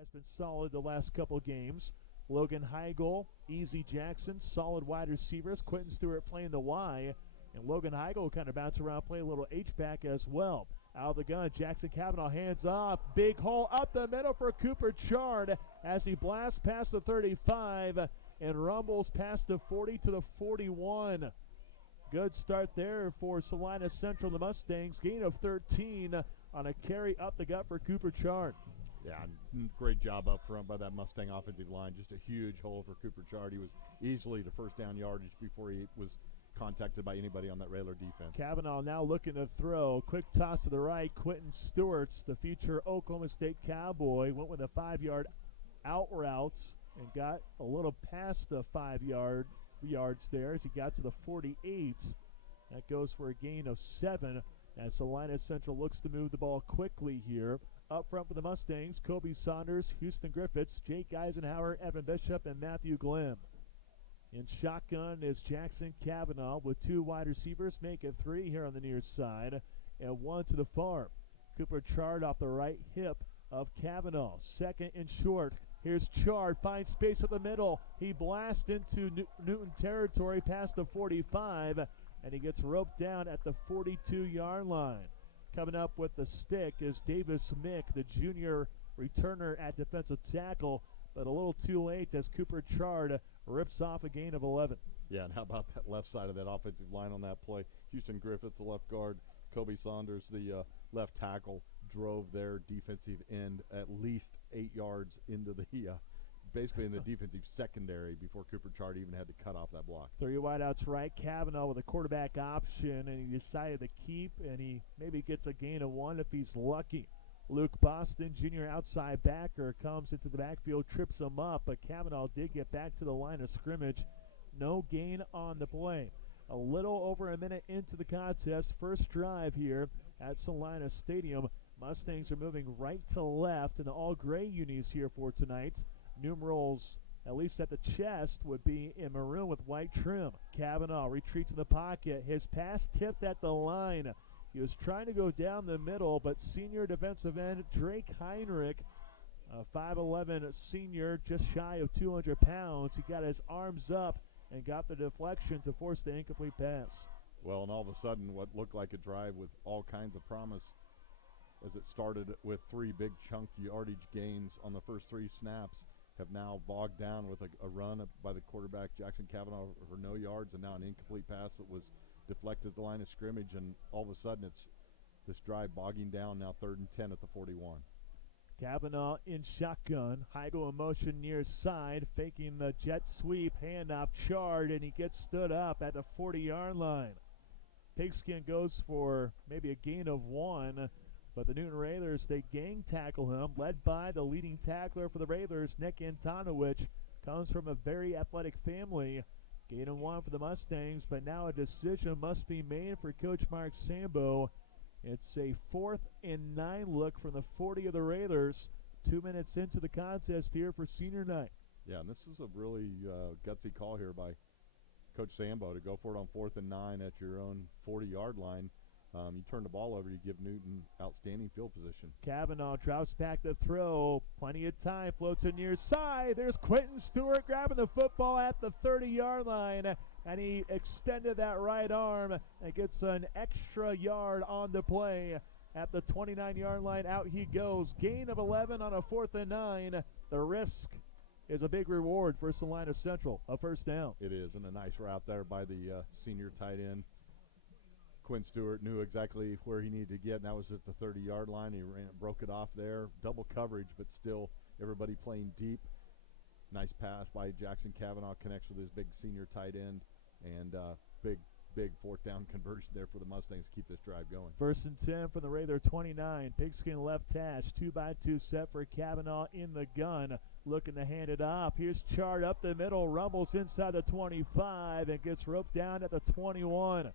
has been solid the last couple games. Logan Heigl, Easy Jackson, solid wide receivers. Quentin Stewart playing the Y, and Logan Heigl kind of bounce around, play a little H-back as well. Out of the gun, Jackson Cavanaugh hands off. Big hole up the middle for Cooper Chard as he blasts past the 35 and rumbles past the 40 to the 41. Good start there for Salina Central, the Mustangs. Gain of 13 on a carry up the gut for Cooper Chard. Yeah, great job up front by that Mustang offensive line. Just a huge hole for Cooper Chard. He was easily the first down yardage before he was contacted by anybody on that Raylor defense. Cavanaugh now looking to throw. Quick toss to the right. Quentin Stewart's the future Oklahoma State Cowboy. Went with a 5-yard out route and got a little past the 5 yards there as he got to the 48. That goes for a gain of 7 as Salina Central looks to move the ball quickly here. Up front for the Mustangs, Kobe Saunders, Houston Griffiths, Jake Eisenhower, Evan Bishop, and Matthew Glim. In shotgun is Jackson Cavanaugh with 2 wide receivers, make it 3 here on the near side, and 1 to the far. Cooper Chard off the right hip of Cavanaugh. Second and short. Here's Chard, finds space up the middle. He blasts into Newton territory past the 45, and he gets roped down at the 42-yard line. Coming up with the stick is Davis Mick, the junior returner at defensive tackle, but a little too late as Cooper Chard rips off a gain of 11. Yeah, and how about that left side of that offensive line on that play? Houston Griffith, the left guard, Kobe Saunders, the left tackle, drove their defensive end at least 8 yards into the basically in the defensive secondary before Cooper Chard even had to cut off that block. 3 wideouts right. Cavanaugh with a quarterback option, and he decided to keep, and he maybe gets a gain of 1 if he's lucky. Luke Boston, junior outside backer, comes into the backfield, trips him up, but Cavanaugh did get back to the line of scrimmage. No gain on the play. A little over a minute into the contest, first drive here at Salina Stadium. Mustangs are moving right to left in the all-gray unis here for tonight. Numerals, at least at the chest, would be in maroon with white trim. Cavanaugh retreats in the pocket. His pass tipped at the line. He was trying to go down the middle, but senior defensive end Drake Heinrich, a 5'11 senior, just shy of 200 pounds, he got his arms up and got the deflection to force the incomplete pass. Well, and all of a sudden, what looked like a drive with all kinds of promise as it started with 3 big chunk yardage gains on the first 3 snaps, have now bogged down with a run by the quarterback, Jackson Cavanaugh, for no yards, and now an incomplete pass that was deflected at the line of scrimmage, and all of a sudden it's this drive bogging down, now 3rd and 10 at the 41. Cavanaugh in shotgun. Heigl in motion near side, faking the jet sweep, handoff Chard, and he gets stood up at the 40-yard line. Pigskin goes for maybe a gain of 1, but the Newton Railers, they gang tackle him, led by the leading tackler for the Railers, Nick Antonowicz. Comes from a very athletic family. Gain of 1 for the Mustangs, but now a decision must be made for Coach Mark Sambo. It's a 4th and 9 look from the 40 of the Railers. 2 minutes into the contest here for senior night. Yeah, and this is a really gutsy call here by Coach Sambo to go for it on 4th and 9 at your own 40-yard line. You turn the ball over, you give Newton outstanding field position. Cavanaugh drops back to throw. Plenty of time, floats to near side. There's Quentin Stewart grabbing the football at the 30-yard line, and he extended that right arm and gets an extra yard on the play. At the 29-yard line, out he goes. Gain of 11 on a 4th and 9. The risk is a big reward for Salina Central, a first down. It is, and a nice route there by the senior tight end. Quinn Stewart knew exactly where he needed to get, and that was at the 30-yard line. He broke it off there. Double coverage, but still everybody playing deep. Nice pass by Jackson Cavanaugh, connects with his big senior tight end, and big 4th down conversion there for the Mustangs to keep this drive going. 1st and 10 from the Raider 29. Pigskin left hash, 2x2 set for Cavanaugh in the gun. Looking to hand it off. Here's Chard up the middle, rumbles inside the 25, and gets roped down at the 21.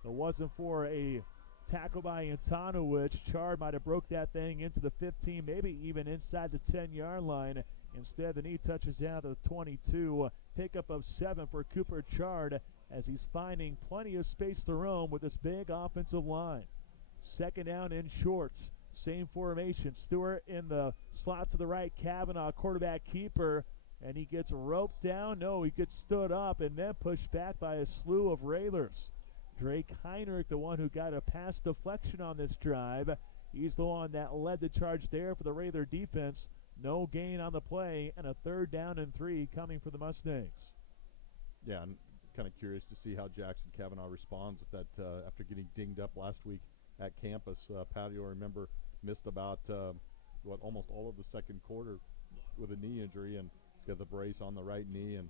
If it wasn't for a tackle by Antonowicz, Chard might have broke that thing into the 15, maybe even inside the 10-yard line. Instead, the knee touches down to the 22. Pickup of 7 for Cooper Chard as he's finding plenty of space to roam with this big offensive line. 2nd down in shorts. Same formation. Stewart in the slot to the right. Kavanaugh, quarterback keeper. And he gets roped down. No, he gets stood up and then pushed back by a slew of Railers. Drake Heinrich, the one who got a pass deflection on this drive. He's the one that led the charge there for the Raider defense. No gain on the play, and a 3rd down and 3 coming for the Mustangs. Yeah, I'm kind of curious to see how Jackson Kavanaugh responds with that after getting dinged up last week at campus. Pat, you'll remember, missed about almost all of the second quarter with a knee injury, and he's got the brace on the right knee and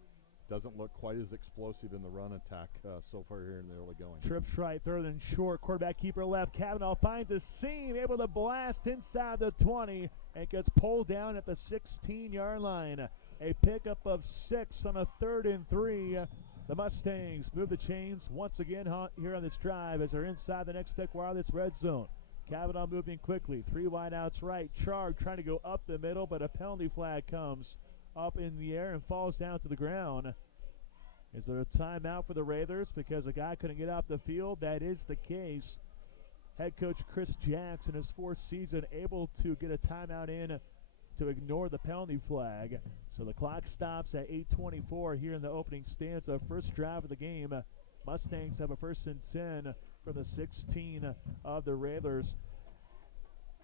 doesn't look quite as explosive in the run attack so far here in the early going. Trips right, 3rd and short. Quarterback keeper left. Kavanaugh finds a seam, able to blast inside the 20, and gets pulled down at the 16-yard line. A pickup of 6 on a 3rd and 3. The Mustangs move the chains once again here on this drive as they're inside the next deck wireless red zone. Kavanaugh moving quickly. 3 wideouts right. Charg trying to go up the middle, but a penalty flag comes up in the air and falls down to the ground. Is there a timeout for the Raiders because a guy couldn't get off the field? That is the case. Head coach Chris Jackson, his 4th season, able to get a timeout in to ignore the penalty flag. So the clock stops at 8:24 here in the opening stanza. First drive of the game. Mustangs have a 1st and 10 from the 16 of the Raiders.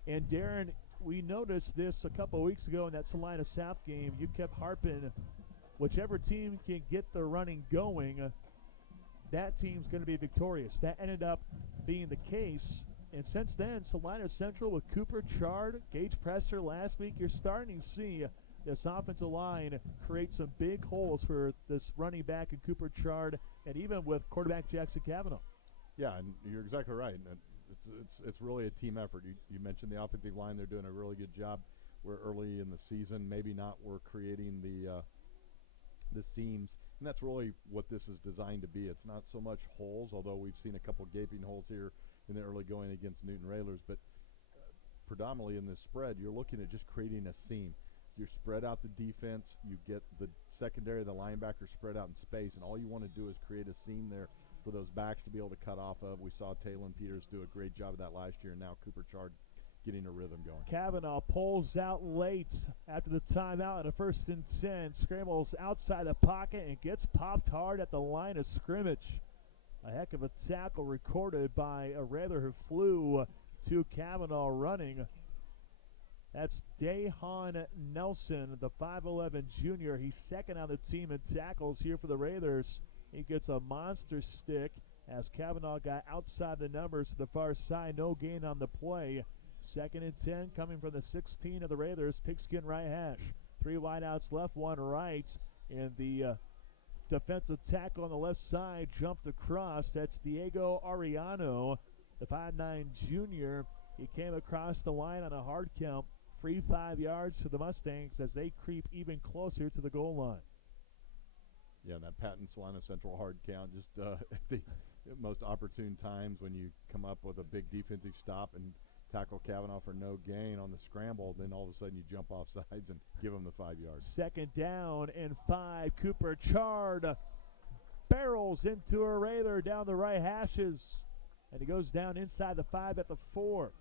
And Darren, we noticed this a couple weeks ago in that Salina South game. You kept harping, whichever team can get the running going, that team's going to be victorious. That ended up being the case. And since then, Salina Central with Cooper Chard, Gage Presser last week, you're starting to see this offensive line create some big holes for this running back in Cooper Chard, and even with quarterback Jackson Kavanaugh. Yeah, and you're exactly right. It's really a team effort. You mentioned the offensive line; they're doing a really good job. We're early in the season, maybe not. We're creating the seams, and that's really what this is designed to be. It's not so much holes, although we've seen a couple gaping holes here in the early going against Newton Railers, but predominantly in this spread, you're looking at just creating a seam. You spread out the defense, you get the secondary, the linebacker spread out in space, and all you want to do is create a seam there for those backs to be able to cut off of. We saw Taylon Peters do a great job of that last year, and now Cooper Chard getting a rhythm going. Kavanaugh pulls out late after the timeout, and a 1st and 10. Scrambles outside the pocket and gets popped hard at the line of scrimmage. A heck of a tackle recorded by a Raider who flew to Kavanaugh running. That's Dahan Nelson, the 5'11 junior. He's 2nd on the team in tackles here for the Raiders. He gets a monster stick as Kavanaugh got outside the numbers to the far side. No gain on the play. 2nd and 10 coming from the 16 of the Raiders. Pigskin right hash. 3 wideouts left, 1 right. And the defensive tackle on the left side jumped across. That's Diego Ariano, the 5'9 junior. He came across the line on a hard count. Free 5 yards to the Mustangs as they creep even closer to the goal line. Yeah, that Patton Salina Central hard count just at the most opportune times when you come up with a big defensive stop and tackle Kavanaugh for no gain on the scramble, then all of a sudden you jump off sides and give him the 5 yards. 2nd down and 5. Cooper Chard barrels into a Raider down the right hashes, and he goes down inside the 5 at the 4.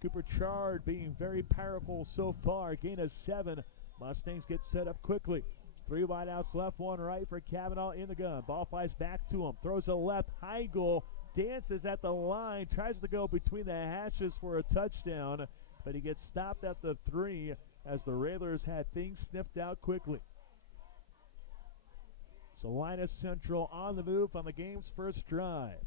Cooper Chard being very powerful so far. Gain of 7. Mustangs get set up quickly. 3 wideouts left, 1 right for Kavanaugh in the gun. Ball flies back to him. Throws a left. Heigl dances at the line. Tries to go between the hashes for a touchdown, but he gets stopped at the 3 as the Railers had things sniffed out quickly. Salina Central on the move on the game's first drive.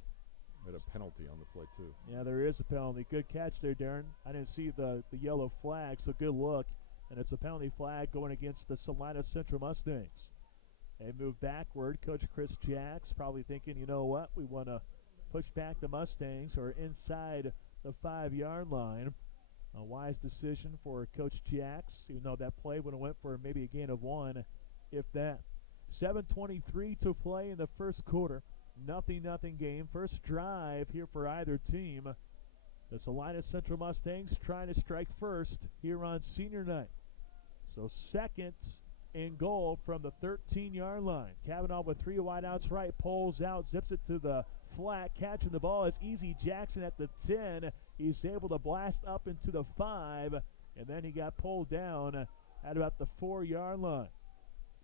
Had a penalty on the play, too. Yeah, there is a penalty. Good catch there, Darren. I didn't see the yellow flag, so good look. And it's a penalty flag going against the Salina Central Mustangs. They move backward. Coach Chris Jacks probably thinking, you know what, we want to push back the Mustangs who are inside the 5-yard line. A wise decision for Coach Jacks, even though that play would have went for maybe a gain of 1, if that. 7:23 to play in the first quarter. Nothing game. First drive here for either team. The Salina Central Mustangs trying to strike first here on senior night. So 2nd and goal from the 13-yard line. Kavanaugh with 3 wideouts right, pulls out, zips it to the flat. Catching the ball is Easy Jackson at the 10. He's able to blast up into the 5, and then he got pulled down at about the 4-yard line.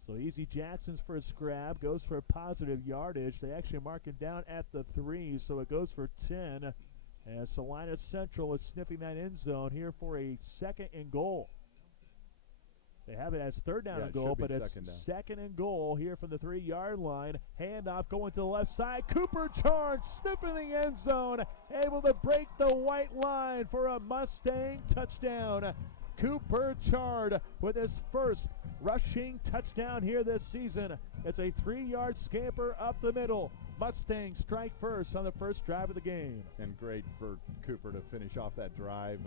So Easy Jackson's first grab goes for positive yardage. They actually mark him down at the 3, so it goes for 10. As Salina Central is sniffing that end zone here for a 2nd and goal. They have it as 3rd down and goal, but it's 2nd and goal here from the 3-yard line. Handoff going to the left side. Cooper Charge sniffing the end zone, able to break the white line for a Mustang touchdown. Cooper Chard with his first rushing touchdown here this season. It's a 3-yard scamper up the middle. Mustangs strike first on the first drive of the game. And great for Cooper to finish off that drive.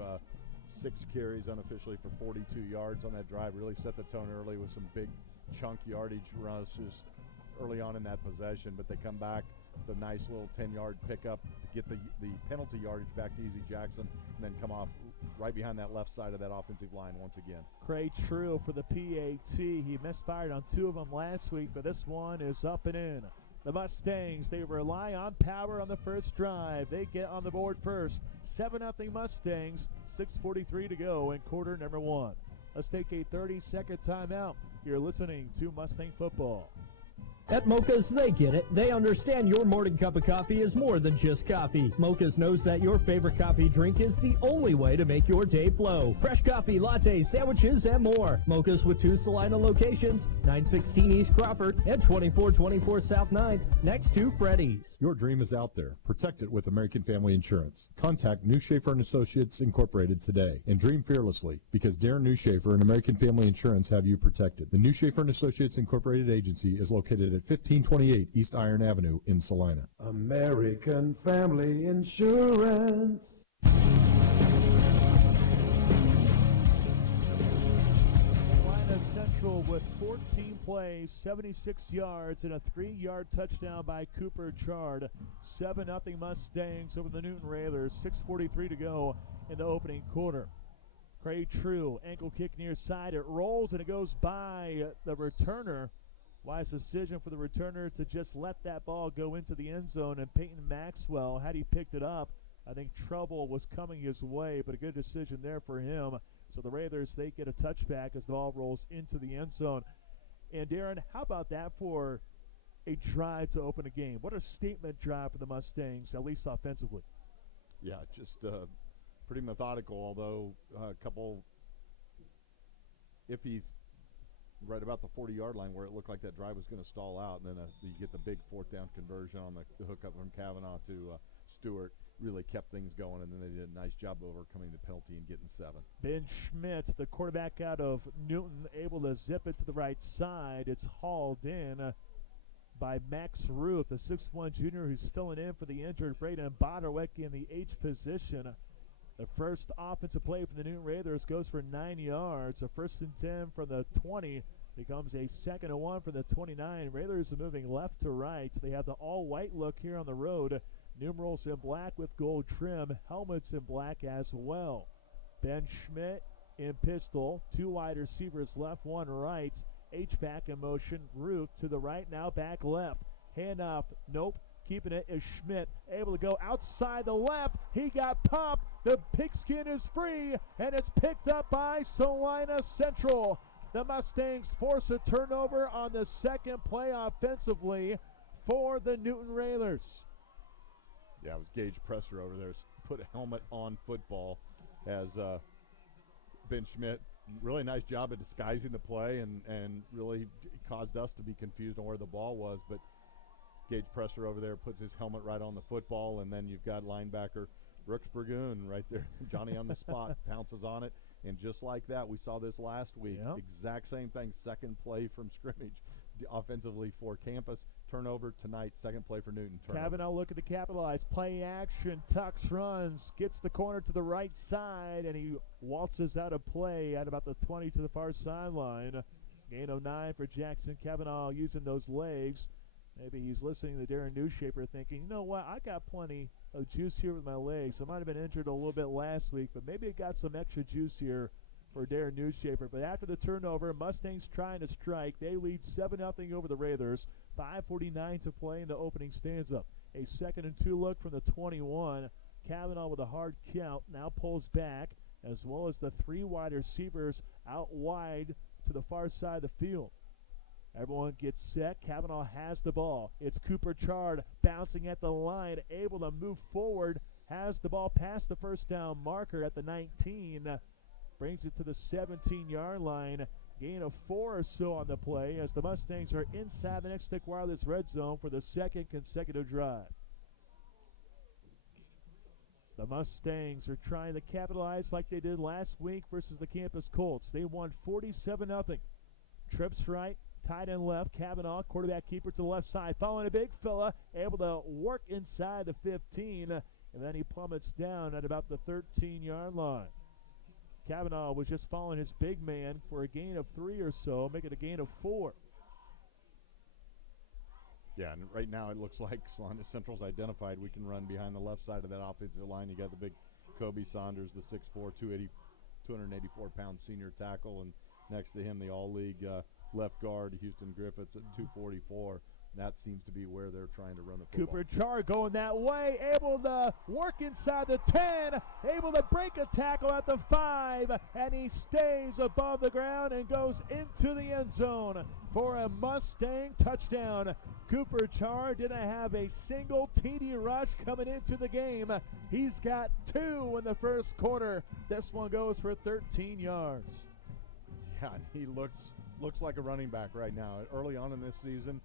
6 carries unofficially for 42 yards on that drive. Really set the tone early with some big chunk yardage rushes early on in that possession. But they come back with a nice little 10-yard pickup to get the penalty yardage back to Easy Jackson, and then come off right behind that left side of that offensive line once again. Craig True for the PAT. He misfired on 2 of them last week, but this one is up and in. The Mustangs, they rely on power on the first drive. They get on the board first. 7-0 Mustangs, 6:43 to go in quarter number 1. Let's take a 30-second timeout. You're listening to Mustang Football. At Mocha's, they get it. They understand your morning cup of coffee is more than just coffee. Mocha's knows that your favorite coffee drink is the only way to make your day flow. Fresh coffee, lattes, sandwiches, and more. Mocha's with 2 Salina locations, 916 East Crawford and 2424 South 9th, next to Freddy's. Your dream is out there. Protect it with American Family Insurance. Contact New Schaefer and Associates Incorporated today and dream fearlessly, because Darren New Schaefer and American Family Insurance have you protected. The New Schaefer and Associates Incorporated agency is located at 1528 East Iron Avenue in Salina. American Family Insurance. Salina Central with 14 plays, 76 yards, and a 3-yard touchdown by Cooper Chard. 7-0 Mustangs over the Newton Railers. 6:43 to go in the opening quarter. Craig True, ankle kick near side. It rolls and it goes by the returner. Wise decision for the returner to just let that ball go into the end zone, and Peyton Maxwell, had he picked it up, I think trouble was coming his way, but a good decision there for him. So the Raiders, they get a touchback as the ball rolls into the end zone. And Darren, how about that for a drive to open a game? What a statement drive for the Mustangs, at least offensively. Yeah, just pretty methodical, although a couple iffy right about the 40-yard line where it looked like that drive was going to stall out, and then you get the big 4th down conversion on the hookup from Kavanaugh to Stewart. Really kept things going, and then they did a nice job overcoming the penalty and getting 7. Ben Schmidt, the quarterback out of Newton, able to zip it to the right side. It's hauled in by Max Ruth, the 6'1 junior who's filling in for the injured Braden Boderwecki in the H position. The first offensive play for the Newton Raiders goes for 9 yards. A 1st and 10 from the 20 becomes a 2nd and 1 from the 29. Raiders are moving left to right. They have the all-white look here on the road. Numerals in black with gold trim. Helmets in black as well. Ben Schmidt in pistol. 2 wide receivers left, 1 right. H-back in motion. Ruth to the right, now back left. Handoff, nope. Keeping it is Schmidt, able to go outside the left. He got popped. The pigskin is free, and it's picked up by Salina Central. The Mustangs force a turnover on the 2nd play offensively for the Newton Railers. Yeah, it was Gage Presser over there. Put a helmet on football as Ben Schmidt. Really nice job of disguising the play and really caused us to be confused on where the ball was, but Gage Presser over there puts his helmet right on the football, and then you've got linebacker Brooks Burgoon right there. Johnny on the spot, pounces on it, and just like that, we saw this last week. Yep. Exact same thing, 2nd play from scrimmage offensively for Campus. Turnover tonight, 2nd play for Newton. Turnover. Kavanaugh looking to capitalize. Play action, tucks, runs, gets the corner to the right side, and he waltzes out of play at about the 20 to the far sideline. Gain of 9 for Jackson. Kavanaugh using those legs. Maybe he's listening to Darren Newshaper thinking, you know what, I got plenty of juice here with my legs. I might have been injured a little bit last week, but maybe it got some extra juice here for Darren Newshaper. But after the turnover, Mustangs trying to strike. They lead 7-0 over the Raiders. 5:49 to play in the opening stanza. A 2nd and 2 look from the 21. Kavanaugh with a hard count, now pulls back, as well as the 3 wide receivers out wide to the far side of the field. Everyone gets set. Kavanaugh has the ball. It's Cooper Chard bouncing at the line, able to move forward, has the ball past the first down marker at the 19, brings it to the 17-yard line. Gain of 4 or so on the play as the Mustangs are inside the Next Stick Wireless red zone for the second consecutive drive. The Mustangs are trying to capitalize like they did last week versus the Campus Colts. They won 47-0. Trips right, tight end left. Kavanaugh, quarterback keeper to the left side, following a big fella, able to work inside the 15, and then he plummets down at about the 13-yard line. Kavanaugh was just following his big man for a gain of 3 or so, making a gain of 4. Yeah, and right now it looks like Salina Central's identified we can run behind the left side of that offensive line. You got the big Kobe Saunders, the 6'4", 284-pound senior tackle, and next to him the all-league left guard, Houston Griffiths, at 244. That seems to be where they're trying to run the football. Cooper Chard going that way, able to work inside the 10, able to break a tackle at the 5, and he stays above the ground and goes into the end zone for a Mustang touchdown. Cooper Chard didn't have a single TD rush coming into the game. He's got 2 in the first quarter. This one goes for 13 yards. Yeah, he looks like a running back right now. Early on in this season,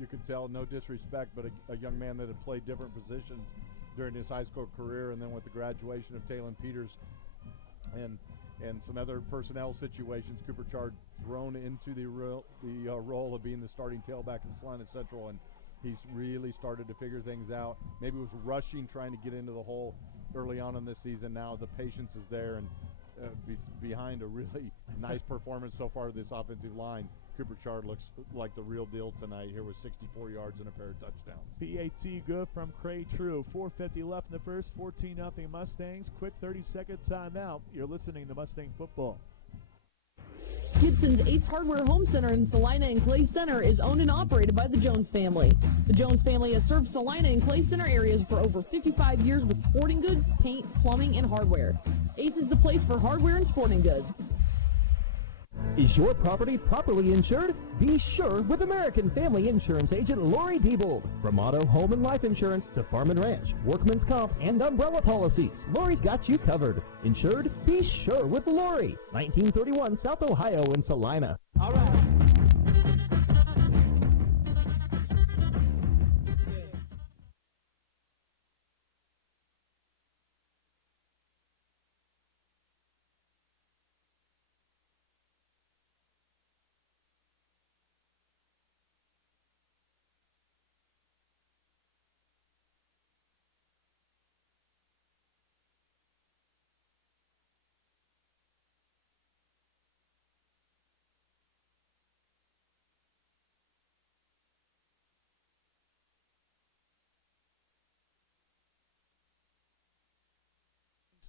you could tell, no disrespect, but a young man that had played different positions during his high school career, and then with the graduation of Talon Peters and some other personnel situations, Cooper Chard thrown into the role of being the starting tailback in Salina Central, and he's really started to figure things out. Maybe was rushing, trying to get into the hole early on in this season. Now the patience is there, and behind a really nice performance so far of this offensive line, Cooper Chard looks like the real deal tonight here with 64 yards and a pair of touchdowns. PAT good from Cray True. 4:50 left in the first, 14-0 Mustangs. Quick 30-second timeout. You're listening to Mustang Football. Gibson's Ace Hardware Home Center in Salina and Clay Center is owned and operated by the Jones family. The Jones family has served Salina and Clay Center areas for over 55 years with sporting goods, paint, plumbing, and hardware. Ace is the place for hardware and sporting goods. Is your property properly insured? Be sure with American Family Insurance Agent Lori Diebold. From auto, home, and life insurance to farm and ranch, workman's comp, and umbrella policies, Lori's got you covered. Insured? Be sure with Lori. 1931 South Ohio in Salina. All right.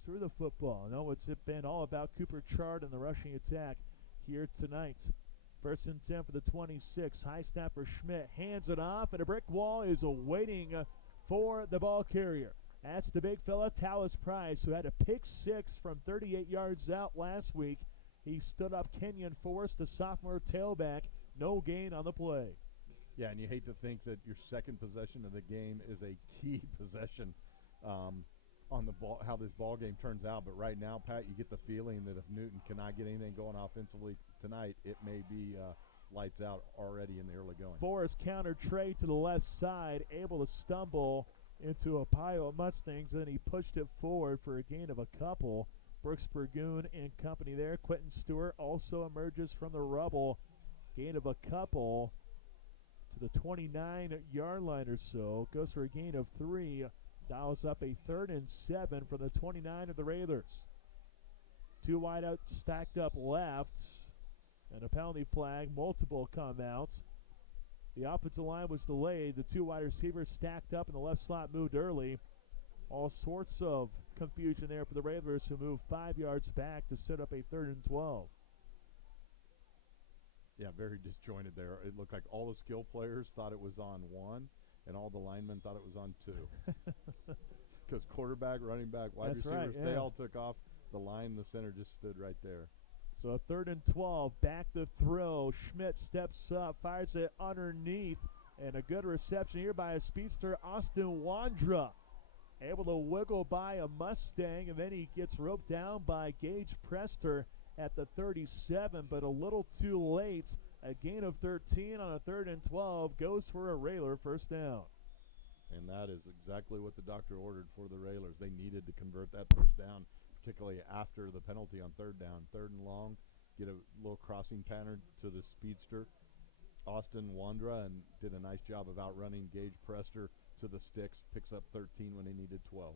Through the football. No, it's been all about Cooper Chard and the rushing attack here tonight. First and 10 for the 26. High snapper Schmidt hands it off, and a brick wall is awaiting for the ball carrier. That's the big fella, Talis Price, who had a pick 6 from 38 yards out last week. He stood up Kenyon Forrest, the sophomore tailback. No gain on the play. Yeah, and you hate to think that your second possession of the game is a key possession on the ball, how this ball game turns out. But right now, Pat, you get the feeling that if Newton cannot get anything going offensively tonight, it may be lights out already in the early going. Forrest counter Trey to the left side, able to stumble into a pile of Mustangs, and he pushed it forward for a gain of a couple. Brooks Burgoon and company there. Quentin Stewart also emerges from the rubble. Gain of a couple to the 29-yard line or so. Goes for a gain of 3. Dials up a 3rd and 7 from the 29 of the Raiders. 2 wide out stacked up left. And a penalty flag, multiple come out. The offensive line was delayed. The 2 wide receivers stacked up in the left slot moved early. All sorts of confusion there for the Raiders, who moved 5 yards back to set up a 3rd and 12. Yeah, very disjointed there. It looked like all the skill players thought it was on 1, and all the linemen thought it was on 2. because quarterback, running back, wide That's receivers, right, they yeah. all took off. The line, the center just stood right there. So a 3rd and 12, back to throw. Schmidt steps up, fires it underneath, and a good reception here by a speedster, Austin Wandra. Able to wiggle by a Mustang, and then he gets roped down by Gage Prester at the 37, but a little too late. A gain of 13 on a 3rd and 12 goes for a Railer first down. And that is exactly what the doctor ordered for the Railers. They needed to convert that first down, particularly after the penalty on 3rd down. 3rd and long, get a little crossing pattern to the speedster, Austin Wandra, and did a nice job of outrunning Gage Prester to the sticks. Picks up 13 when he needed 12.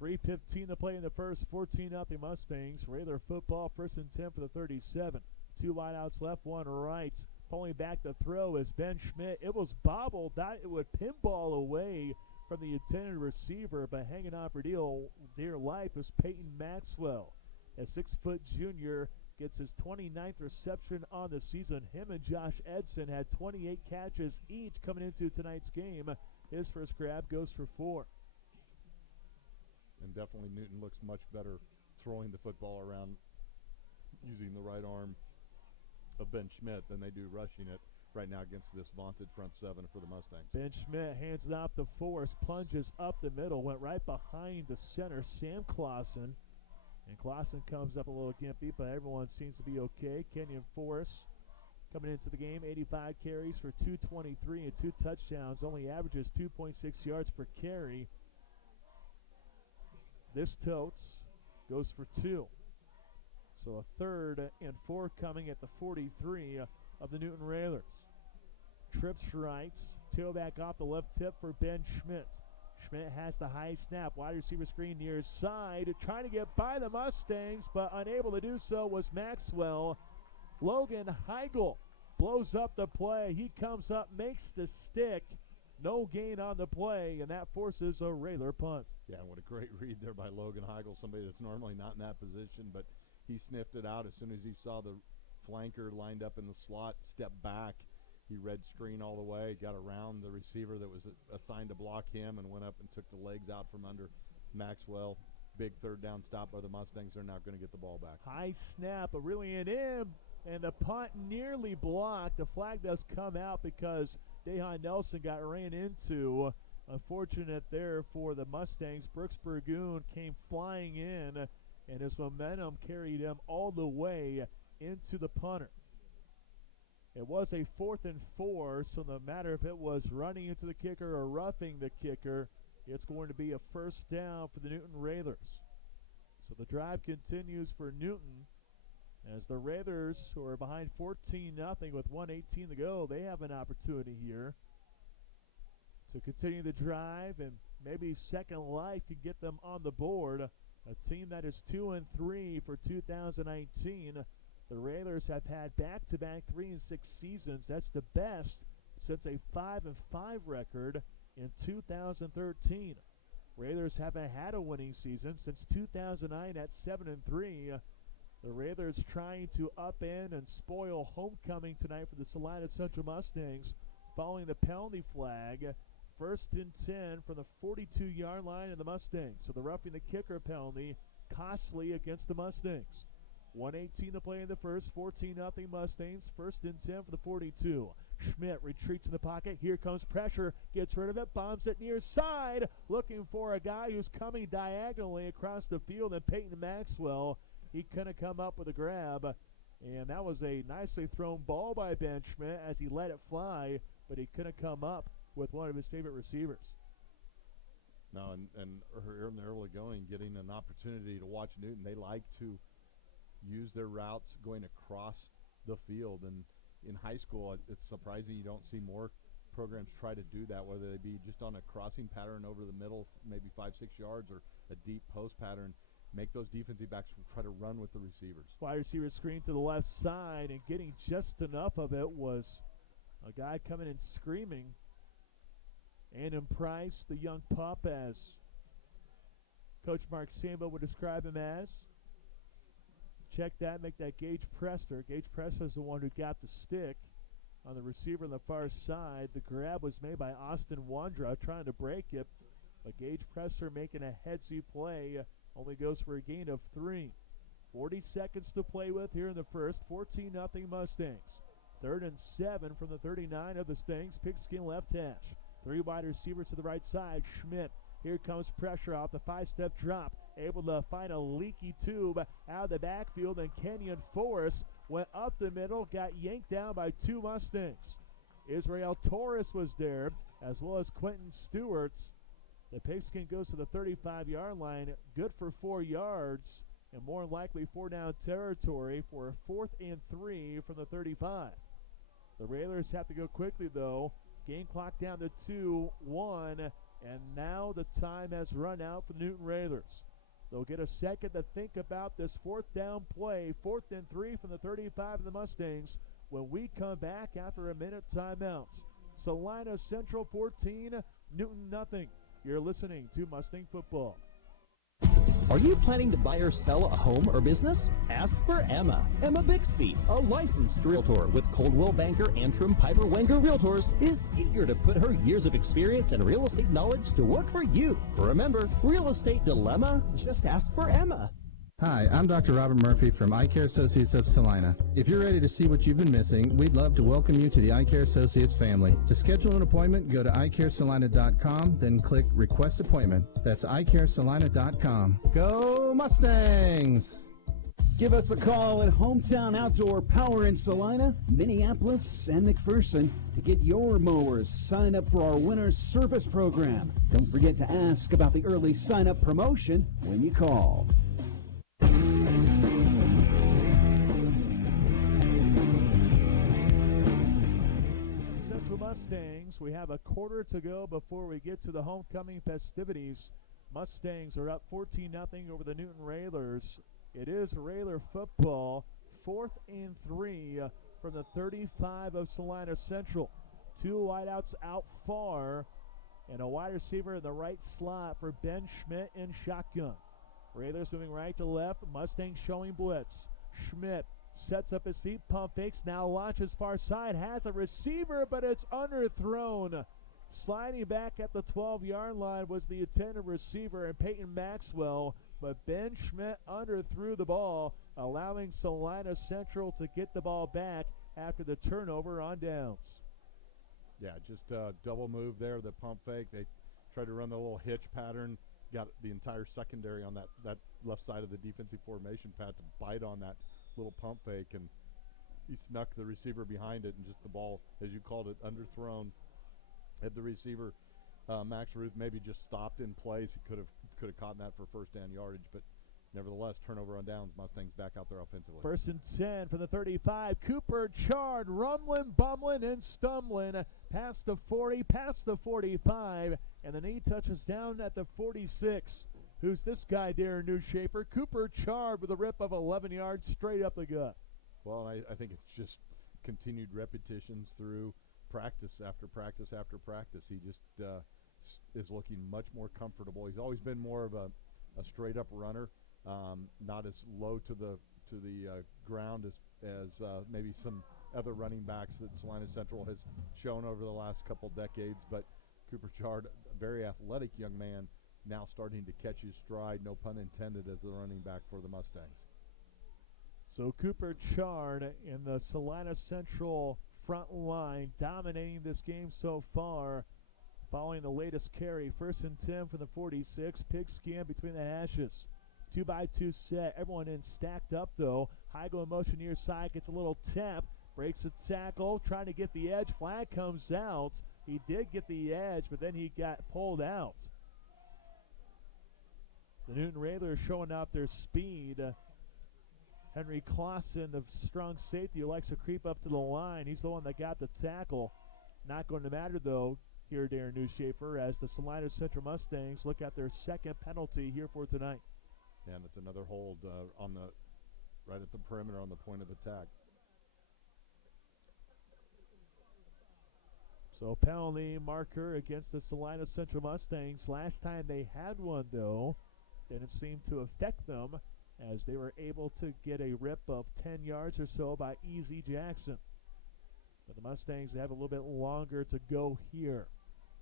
3:15 to play in the first, 14-0 Mustangs. Railer football, 1st and 10 for the 37. 2 wideouts left, 1 right. Pulling back the throw is Ben Schmidt. It was bobbled. It would pinball away from the intended receiver, but hanging on for dear life is Peyton Maxwell. A 6-foot junior gets his 29th reception on the season. Him and Josh Edson had 28 catches each coming into tonight's game. His first grab goes for 4. And definitely Newton looks much better throwing the football around using the right arm of Ben Schmidt than they do rushing it right now against this vaunted front 7 for the Mustangs. Ben Schmidt hands it off to Forrest, plunges up the middle, went right behind the center, Sam Clausen. And Clausen comes up a little gimpy, but everyone seems to be okay. Kenyon Forrest coming into the game, 85 carries for 223 and 2 touchdowns, only averages 2.6 yards per carry. This totes goes for 2. So a 3rd and 4 coming at the 43 of the Newton Railers. Trips right, tailback off the left tip for Ben Schmidt. Schmidt has the high snap, wide receiver screen near side, trying to get by the Mustangs, but unable to do so was Maxwell. Logan Heigl blows up the play. He comes up, makes the stick. No gain on the play, and that forces a Railer punt. Yeah, what a great read there by Logan Heigl, somebody that's normally not in that position, but he sniffed it out as soon as he saw the flanker lined up in the slot, stepped back. He read screen all the way, got around the receiver that was assigned to block him, and went up and took the legs out from under Maxwell. Big 3rd down stop by the Mustangs. They're now going to get the ball back. High snap, but really an in, and the punt nearly blocked. The flag does come out because Dehan Nelson got ran into. Unfortunate there for the Mustangs. Brooks Burgoon came flying in, and his momentum carried him all the way into the punter. It was a 4th and 4, so no matter if it was running into the kicker or roughing the kicker, it's going to be a first down for the Newton Railers. So the drive continues for Newton as the Railers, who are behind 14-0 with 1:18 to go, they have an opportunity here to continue the drive, and maybe Second Life can get them on the board. A team that is 2-3 for 2019. The Railers have had back-to-back 3-6 seasons. That's the best since a 5-5 record in 2013. Railers haven't had a winning season since 2009 at 7-3. The Railers trying to upend and spoil homecoming tonight for the Salina Central Mustangs following the penalty flag. 1st and 10 from the 42-yard line of the Mustangs. So the roughing the kicker penalty costly against the Mustangs. 1:18 to play in the first, 14-0 Mustangs. 1st and 10 for the 42. Schmidt retreats in the pocket. Here comes pressure. Gets rid of it. Bombs it near side. Looking for a guy who's coming diagonally across the field, and Peyton Maxwell. He couldn't come up with a grab. And that was a nicely thrown ball by Ben Schmidt as he let it fly, but he couldn't come up with one of his favorite receivers. No, and in the early going, getting an opportunity to watch Newton, they like to use their routes going across the field. And in high school, it's surprising you don't see more programs try to do that, whether they be just on a crossing pattern over the middle, maybe 5-6 yards, or a deep post pattern. Make those defensive backs try to run with the receivers. Wide receiver screen to the left side, and getting just enough of it was a guy coming in screaming. Andon Price, the young pup, as Coach Mark Sambo would describe him as. Check that, make that Gage Prester. Gage Prester is the one who got the stick on the receiver on the far side. The grab was made by Austin Wandra, trying to break it, But Gage Presser making a headsy play, only goes for a gain of 3. 40 seconds to play with here in the first. 14-0 Mustangs. 3rd and 7 from the 39 of the Stangs. Pigskin left hash. 3 wide receivers to the right side. Schmidt. Here comes pressure off the 5-step drop. Able to find a leaky tube out of the backfield, and Kenyon Forrest went up the middle, got yanked down by 2 Mustangs. Israel Torres was there, as well as Quentin Stewart's. The Pigskin goes to the 35-yard line, good for 4 yards, and more than likely 4-down territory for a 4th and 3 from the 35. The Railers have to go quickly, though. Game clock down to 2-1, and now the time has run out for the Newton Railers. They'll get a second to think about this 4th down play, 4th and 3 from the 35 of the Mustangs, when we come back after a minute timeouts. Salina Central 14, Newton nothing. You're listening to Mustang Football. Are you planning to buy or sell a home or business? Ask for Emma. Emma Bixby, a licensed realtor with Coldwell Banker Antrim Piper Wenger Realtors, is eager to put her years of experience and real estate knowledge to work for you. Remember, real estate dilemma? Just ask for Emma. Hi, I'm Dr. Robert Murphy from Eye Care Associates of Salina. If you're ready to see what you've been missing, we'd love to welcome you to the Eye Care Associates family. To schedule an appointment, go to eyecaresalina.com, then click Request Appointment. That's eyecaresalina.com. Go Mustangs! Give us a call at Hometown Outdoor Power in Salina, Minneapolis, and McPherson to get your mowers. Sign up for our winter service program. Don't forget to ask about the early sign-up promotion when you call. Central Mustangs, we have a quarter to go before we get to the homecoming festivities. Mustangs are up 14-0 over the Newton Railers. It is Railer football, 4th and 3 from the 35 of Salina Central. 2 wideouts out far, and a wide receiver in the right slot for Ben Schmidt in shotgun. Railers moving right to left. Mustangs showing blitz. Schmidt sets up his feet, pump fakes, now launches far side, has a receiver, but it's underthrown. Sliding back at the 12-yard line was the intended receiver, and Peyton Maxwell, but Ben Schmidt underthrew the ball, allowing Salina Central to get the ball back after the turnover on downs. Yeah, just a double move there, the pump fake. They tried to run the little hitch pattern. Got the entire secondary on that left side of the defensive formation pad to bite on that little pump fake, and he snuck the receiver behind it, and just the ball, as you called it, underthrown. Had the receiver, Max Ruth, maybe just stopped in place. He could have caught that for first down yardage, but nevertheless, turnover on downs. Mustangs back out there offensively. 1st and 10 from the 35. Cooper Chard rumbling, bumbling, and stumbling past the 40, past the 45, and then he touches down at the 46. Who's this guy, Darren Newshafer? Cooper Chard with a rip of 11 yards straight up the gut. Well, I think it's just continued repetitions through practice after practice after practice. He just is looking much more comfortable. He's always been more of a straight-up runner. Not as low to the ground as maybe some other running backs that Salina Central has shown over the last couple decades. But Cooper Chard, a very athletic young man, now starting to catch his stride, no pun intended, as the running back for the Mustangs. So Cooper Chard in the Salina Central front line, dominating this game so far. Following the latest carry, 1st and 10 from the 46. Pigskin between the hashes. 2-by-2 set. Everyone in stacked up, though. Heigl in motion near side. Gets a little tap. Breaks a tackle. Trying to get the edge. Flag comes out. He did get the edge, but then he got pulled out. The Newton Railers showing out their speed. Henry Clausen, the strong safety who likes to creep up to the line. He's the one that got the tackle. Not going to matter, though, here, Darren Newshafer, as the Salina Central Mustangs look at their second penalty here for tonight. Yeah, and it's another hold right at the perimeter on the point of attack. So penalty marker against the Salina Central Mustangs. Last time they had one, though, didn't seem to affect them, as they were able to get a rip of 10 yards or so by Easy Jackson. But the Mustangs have a little bit longer to go here.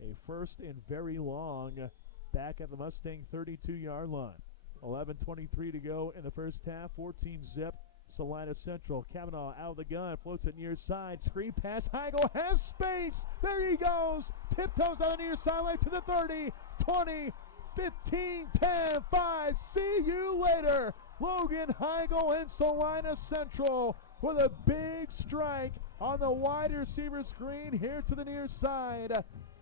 A 1st and very long back at the Mustang 32-yard line. 11:23 to go in the first half. 14-zip. Salina Central. Kavanaugh out of the gun. Floats it near side. Screen pass. Heigl has space. There he goes. Tiptoes on the near sideline to the 30, 20, 15, 10, 5. See you later. Logan Heigl and Salina Central with a big strike on the wide receiver screen here to the near side.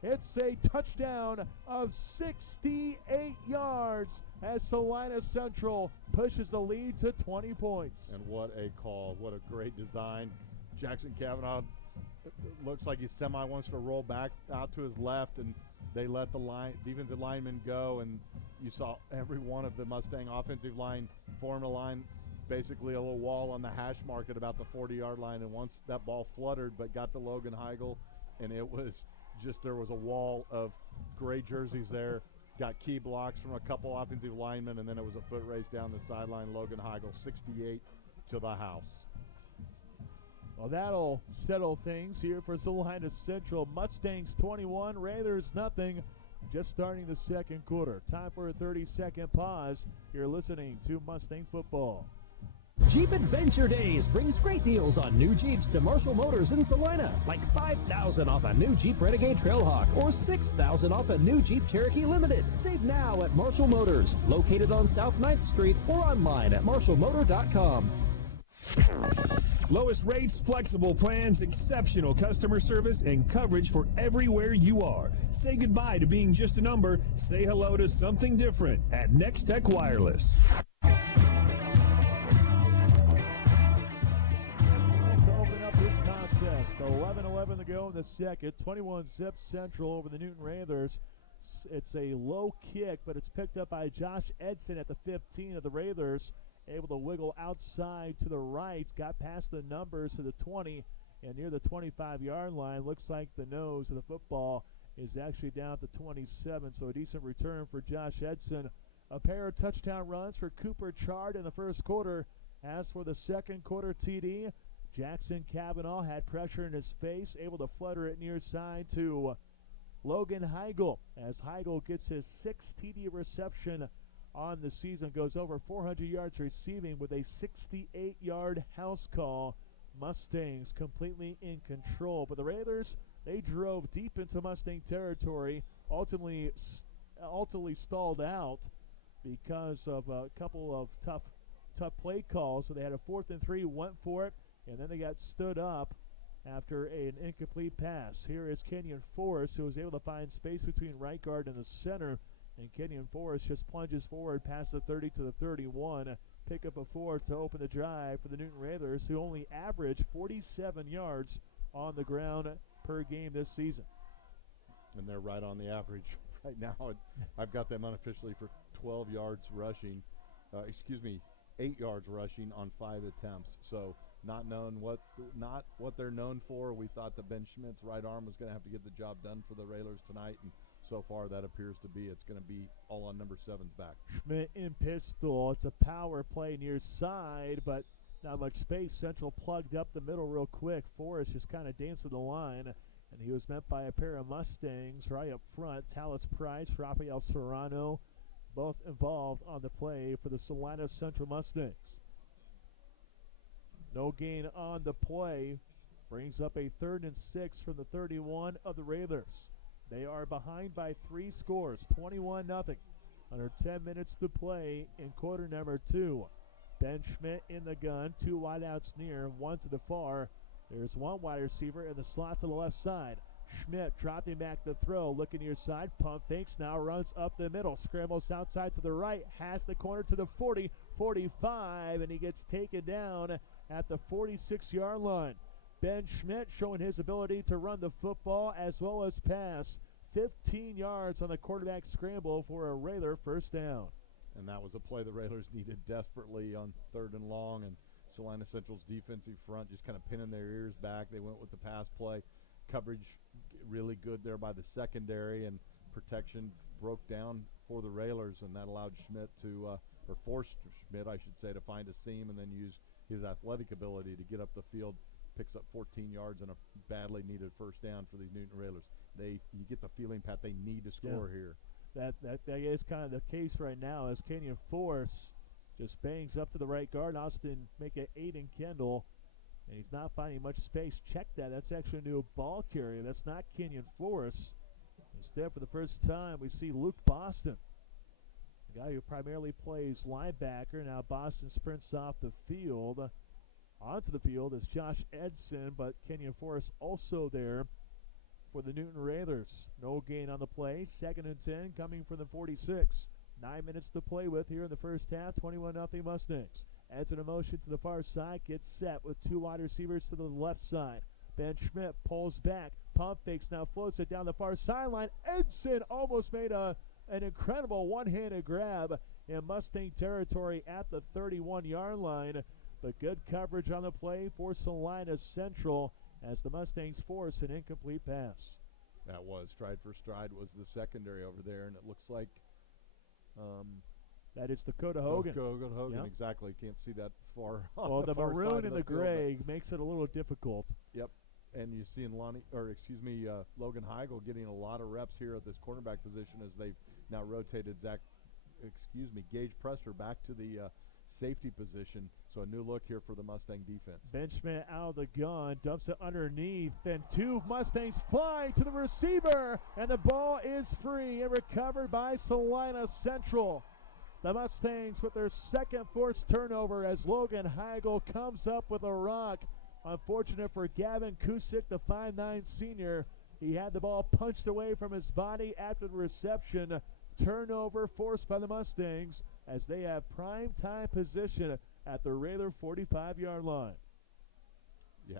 It's a touchdown of 68 yards as Salina Central pushes the lead to 20 points. And what a call. What a great design. Jackson Kavanaugh looks like he wants to roll back out to his left, and they let the defensive lineman go, and you saw every one of the Mustang offensive line form a line, basically a little wall on the hash mark at about the 40-yard line, and once that ball fluttered but got to Logan Heigl, and it was there was a wall of gray jerseys there, got key blocks from a couple offensive linemen, and then it was a foot race down the sideline. Logan Heigl, 68 to the house. Well, that'll settle things here for Salina Central. Mustangs 21, Raiders nothing. Just starting the second quarter. Time for a 30-second pause. You're listening to Mustang Football. Jeep Adventure Days brings great deals on new Jeeps to Marshall Motors in Salina, like $5,000 off a new Jeep Renegade Trailhawk or $6,000 off a new Jeep Cherokee Limited. Save now at Marshall Motors, located on South 9th Street or online at marshallmotor.com. Lowest rates, flexible plans, exceptional customer service, and coverage for everywhere you are. Say goodbye to being just a number. Say hello to something different at Next Tech Wireless. Open up this contest. 11:11 to go in the second. 21-zip Central over the Newton Raiders. It's a low kick, but it's picked up by Josh Edson at the 15 of the Raiders. Able to wiggle outside to the right, got past the numbers to the 20, and near the 25-yard line. Looks like the nose of the football is actually down at the 27, so a decent return for Josh Edson. A pair of touchdown runs for Cooper Chard in the first quarter. As for the second quarter TD, Jackson Kavanaugh had pressure in his face, able to flutter it near side to Logan Heigl, as Heigl gets his 6th TD reception on the season, goes over 400 yards receiving with a 68-yard house call. Mustangs completely in control, but the Raiders, they drove deep into Mustang territory, ultimately stalled out because of a couple of tough play calls. So they had a 4th and 3, went for it, and then they got stood up after an incomplete pass. Here is Kenyon Forrest, who was able to find space between right guard and the center. And Kenyon Forrest just plunges forward past the 30 to the 31. Pick up a 4 to open the drive for the Newton Raiders, who only average 47 yards on the ground per game this season. And they're right on the average right now. I've got them unofficially for 12 yards rushing. 8 yards rushing on 5 attempts. So not what they're known for. We thought that Ben Schmidt's right arm was going to have to get the job done for the Railers tonight, and so far that appears to be. It's going to be all on number 7's back. Schmidt in pistol. It's a power play near side, but not much space. Central plugged up the middle real quick. Forrest just kind of danced to the line, and he was met by a pair of Mustangs right up front. Talis Price, Rafael Serrano, both involved on the play for the Salina Central Mustangs. No gain on the play. Brings up a 3rd and 6 from the 31 of the Raiders. They are behind by 3 scores, 21-0. Under 10 minutes to play in quarter number 2. Ben Schmidt in the gun, 2 wideouts near, 1 to the far. There's 1 wide receiver in the slot to the left side. Schmidt dropping back the throw, looking near side, pump fakes, now runs up the middle, scrambles outside to the right, has the corner to the 40, 45, and he gets taken down at the 46-yard line. Ben Schmidt showing his ability to run the football as well as pass. 15 yards on the quarterback scramble for a Raider first down. And that was a play the Railers needed desperately on 3rd and long, and Salina Central's defensive front just kind of pinning their ears back. They went with the pass play. Coverage really good there by the secondary, and protection broke down for the Railers, and that allowed Schmidt to, or forced Schmidt, I should say, to find a seam and then use his athletic ability to get up the field. Picks up 14 yards and a badly needed first down for these Newton Railers. You get the feeling, Pat, they need to score here. That is kind of the case right now as Kenyon Force just bangs up to the right guard. Austin make it Aiden Kendall, and he's not finding much space. Check that. That's actually a new ball carrier. That's not Kenyon Force. Instead, for the first time, we see Luke Boston, the guy who primarily plays linebacker. Now Boston sprints off the field. Onto the field is Josh Edson, but Kenyon Force also there for the Newton Raiders. No gain on the play. 2nd and 10 coming from the 46. 9 minutes to play with here in the first half. 21-0 Mustangs. Adds an motion to the far side. Gets set with 2 wide receivers to the left side. Ben Schmidt pulls back. Pump fakes, now floats it down the far sideline. Edson almost made an incredible one-handed grab in Mustang territory at the 31-yard line. But good coverage on the play for Salina Central as the Mustangs force an incomplete pass. That was stride for stride was the secondary over there, and it looks like that is Dakota Hogan. Dakota Hogan, yep. Exactly. Can't see that far. Well, the far maroon side and of the field, gray makes it a little difficult. Yep. And you're seeing Logan Heigl getting a lot of reps here at this cornerback position as they've now rotated Gage Presser back to the safety position. So a new look here for the Mustang defense. Ben Schmidt out of the gun, dumps it underneath. Then 2 Mustangs fly to the receiver, and the ball is free and recovered by Salina Central. The Mustangs with their 2nd forced turnover as Logan Heigl comes up with a rock. Unfortunate for Gavin Kusick, the 5'9 senior. He had the ball punched away from his body after the reception. Turnover forced by the Mustangs as they have prime time position at the Raider 45-yard line. Yeah,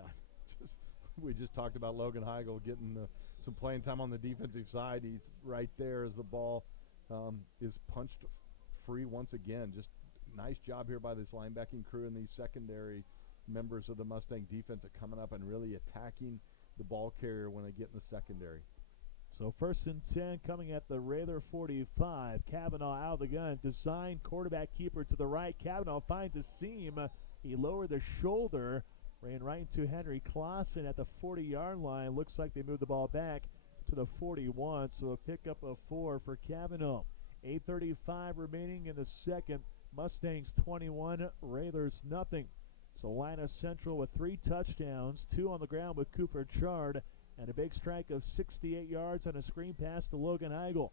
we just talked about Logan Heigl getting some playing time on the defensive side. He's right there as the ball is punched free once again. Just nice job here by this linebacking crew and these secondary members of the Mustang defense are coming up and really attacking the ball carrier when they get in the secondary. So 1st and 10 coming at the Raider 45. Cavanaugh out of the gun. Design quarterback keeper to the right. Cavanaugh finds a seam. He lowered the shoulder. Ran right into Henry Clausen at the 40-yard line. Looks like they moved the ball back to the 41. So a pickup of 4 for Cavanaugh. 8:35 remaining in the second. Mustangs 21, Raiders nothing. Salina Central with 3 touchdowns, 2 on the ground with Cooper Chard, and a big strike of 68 yards on a screen pass to Logan Heigl.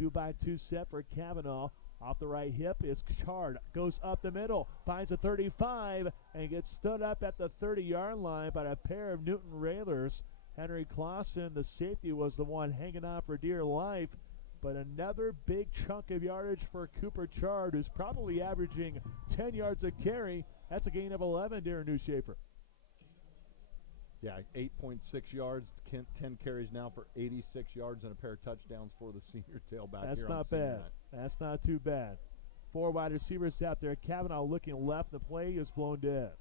2-by-2 set for Cavanaugh. Off the right hip is Chard. Goes up the middle, finds a 35, and gets stood up at the 30-yard line by a pair of Newton Raiders. Henry Clausen, the safety, was the one hanging on for dear life. But another big chunk of yardage for Cooper Chard, who's probably averaging 10 yards a carry. That's a gain of 11, Darren Newshafer. Yeah, 8.6 yards, 10 carries now for 86 yards and a pair of touchdowns for the senior tailback. That's here not on senior bad. night. That's not too bad. 4 wide receivers out there. Cavanaugh looking left. The play is blown dead.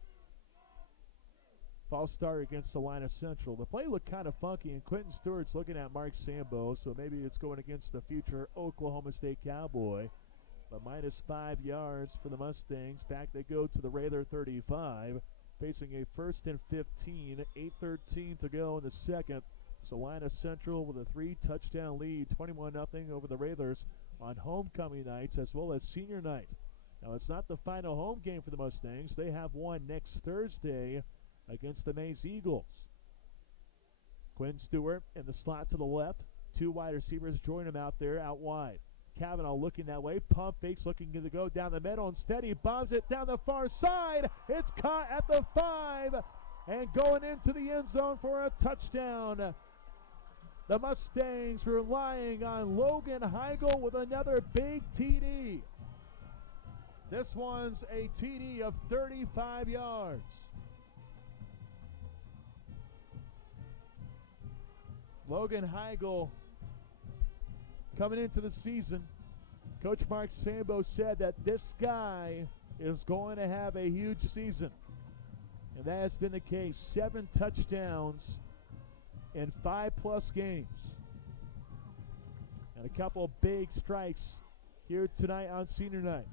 False start against Salina Central. The play looked kind of funky, and Quentin Stewart's looking at Mark Sambo, so maybe it's going against the future Oklahoma State Cowboy. But -5 yards for the Mustangs. Back they go to the Raider 35, facing a 1st and 15. 8:13 to go in the second. Salina Central with a 3-touchdown lead, 21-0 over the Raiders on homecoming nights as well as senior night. Now, it's not the final home game for the Mustangs. They have one next Thursday against the Maize Eagles. Quinn Stewart in the slot to the left. 2 wide receivers join him out there out wide. Cavanaugh looking that way. Pump fakes, looking to go down the middle. Instead, he bombs it down the far side. It's caught at the 5 and going into the end zone for a touchdown. The Mustangs relying on Logan Heigl with another big TD. This one's a TD of 35 yards. Logan Heigl coming into the season. Coach Mark Sambo said that this guy is going to have a huge season. And that has been the case. 7 touchdowns in 5+ games. And a couple big strikes here tonight on senior night.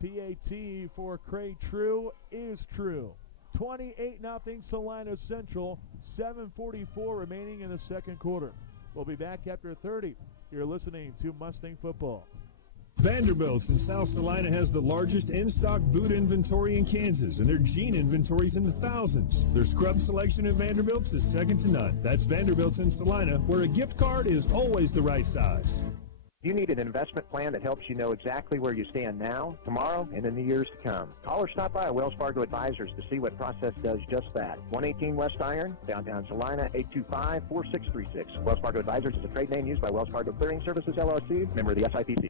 PAT for Craig True is true. 28-0 Salina Central. 7:44 remaining in the second quarter. We'll be back after 30 You're listening to Mustang Football. Vanderbilt's in South Salina has the largest in-stock boot inventory in Kansas, and their jean inventory's in the thousands. Their scrub selection at Vanderbilt's is second to none. That's Vanderbilt's in Salina, where a gift card is always the right size. You need an investment plan that helps you know exactly where you stand now, tomorrow, and in the years to come. Call or stop by Wells Fargo Advisors to see what process does just that. 118 West Iron, downtown Salina, 825-4636. Wells Fargo Advisors is a trade name used by Wells Fargo Clearing Services, LLC, member of the SIPC.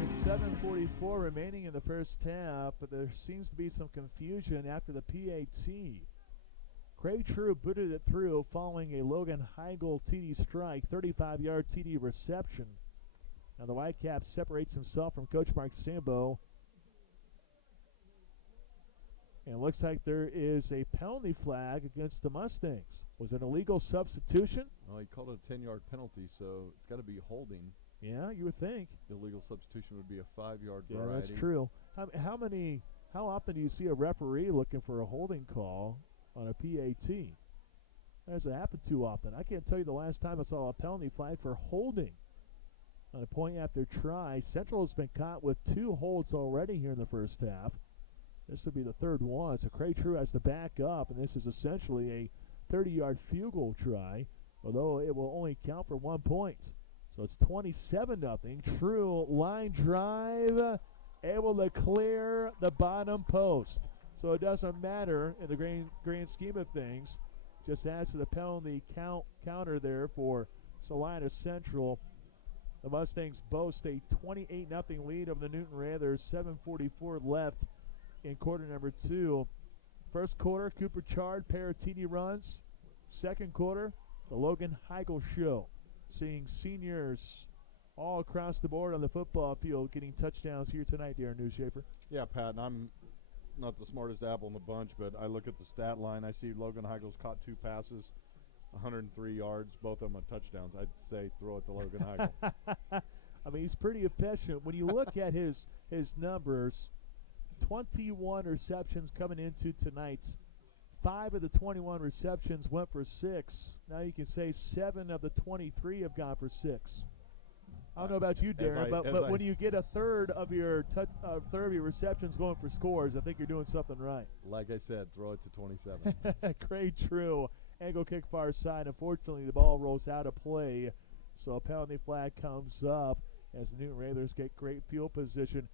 With 7:44 remaining in the first half, but there seems to be some confusion after the PAT. Craig True booted it through following a Logan Heigl TD strike, 35-yard TD reception. Now the Whitecap separates himself from Coach Mark Sambo. And it looks like there is a penalty flag against the Mustangs. Was it an illegal substitution? Well, he called it a 10-yard penalty, so it's got to be holding. Yeah, you would think. Illegal substitution would be a 5-yard Yeah, variety. that's true. How often do you see a referee looking for a holding call on a PAT? That doesn't happen too often. I can't tell you the last time I saw a penalty flag for holding on a point after try. Central has been caught with 2 holds already here in the first half. This will be the third one. So Craig True has to back up, and this is essentially a 30-yard field goal try, although it will only count for 1 point. So it's 27-0. True line drive, able to clear the bottom post. So it doesn't matter in the grand scheme of things. Just adds to the penalty counter there for Salina Central. The Mustangs boast a 28-0 lead over the Newton Raiders. 7:44 left in quarter number 2. First quarter, Cooper Chard, pair of TD runs. Second quarter, the Logan Heigl show. Seeing seniors all across the board on the football field getting touchdowns here tonight, Darren Newshafer. Yeah, Pat, and I'm not the smartest apple in the bunch, but I look at the stat line. I see Logan Heigl's caught 2 passes, 103 yards, both of them are touchdowns. I'd say throw it to Logan Heigl. I mean, he's pretty efficient. When you look at his numbers, 21 receptions coming into tonight's. 5 of the 21 receptions went for 6. Now you can say 7 of the 23 have gone for 6. I don't know about you, Darren, but when you get a third of your receptions going for scores, I think you're doing something right. Like I said, throw it to 27. Craig True, angle kick far side. Unfortunately, the ball rolls out of play, so a penalty flag comes up as the Newton Raiders get great field position.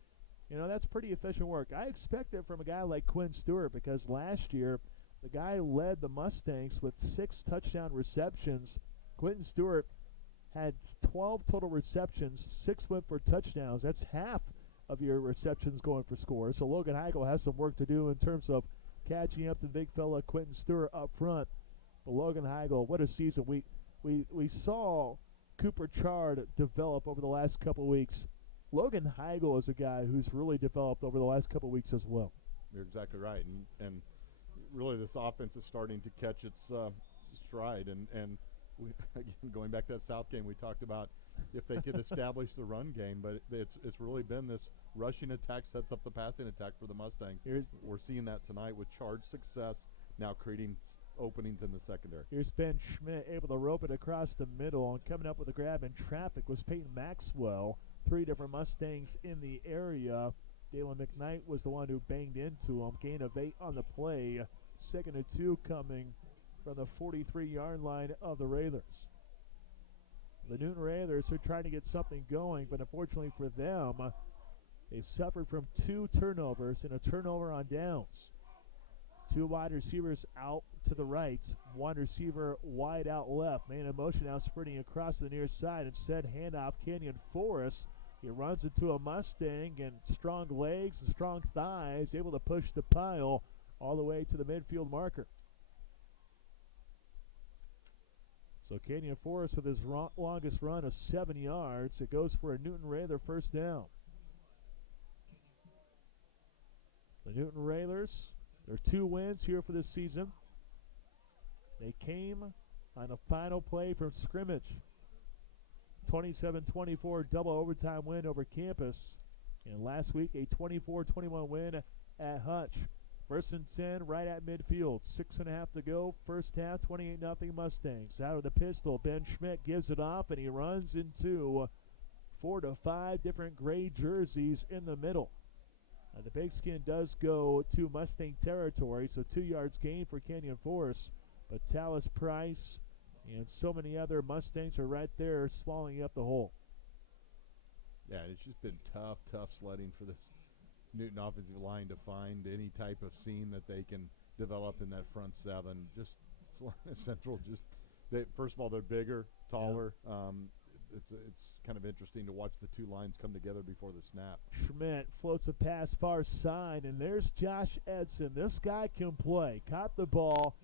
You know, that's pretty efficient work. I expect it from a guy like Quinn Stewart because last year the guy led the Mustangs with 6 touchdown receptions. Quentin Stewart had 12 total receptions, 6 went for touchdowns. That's half of your receptions going for scores. So Logan Heigl has some work to do in terms of catching up to the big fella Quentin Stewart up front. But Logan Heigl, what a season. We saw Cooper Chard develop over the last couple weeks. Logan Heigl is a guy who's really developed over the last couple weeks as well. You're exactly right. And really this offense is starting to catch its stride. And we, again, going back to that South game, we talked about if they could establish the run game, but it's really been this rushing attack sets up the passing attack for the Mustangs. We're seeing that tonight with Chard's success, now creating openings in the secondary. Here's Ben Schmidt able to rope it across the middle, and coming up with a grab in traffic was Peyton Maxwell. 3 different Mustangs in the area. Dalen McKnight was the one who banged into him. Gain of 8 on the play. 2nd and 2 coming from the 43-yard line of the Raiders. The Newton Raiders are trying to get something going, but unfortunately for them, they've suffered from 2 turnovers and a turnover on downs. 2 wide receivers out to the right, 1 receiver wide out left. Man in motion now sprinting across the near side. Instead, handoff Kenyon Forrest. He runs into a Mustang and strong legs and strong thighs, able to push the pile all the way to the midfield marker. So Kenyon Forrest with his longest run of 7 yards. It goes for a Newton Raider first down. The Newton Raiders, their 2 wins here for this season. They came on a final play from scrimmage. 27-24 double overtime win over Campus. And last week, a 24-21 win at Hutch. First and 10 right at midfield. 6.5 to go. First half, 28-0 Mustangs. Out of the pistol, Ben Schmidt gives it off, and he runs into 4 to 5 different gray jerseys in the middle. The pigskin does go to Mustang territory, so 2 yards gain for Canyon Forest. But Tallis Price and so many other Mustangs are right there swallowing up the hole. Yeah, it's just been tough sledding for this Newton offensive line to find any type of seam that they can develop in that front seven. Just Salina Central, first of all, they're bigger, taller. Yeah. It's kind of interesting to watch the two lines come together before the snap. Schmidt floats a pass far side, and there's Josh Edson. This guy can play. Caught the ball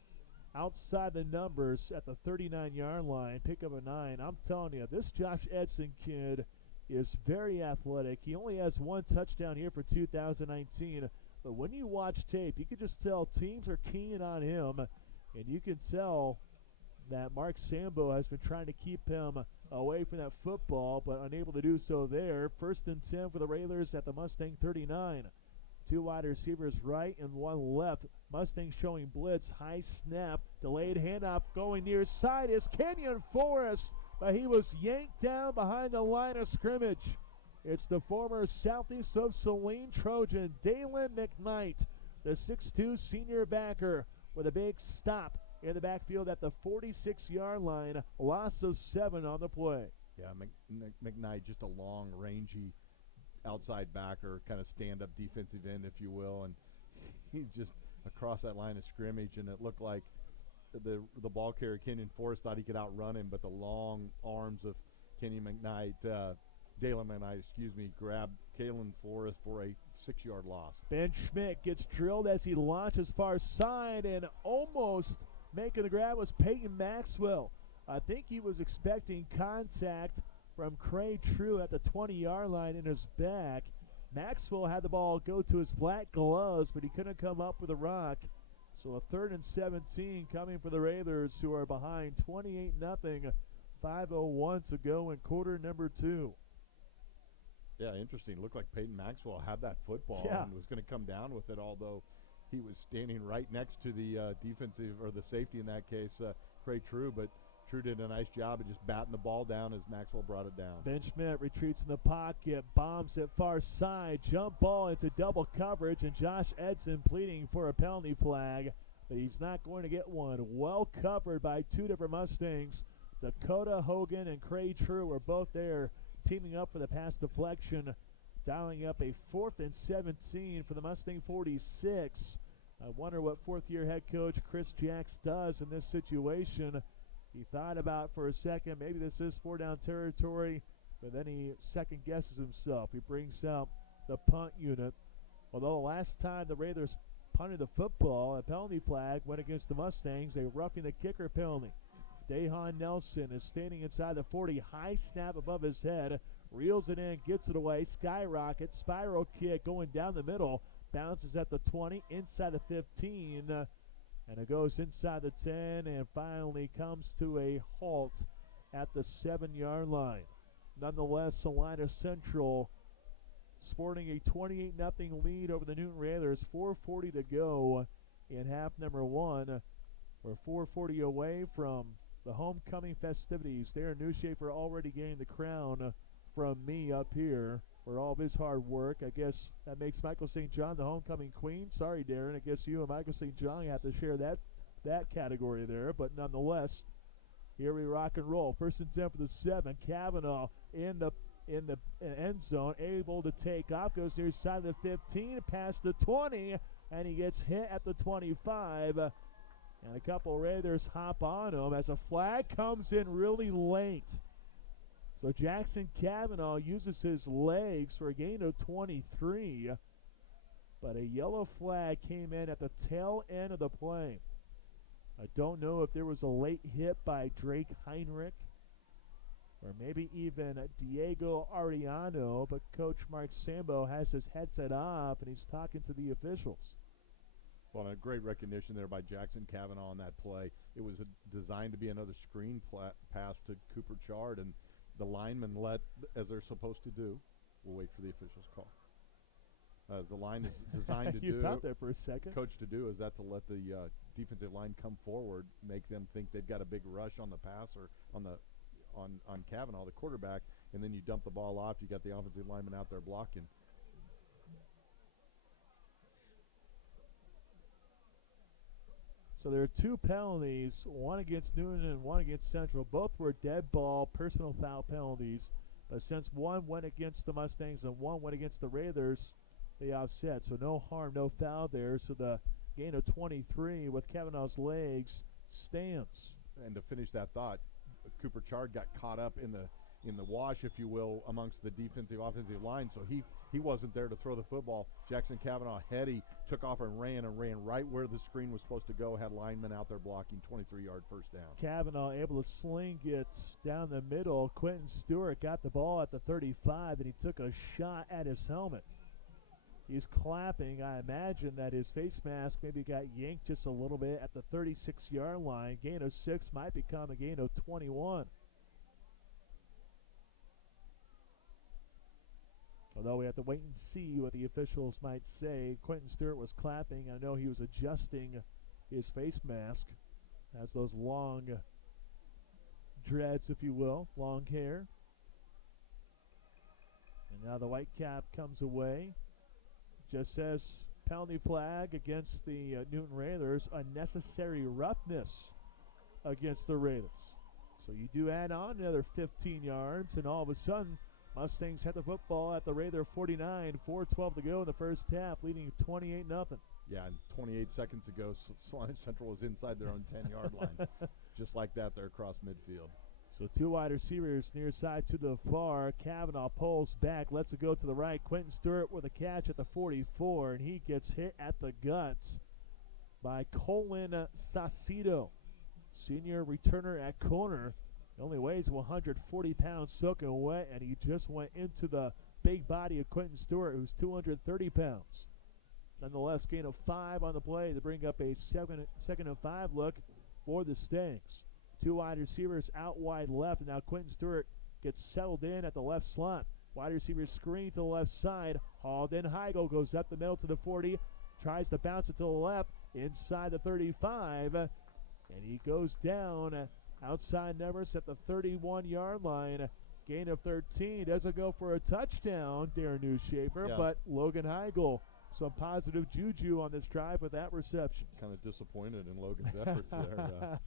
outside the numbers at the 39-yard line. Pick up a 9. I'm telling you, this Josh Edson kid is very athletic. He only has 1 touchdown here for 2019. But when you watch tape, you can just tell teams are keen on him, and you can tell that Mark Sambo has been trying to keep him away from that football, but unable to do so there. First and 10 for the Railers at the Mustang 39. 2 wide receivers right and 1 left. Mustang showing blitz. High snap. Delayed handoff going near side is Canyon Forest, but he was yanked down behind the line of scrimmage. It's the former Southeast of Saline Trojan, Dalen McKnight, the 6'2 senior backer, with a big stop in the backfield at the 46-yard line. Loss of 7 on the play. Yeah, McKnight, just a long, rangy outside backer, kind of stand-up defensive end, if you will, and he's just across that line of scrimmage, and it looked like the ball carrier, Kenyon Forrest, thought he could outrun him, but the long arms of Dalen McKnight, grabbed Kalen Forrest for a 6-yard loss. Ben Schmidt gets drilled as he launches far side, and almost making the grab was Peyton Maxwell. I think he was expecting contact from Craig True at the 20-yard line in his back. Maxwell had the ball go to his black gloves, but he couldn't come up with a rock. So a 3rd and 17 coming for the Raiders, who are behind 28-0. 5:01 to go in quarter number 2. Yeah, interesting. Looked like Peyton Maxwell had that football and was going to come down with it, although he was standing right next to the defensive, or the safety in that case, Craig True, but True did a nice job of just batting the ball down as Maxwell brought it down. Ben Schmidt retreats in the pocket, bombs it far side, jump ball into double coverage, and Josh Edson pleading for a penalty flag, but he's not going to get one. Well covered by 2 different Mustangs. Dakota Hogan and Craig True were both there, teaming up for the pass deflection, dialing up a 4th and 17 for the Mustang 46. I wonder what 4th-year head coach Chris Jacks does in this situation. He thought about for a second, maybe this is 4-down territory, but then he second-guesses himself. He brings out the punt unit. Although the last time the Raiders punted the football, a penalty flag went against the Mustangs, a roughing the kicker penalty. Dahan Nelson is standing inside the 40, high snap above his head, reels it in, gets it away, skyrocket, spiral kick going down the middle, bounces at the 20, inside the 15, and it goes inside the 10 and finally comes to a halt at the 7-yard line. Nonetheless, Salina Central sporting a 28-0 lead over the Newton Raiders, 4:40 to go in half number 1. We're 4:40 away from the homecoming festivities. Darren Newshafer already gained the crown from me up here for all of his hard work. I guess that makes Michael St. John the homecoming queen. Sorry, Darren. I guess you and Michael St. John have to share that category there. But nonetheless, here we rock and roll. 1st and 10 for the 7. Kavanaugh in the end zone, able to take off. Goes near side of the 15, past the 20, and he gets hit at the 25. And a couple Raiders hop on him as a flag comes in really late. So Jackson Kavanaugh uses his legs for a gain of 23. But a yellow flag came in at the tail end of the play. I don't know if there was a late hit by Drake Heinrich or maybe even Diego Ariano, but Coach Mark Sambo has his headset off and he's talking to the officials. Well, a great recognition there by Jackson Kavanaugh on that play. It was designed to be another screen pass to Cooper Chard, and the linemen let, as they're supposed to do. We'll wait for the officials' call. as the line is designed to you do. thought there for a second. Coach to do is that to let the defensive line come forward, make them think they've got a big rush on the passer on Kavanaugh, the quarterback, and then you dump the ball off. You got the offensive lineman out there blocking. So there are two penalties, one against Newton and one against Central. Both were dead ball, personal foul penalties. But since one went against the Mustangs and one went against the Raiders, they offset. So no harm, no foul there. So the gain of 23 with Kavanaugh's legs stands. And to finish that thought, Cooper Chard got caught up in the wash, if you will, amongst the defensive offensive line, so he wasn't there to throw the football. Jackson Kavanaugh heady took off and ran right where the screen was supposed to go, had linemen out there blocking, 23-yard first down. Kavanaugh able to sling it down the middle. Quentin Stewart got the ball at the 35, and he took a shot at his helmet. He's clapping. I imagine that his face mask maybe got yanked just a little bit at the 36-yard line. Gain of 6 might become a gain of 21. Although we have to wait and see what the officials might say. Quentin Stewart was clapping. I know he was adjusting his face mask. Has those long dreads, if you will, long hair. And now the white cap comes away. Just says penalty flag against the Newton Raiders. Unnecessary roughness against the Raiders. So you do add on another 15 yards, and all of a sudden, Mustangs had the football at the Raider 49, 4:12 to go in the first half, leading 28-0. Yeah, and 28 seconds ago, Salina Central was inside their own 10-yard line. Just like that, they're across midfield. So two wide receivers near side to the far. Kavanaugh pulls back, lets it go to the right. Quentin Stewart with a catch at the 44, and he gets hit at the guts by Colin Saucedo, senior returner at corner. He only weighs 140 pounds soaking wet, and he just went into the big body of Quentin Stewart, who's 230 pounds. Nonetheless, gain of 5 on the play to bring up a second and 5 look for the Stangs. Two wide receivers out wide left, and now Quentin Stewart gets settled in at the left slot. Wide receiver screen to the left side. Hauled in. Heigl goes up the middle to the 40, tries to bounce it to the left, inside the 35, and he goes down outside numbers at the 31-yard line. Gain of 13. Doesn't go for a touchdown, Darren Newshafer, but Logan Heigl, some positive juju on this drive with that reception. Kind of disappointed in Logan's efforts there.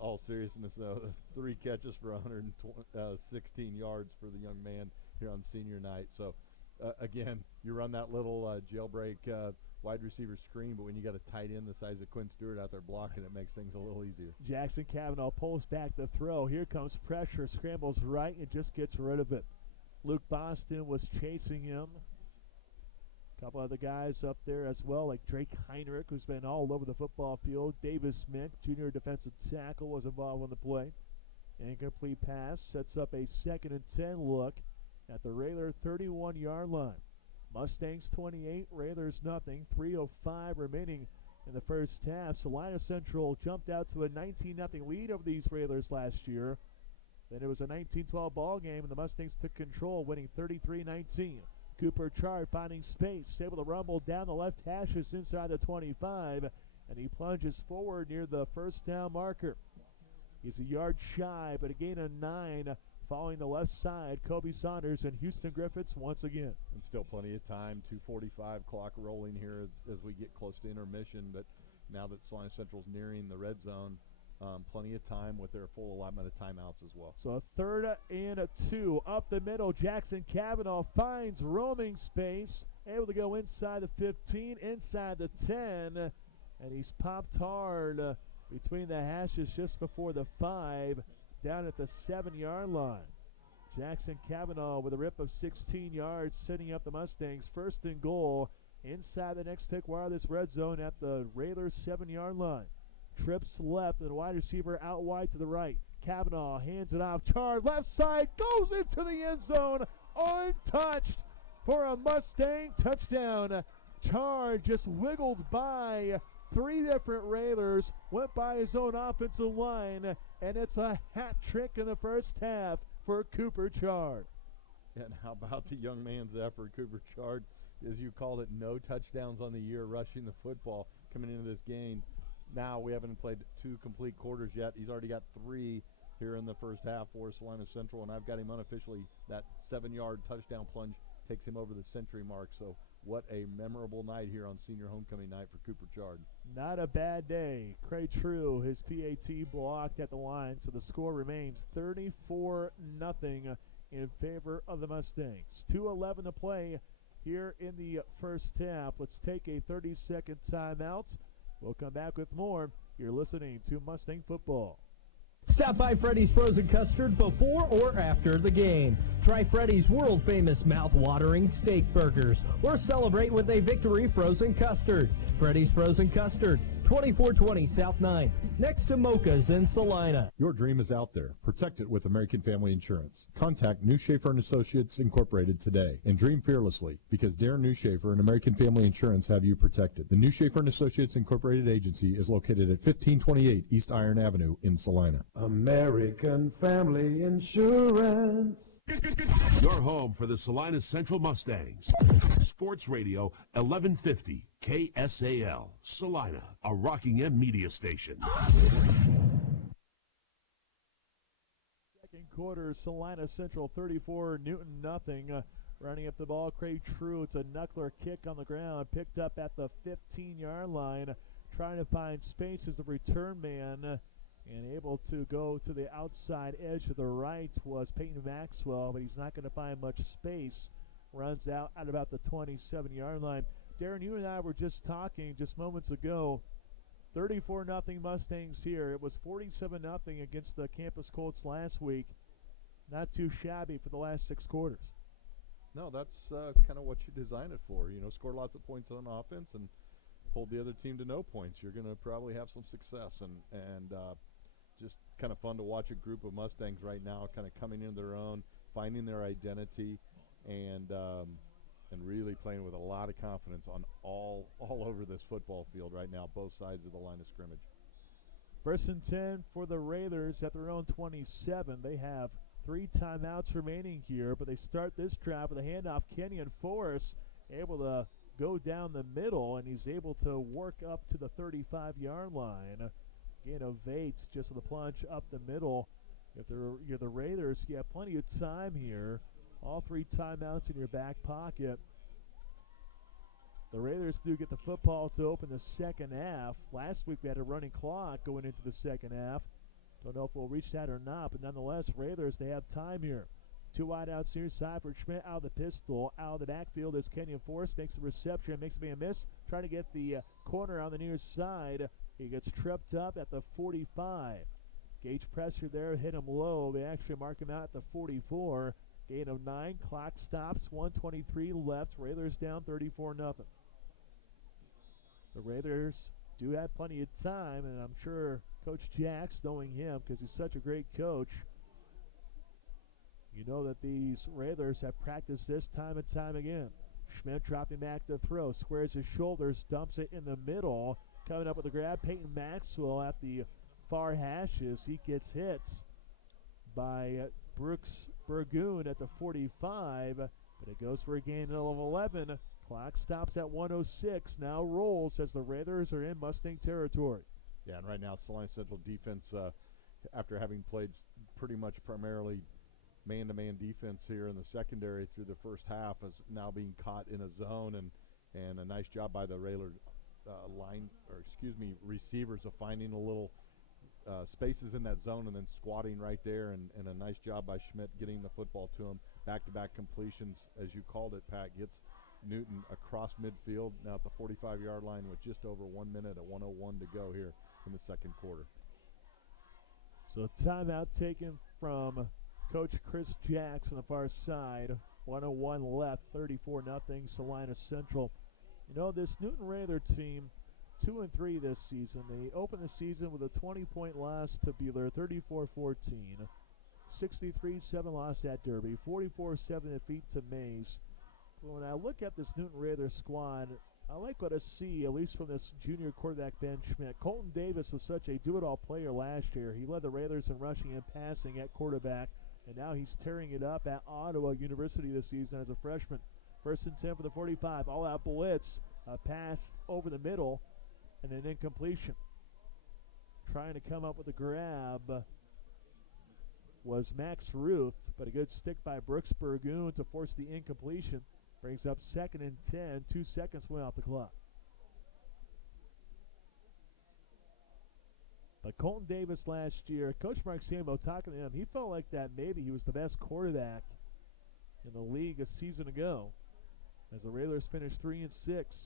All seriousness, though, 3 catches for 116 yards for the young man here on senior night. So, again, you run that little jailbreak wide receiver screen, but when you got a tight end the size of Quinn Stewart out there blocking, it makes things a little easier. Jackson Kavanaugh pulls back the throw. Here comes pressure, scrambles right, and just gets rid of it. Luke Boston was chasing him. A couple other guys up there as well, like Drake Heinrich, who's been all over the football field. Davis Mink, junior defensive tackle, was involved in the play. Incomplete pass sets up a 2nd and 10 look at the Raider 31-yard line. Mustangs 28, Raiders nothing. 3:05 remaining in the first half. Salina Central jumped out to a 19-0 lead over these Raiders last year. Then it was a 19-12 ball game, and the Mustangs took control, winning 33-19. Cooper Chard finding space, able to rumble down the left hashes inside the 25, and he plunges forward near the first down marker. He's a yard shy, but a gain of 9 following the left side. Kobe Saunders and Houston Griffiths once again. And still plenty of time, 2:45 clock rolling here as we get close to intermission, but now that Salina Central's nearing the red zone, plenty of time with their full allotment of timeouts as well. So a 3rd and 2 up the middle. Jackson Kavanaugh finds roaming space, able to go inside the 15, inside the 10, and he's popped hard between the hashes just before the 5, down at the 7-yard line. Jackson Kavanaugh with a rip of 16 yards, setting up the Mustangs 1st and goal inside the next tick wireless red zone at the Raiders 7-yard line. Trips left and wide receiver out wide to the right. Kavanaugh hands it off. Chard left side, goes into the end zone, untouched for a Mustang touchdown. Chard just wiggled by 3 different Raiders, went by his own offensive line, and it's a hat trick in the first half for Cooper Chard. And how about the young man's effort, Cooper Chard, as you called it, no touchdowns on the year rushing the football coming into this game. Now we haven't played 2 complete quarters yet. He's already got 3 here in the first half for Salina Central, and I've got him unofficially. That 7-yard touchdown plunge takes him over the century mark. So what a memorable night here on senior homecoming night for Cooper Chard. Not a bad day. Craig True, his PAT blocked at the line, so the score remains 34-0 in favor of the Mustangs. 2:11 to play here in the first half. Let's take a 30-second timeout. We'll come back with more. You're listening to Mustang Football. Stop by Freddy's Frozen Custard before or after the game. Try Freddy's world-famous mouth-watering steak burgers or celebrate with a victory frozen custard. Freddy's Frozen Custard, 2420 South 9, next to Mocha's in Salina. Your dream is out there. Protect it with American Family Insurance. Contact New Schaefer & Associates Incorporated today and dream fearlessly because Darren New Schaefer and American Family Insurance have you protected. The New Schaefer & Associates Incorporated agency is located at 1528 East Iron Avenue in Salina. American Family Insurance. Your home for the Salina Central Mustangs. Sports Radio 1150 KSAL, Salina, a Rockingham media station. Second quarter, Salina Central 34, Newton nothing. Running up the ball, Craig True. It's a knuckler kick on the ground, picked up at the 15-yard line, trying to find space as the return man. And able to go to the outside edge to the right was Peyton Maxwell, but he's not going to find much space. Runs out at about the 27-yard line. Darren, you and I were just talking just moments ago. 34-0 Mustangs here. It was 47-0 against the Campus Colts last week. Not too shabby for the last 6 quarters. No, that's kind of what you design it for. You know, score lots of points on offense and hold the other team to no points. You're going to probably have some success. And just kind of fun to watch a group of Mustangs right now kind of coming into their own, finding their identity, and really playing with a lot of confidence on all over this football field right now, both sides of the line of scrimmage. 1st and 10 for the Raiders at their own 27. They have 3 timeouts remaining here, but they start this drive with a handoff. Kenyon Forrest able to go down the middle, and he's able to work up to the 35-yard line. Gain of 8 just with a plunge up the middle. If you're the Raiders, you have plenty of time here. All 3 timeouts in your back pocket. The Raiders do get the football to open the second half. Last week we had a running clock going into the second half. Don't know if we'll reach that or not, but nonetheless, Raiders, they have time here. 2 wideouts near side for Schmidt out of the pistol. Out of the backfield is Kenyon Forrest. Makes a reception, makes it be a miss. Trying to get the corner on the near side. He gets tripped up at the 45. Gauge pressure there, hit him low. They actually mark him out at the 44. Gain of 9. Clock stops. 1:23 left. Raiders down 34-0. The Raiders do have plenty of time, and I'm sure Coach Jacks, knowing him because he's such a great coach, you know that these Raiders have practiced this time and time again. Schmidt dropping back to throw, squares his shoulders, dumps it in the middle. Coming up with a grab, Peyton Maxwell at the far hashes. He gets hit by Brooks Burgoon at the 45, but it goes for a gain of 11. Clock stops at 1:06. Now rolls as the Raiders are in Mustang territory. Yeah, and right now Salina Central defense, after having played pretty much primarily man-to-man defense here in the secondary through the first half, is now being caught in a zone, and a nice job by the Raider receivers of finding a little spaces in that zone and then squatting right there, and a nice job by Schmidt getting the football to him. Back-to-back completions, as you called it, Pat, gets Newton across midfield, now at the 45-yard line with just over 1 minute at 1:01 to go here in the second quarter. So timeout taken from Coach Chris Jacks on the far side. 1:01 left, 34-0 Salina Central. You know, this Newton Raider team, 2-3 this season. They opened the season with a 20-point loss to Beeler, 34-14. 63-7 loss at Derby, 44-7 defeat to Mays. When I look at this Newton Raider squad, I like what I see, at least from this junior quarterback Ben Schmidt. Colton Davis was such a do-it-all player last year. He led the Raiders in rushing and passing at quarterback. and now he's tearing it up at Ottawa University this season as a freshman. 1st and 10 for the 45. All-out blitz. A pass over the middle and an incompletion. Trying to come up with a grab was Max Ruth, but a good stick by Brooks Burgoon to force the incompletion. Brings up 2nd and 10. 2 seconds went off the clock. But Colton Davis last year, Coach Mark Sambo talking to him, he felt like that maybe he was the best quarterback in the league a season ago. As the Railers finish 3 and 6.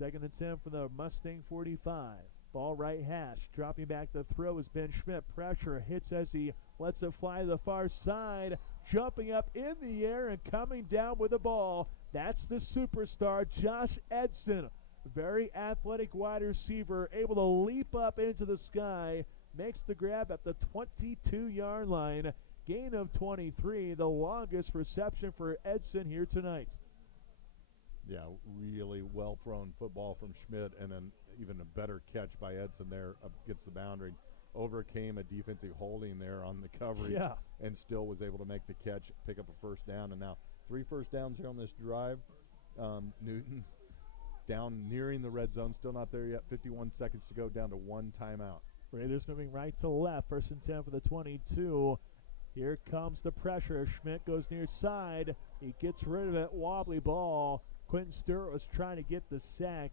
2nd and 10 for the Mustang 45. Ball right hash. Dropping back the throw is Ben Schmidt. Pressure hits as he lets it fly to the far side. Jumping up in the air and coming down with the ball. That's the superstar, Josh Edson. Very athletic wide receiver, able to leap up into the sky. Makes the grab at the 22-yard line. Gain of 23, the longest reception for Edson here tonight. Yeah, really well-thrown football from Schmidt, and then even a better catch by Edson there against the boundary. Overcame a defensive holding there on the coverage, and still was able to make the catch, pick up a first down. And now 3 first downs here on this drive. Newton's down nearing the red zone, still not there yet. 51 seconds to go, down to 1 timeout. Raiders moving right to left. 1st and 10 for the 22. Here comes the pressure. Schmidt goes near side. He gets rid of it. Wobbly ball. Quentin Stewart was trying to get the sack.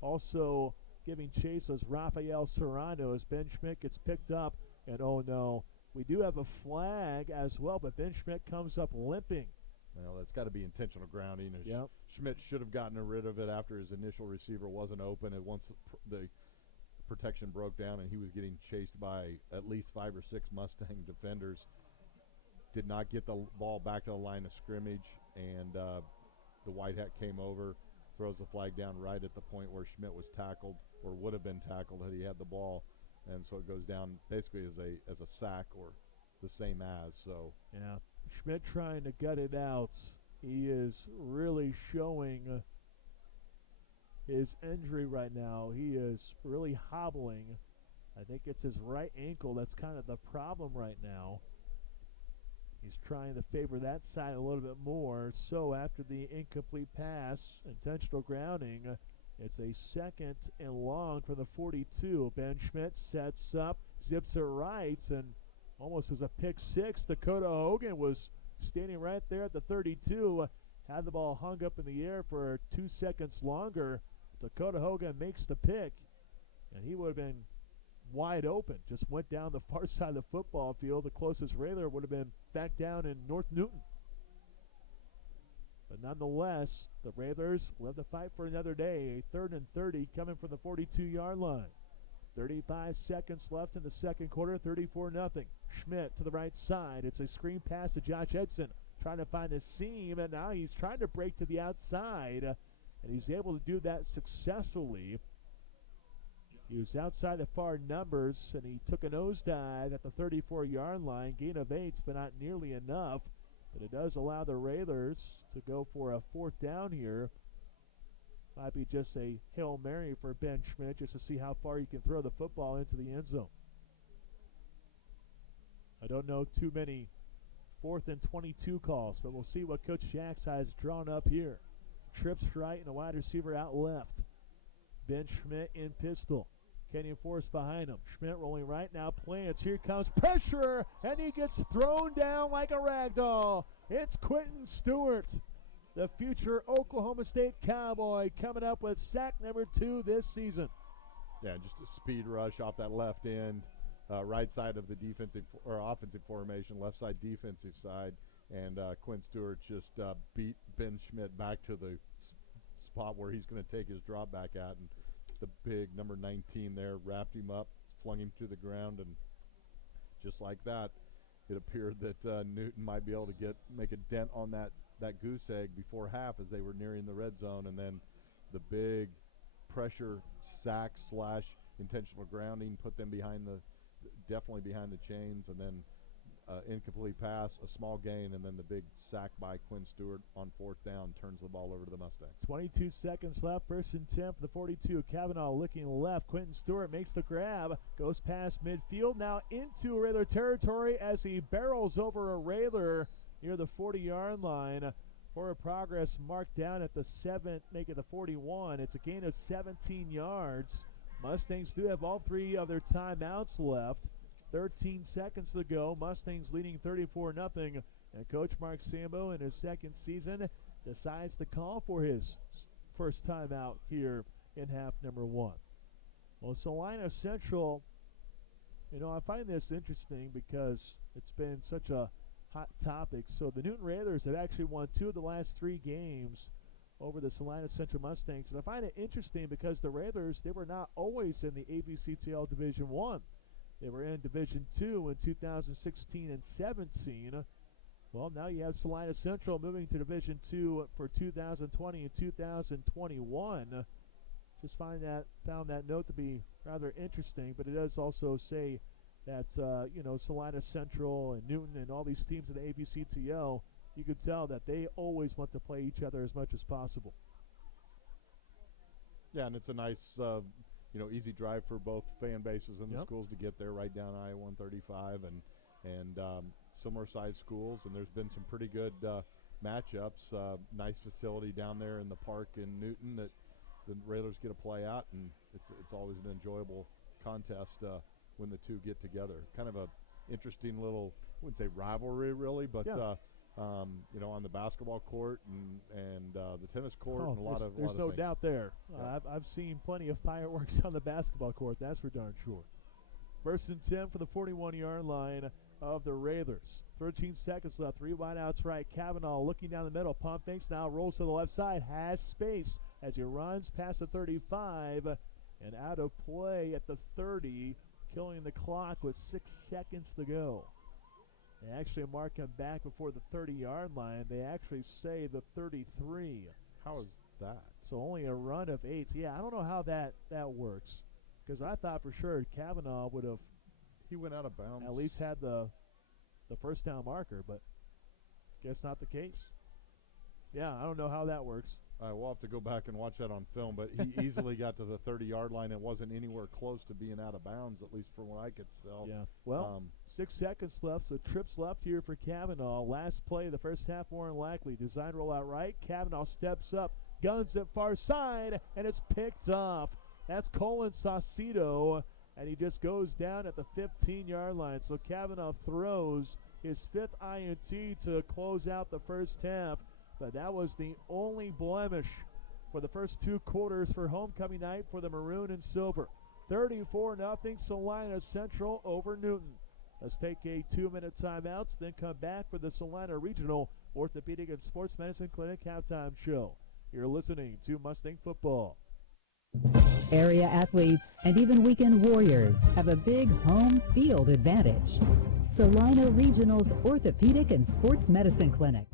Also giving chase was Rafael Serrano as Ben Schmidt gets picked up. And oh no, we do have a flag as well, but Ben Schmidt comes up limping. Well, that's got to be intentional grounding. Yep. Schmidt should have gotten rid of it after his initial receiver wasn't open. And once the protection broke down and he was getting chased by at least 5 or 6 Mustang defenders, did not get the ball back to the line of scrimmage, and the white hat came over, throws the flag down right at the point where Schmidt was tackled, or would have been tackled had he had the ball, and so it goes down basically as a sack or the same as. So yeah, Schmidt trying to gut it out. He is really showing his injury right now. He is really hobbling. I think it's his right ankle that's kind of the problem right now. He's trying to favor that side a little bit more. So after the incomplete pass, intentional grounding, it's a 2nd and long from the 42. Ben Schmidt sets up, zips it right, and almost was a pick 6. Dakota Hogan was standing right there at the 32. Had the ball hung up in the air for 2 seconds longer. Dakota Hogan makes the pick, and he would have been wide open. Just went down the far side of the football field. The closest Railer would have been back down in North Newton. But nonetheless, the Railers will have to fight for another day. A 3rd and 30 coming from the 42-yard line. 35 seconds left in the second quarter, 34-0. Schmidt to the right side. It's a screen pass to Josh Edson. Trying to find a seam, and now he's trying to break to the outside. And he's able to do that successfully. He was outside the far numbers, and he took a nosedive at the 34-yard line. Gain of 8, but not nearly enough. But it does allow the Railers to go for a 4th down here. Might be just a Hail Mary for Ben Schmidt just to see how far you can throw the football into the end zone. I don't know too many 4th and 22 calls, but we'll see what Coach Jacks has drawn up here. Trips right and a wide receiver out left. Ben Schmidt in pistol. Kenyon Forrest behind him. Schmidt rolling right now. Plants. Here comes pressure, and he gets thrown down like a rag doll. It's Quentin Stewart, the future Oklahoma State Cowboy, coming up with sack number 2 this season. Yeah, just a speed rush off that left end, right side of the defensive or offensive formation, left side defensive side, and Quentin Stewart just beat Ben Schmidt back to the spot where he's going to take his drop back at, and the big number 19 there wrapped him up, flung him to the ground, and just like that, it appeared that Newton might be able to make a dent on that goose egg before half as they were nearing the red zone, and then the big pressure sack / intentional grounding put them definitely behind the chains, and then incomplete pass, a small gain, and then the big sack by Quinn Stewart on fourth down turns the ball over to the Mustangs. 22 seconds left. First and 10 for the 42. Kavanaugh looking left. Quentin Stewart makes the grab. Goes past midfield. Now into Raider territory as he barrels over a Raider near the 40-yard line. Forward progress marked down at the 7, make it the 41. It's a gain of 17 yards. Mustangs do have all 3 of their timeouts left. 13 seconds to go. Mustangs leading 34-0. And Coach Mark Sambo, in his second season, decides to call for his first timeout here in half number 1. Well, Salina Central, I find this interesting because it's been such a hot topic. So the Newton Raiders have actually won 2 of the last 3 games over the Salina Central Mustangs. And I find it interesting because the Raiders, they were not always in the ABCTL Division 1. They were in Division 2 in 2016 and 17. Well, now you have Salina Central moving to Division 2 for 2020 and 2021. Just found that note to be rather interesting, but it does also say that, Salina Central and Newton and all these teams in the ABCTL, you can tell that they always want to play each other as much as possible. Yeah, and it's a nice, easy drive for both fan bases and the schools to get there right down I-135 and similar-sized schools. And there's been some pretty good matchups. Nice facility down there in the park in Newton that the Raiders get to play out, and it's always an enjoyable contest when the two get together. Kind of a interesting little, I wouldn't say rivalry really, but on the basketball court and the tennis court and a lot of there's no things. doubt there. Yeah. I've seen plenty of fireworks on the basketball court, that's for darn sure. First and 10 for the 41-yard line of the Raiders. 13 seconds left. 3 wideouts right. Kavanaugh looking down the middle. Pump fakes now, rolls to the left side, has space as he runs past the 35 and out of play at the 30, killing the clock with 6 seconds to go. They actually mark him back before the 30-yard line. They actually say the 33. How is that? So only a run of 8. Yeah, I don't know how that works, because I thought for sure Kavanaugh would have. He went out of bounds. At least had the first down marker, but guess not the case. Yeah, I don't know how that works. We'll have to go back and watch that on film, but he easily got to the 30-yard line and wasn't anywhere close to being out of bounds, at least from what I could tell. Yeah, well, 6 seconds left, so trips left here for Kavanaugh. Last play of the first half, more than likely. Design roll out right. Kavanaugh steps up, guns it far side, and it's picked off. That's Colin Saucedo, and he just goes down at the 15-yard line. So Kavanaugh throws his 5th INT to close out the first half. But that was the only blemish for the first 2 quarters for homecoming night for the Maroon and Silver. 34-0 Salina Central over Newton. Let's take a 2-minute timeout, then come back for the Salina Regional Orthopedic and Sports Medicine Clinic halftime show. You're listening to Mustang Football. Area athletes and even weekend warriors have a big home field advantage. Salina Regional's Orthopedic and Sports Medicine Clinic.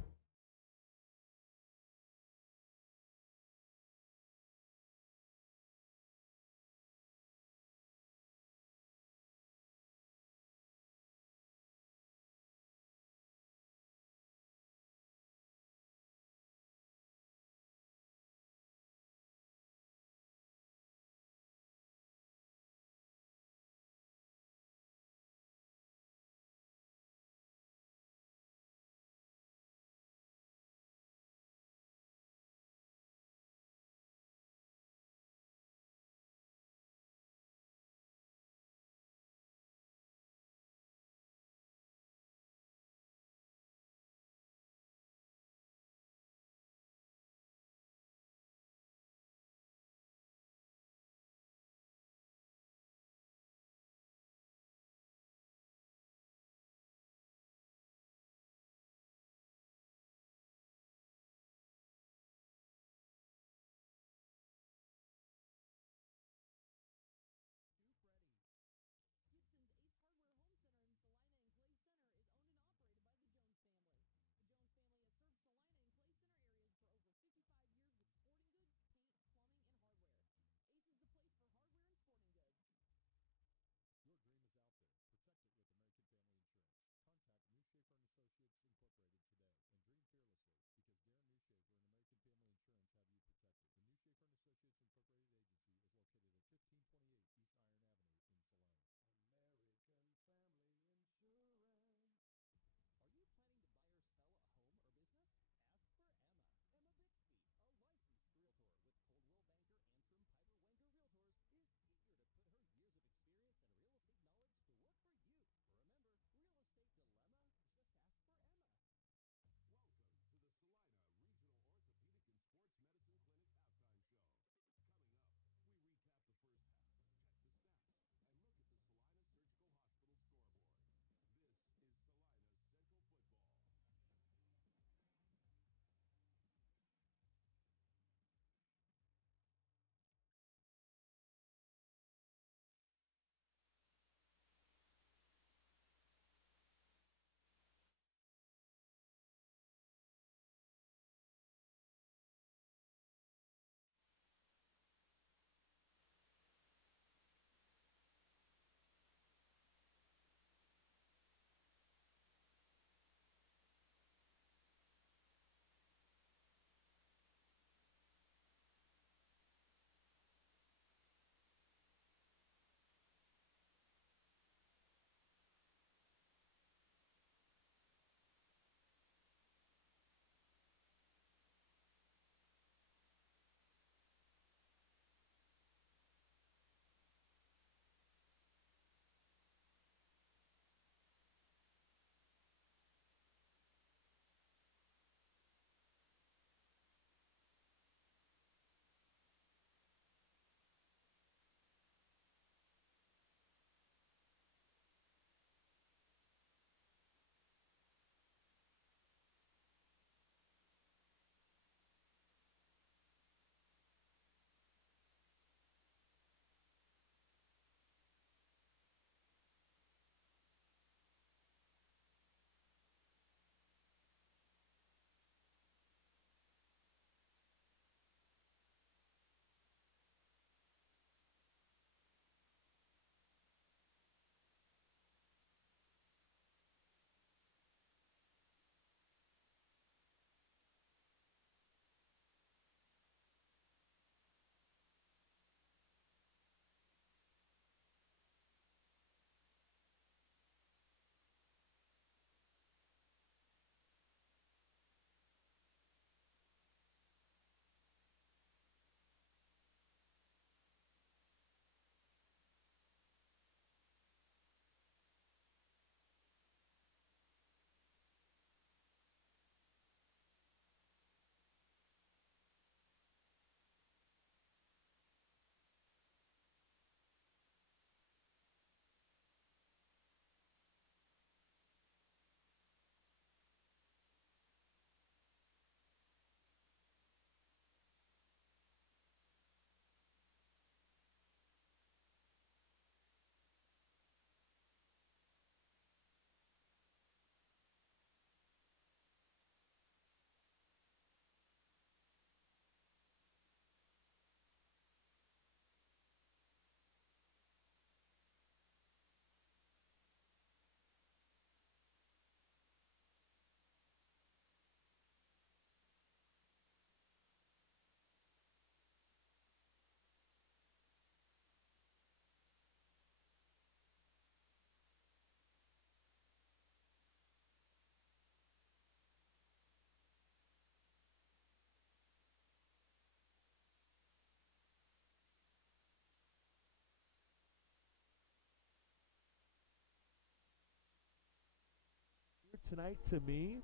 tonight to me,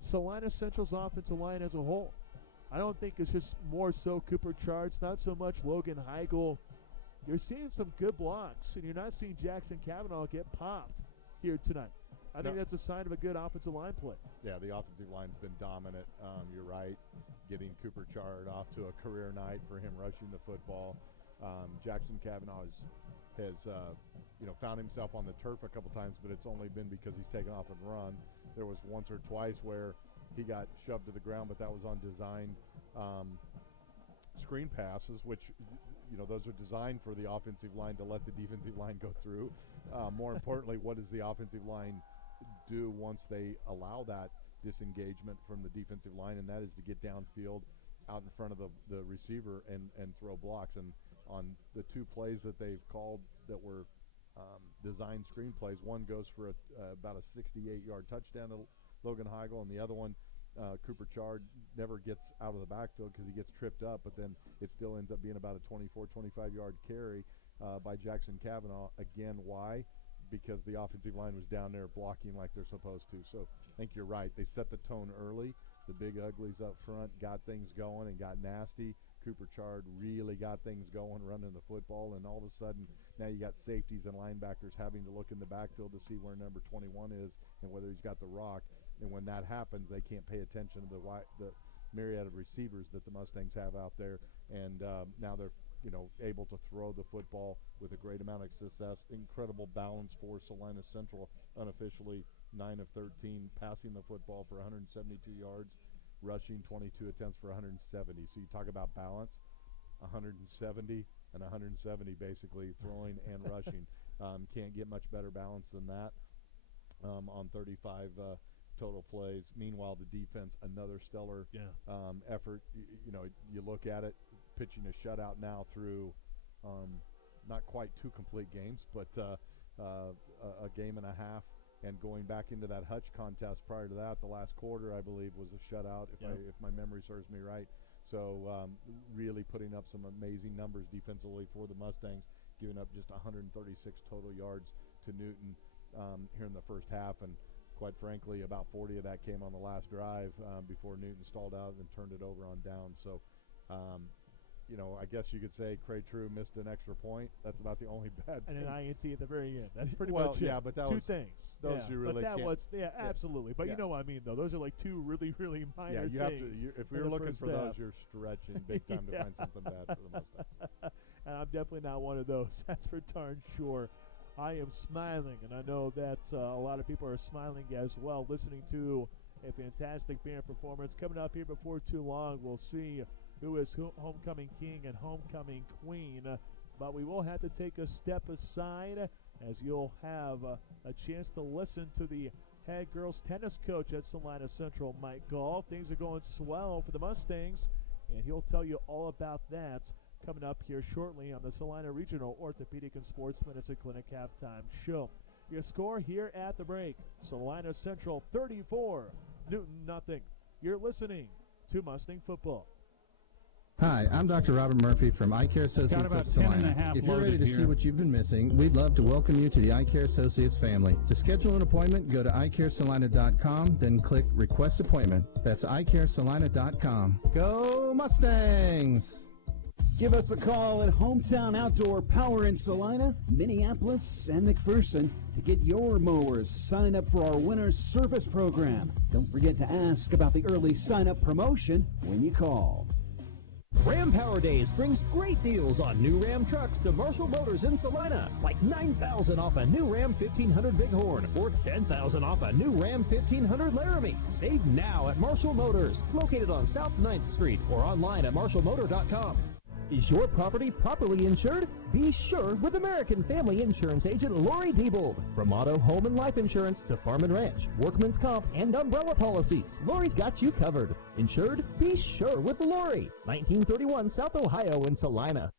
Salina Central's offensive line as a whole. I don't think it's just more so Cooper Charge, not so much Logan Heigl. You're seeing some good blocks, and you're not seeing Jackson Cavanaugh get popped here tonight. I think that's a sign of a good offensive line play. Yeah, the offensive line's been dominant. You're right. Getting Cooper Chard off to a career night for him rushing the football. Jackson Cavanaugh has found himself on the turf a couple times, but it's only been because he's taken off and run. There was once or twice where he got shoved to the ground, but that was on designed screen passes, which those are designed for the offensive line to let the defensive line go through. More importantly, what does the offensive line do once they allow that disengagement from the defensive line, and that is to get downfield out in front of the receiver and throw blocks. And on the two plays that they've called that were designed screen plays, one goes for about a 68-yard touchdown to Logan Heigl, and the other one, Cooper Chard never gets out of the backfield because he gets tripped up, but then it still ends up being about a 24, 25-yard carry by Jackson Cavanaugh. Again, why? Because the offensive line was down there blocking like they're supposed to. So I think you're right. They set the tone early. The big uglies up front got things going and got nasty. Cooper Chard really got things going running the football, and all of a sudden now you got safeties and linebackers having to look in the backfield to see where number 21 is and whether he's got the rock. And when that happens, they can't pay attention to the myriad of receivers that the Mustangs have out there. And now they're able to throw the football with a great amount of success. Incredible balance for Salina Central, unofficially 9 of 13, passing the football for 172 yards, rushing 22 attempts for 170. So you talk about balance, 170 and 170 basically, throwing and rushing. Can't get much better balance than that on 35 total plays. Meanwhile, the defense, another stellar effort. You look at it, pitching a shutout now through not quite 2 complete games, but a game and a half, and going back into that Hutch contest prior to that, the last quarter, I believe, was a shutout, if my memory serves me right. So really putting up some amazing numbers defensively for the Mustangs, giving up just 136 total yards to Newton here in the first half, and quite frankly, about 40 of that came on the last drive before Newton stalled out and turned it over on down. So I guess you could say Cray True missed an extra point. That's about the only bad thing. And an INT at the very end. That's pretty much it. Yeah, but that two was things. Those you really but that can't. was absolutely. But you know what I mean, though. Those are like two really, really minor you things. have to. If you're looking for those, you're stretching big time to find something bad for the Mustangs. And I'm definitely not one of those. That's for darn sure. I am smiling, and I know that a lot of people are smiling as well, listening to a fantastic band performance. Coming up here before too long, we'll see who is homecoming king and homecoming queen. But we will have to take a step aside, as you'll have a chance to listen to the head girls tennis coach at Salina Central, Mike Gall. Things are going swell for the Mustangs, and he'll tell you all about that coming up here shortly on the Salina Regional Orthopedic and Sports Medicine Clinic halftime show. Your score here at the break: Salina Central 34, Newton nothing. You're listening to Mustang Football. Hi, I'm Dr. Robert Murphy from Eye Care Associates of Salina. If you're ready to see what you've been missing, we'd love to welcome you to the Eye Care Associates family. To schedule an appointment, go to eyecaresalina.com, then click Request Appointment. That's eyecaresalina.com. Go Mustangs! Give us a call at Hometown Outdoor Power in Salina, Minneapolis, and McPherson to get your mowers. Sign up for our winter service program. Don't forget to ask about the early sign-up promotion when you call. Ram Power Days brings great deals on new Ram trucks to Marshall Motors in Salina, like $9,000 off a new Ram 1500 Bighorn or $10,000 off a new Ram 1500 Laramie. Save now at Marshall Motors, located on South 9th Street or online at marshallmotor.com. Is your property properly insured? Be sure with American Family Insurance agent Lori Diebold. From auto, home, and life insurance to farm and ranch, workman's comp, and umbrella policies, Lori's got you covered. Insured? Be sure with Lori. 1931 South Ohio in Salina.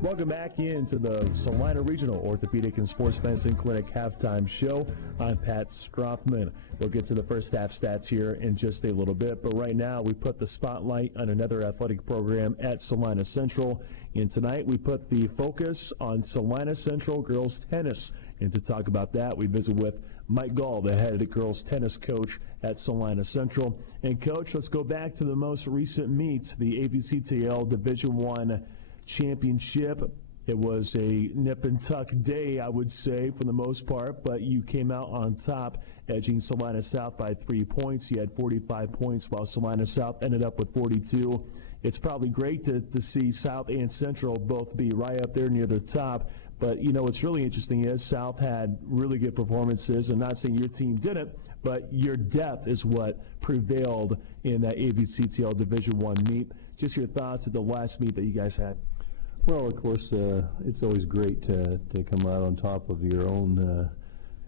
Welcome back into the Salina Regional Orthopedic and Sports Medicine Clinic halftime show. I'm Pat Strothman. We'll get to the first half stats here in just a little bit, but right now we put the spotlight on another athletic program at Salina Central, And tonight we put the focus on Salina Central girls tennis. And to talk about that, we visit with Mike Gall, the head girls tennis coach at Salina Central. And Coach, let's go back to the most recent meet, the AVCTL Division I Championship. It was a nip and tuck day, I would say, for the most part, but you came out on top, edging Salina South by 3 points. You had 45 points, while Salina South ended up with 42. It's probably great to see South and Central both be right up there near the top. But, you know, what's really interesting is South had really good performances. I'm not saying your team didn't, but your depth is what prevailed in that AVCTL Division I meet. Just your thoughts at the last meet that you guys had. Well, of course, it's always great to come out on top of your own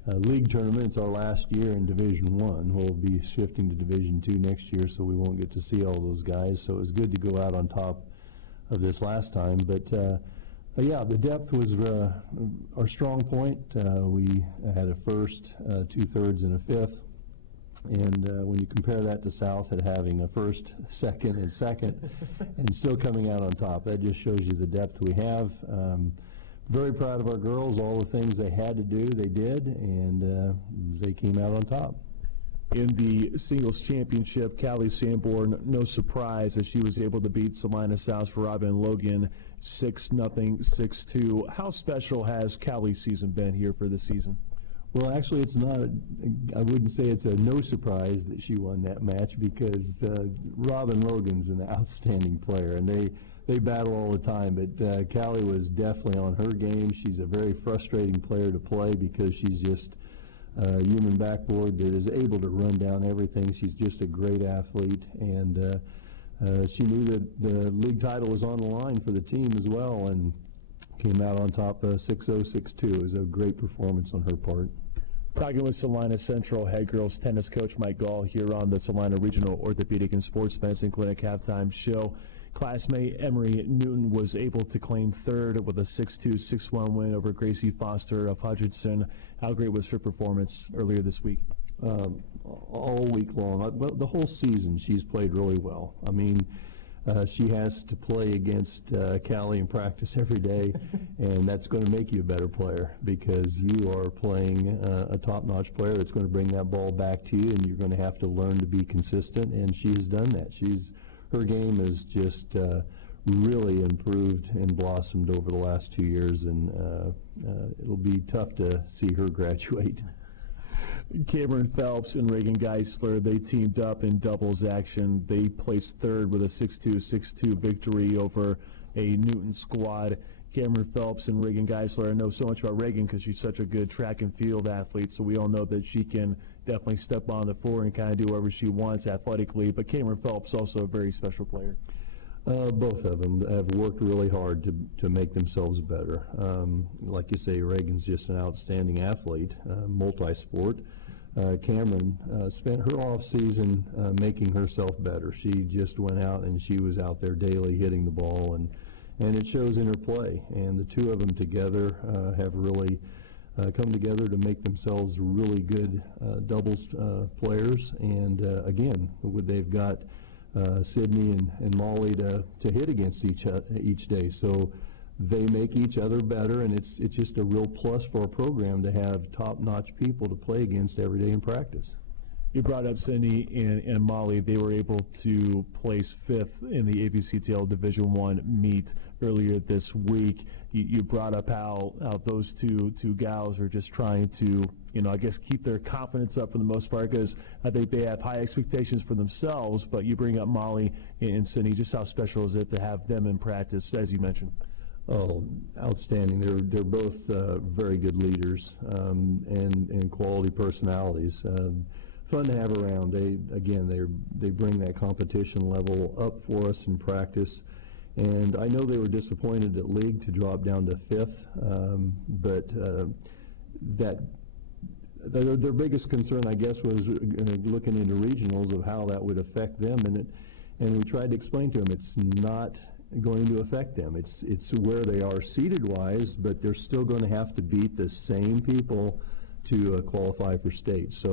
league tournament. It's our last year in Division I. We'll be shifting to Division II next year, so we won't get to see all those guys. So it was good to go out on top of this last time. But yeah, the depth was our strong point. We had a first, 2/3, and a fifth. And when you compare that to South at having a first, second, and second, and still coming out on top, that just shows you the depth we have. Very proud of our girls. All the things they had to do, they did, and they came out on top. In the singles championship, Callie Sanborn, no surprise that she was able to beat Salina South's Robin Logan 6-0, 6-2. How special has Callie's season been here for this season? Well, actually, it's not. I wouldn't say it's a no surprise that she won that match, because Robin Logan's an outstanding player, and they battle all the time. But Callie was definitely on her game. She's a very frustrating player to play because she's just a human backboard that is able to run down everything. She's just a great athlete, and she knew that the league title was on the line for the team as well, and came out on top 6-0, 6-2. It was a great performance on her part. Talking with Salina Central head girls tennis coach Mike Gall here on the Salina Regional Orthopedic and Sports Medicine Clinic halftime show. Classmate Emery Newton was able to claim third with a 6-2, 6-1 win over Gracie Foster of Hutchinson. How great was her performance earlier this week? All week long. Well, the whole season she's played really well. I mean, she has to play against Callie in practice every day, and that's going to make you a better player, because you are playing a top-notch player that's going to bring that ball back to you, and you're going to have to learn to be consistent, and she has done that. Her game has just really improved and blossomed over the last 2 years, and it'll be tough to see her graduate. Cameron Phelps and Reagan Geisler, they teamed up in doubles action. They placed third with a 6-2, 6-2 victory over a Newton squad. Cameron Phelps and Reagan Geisler, I know so much about Reagan because she's such a good track and field athlete, so we all know that she can definitely step on the floor and kind of do whatever she wants athletically, but Cameron Phelps also a very special player. Both of them have worked really hard to make themselves better. Like you say, Reagan's just an outstanding athlete, multi-sport. Cameron spent her off season making herself better. She just went out and she was out there daily hitting the ball, and it shows in her play. And the two of them together have really come together to make themselves really good doubles players. And again, they've got Sydney and Molly to hit against each day. So they make each other better, and it's just a real plus for our program to have top-notch people to play against every day in practice. You brought up Sydney and Molly. They were able to place fifth in the AVCTL Division I meet earlier this week. You brought up how those two gals are just trying to, I guess, keep their confidence up for the most part, because I think they have high expectations for themselves. But you bring up Molly and Sydney. Just how special is it to have them in practice, as you mentioned? Oh, outstanding. They're both very good leaders and quality personalities. Fun to have around. They bring that competition level up for us in practice. And I know they were disappointed at league to drop down to fifth, but their biggest concern, I guess, was looking into regionals of how that would affect them. And we tried to explain to them it's not going to affect them. It's where they are seated-wise, but they're still going to have to beat the same people to qualify for state. So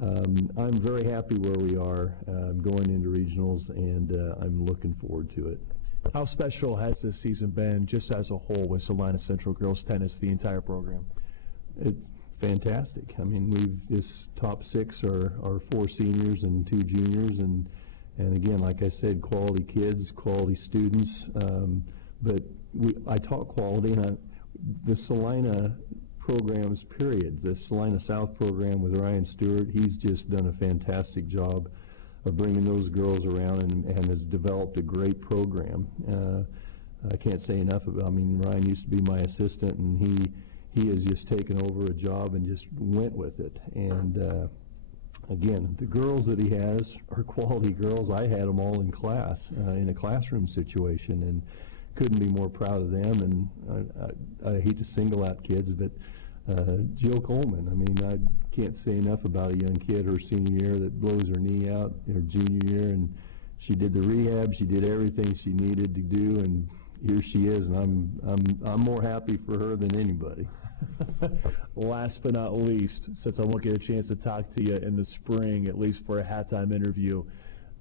I'm very happy where we are going into regionals, and I'm looking forward to it. How special has this season been just as a whole with Salina Central girls tennis, the entire program? It's fantastic. I mean, this top 6 are 4 seniors and 2 juniors, and again, like I said, quality kids, quality students. But I talk quality, and the Salina programs, period. The Salina South program with Ryan Stewart, he's just done a fantastic job of bringing those girls around and has developed a great program. I can't say enough about. I mean, Ryan used to be my assistant, and he has just taken over a job and just went with it. And again, the girls that he has are quality girls. I had them all in class, in a classroom situation, and couldn't be more proud of them. And I hate to single out kids, but Jill Coleman, I mean, I can't say enough about a young kid her senior year that blows her knee out her junior year, and she did the rehab, she did everything she needed to do, and here she is, and I'm more happy for her than anybody. Last but not least, since I won't get a chance to talk to you in the spring, at least for a halftime interview,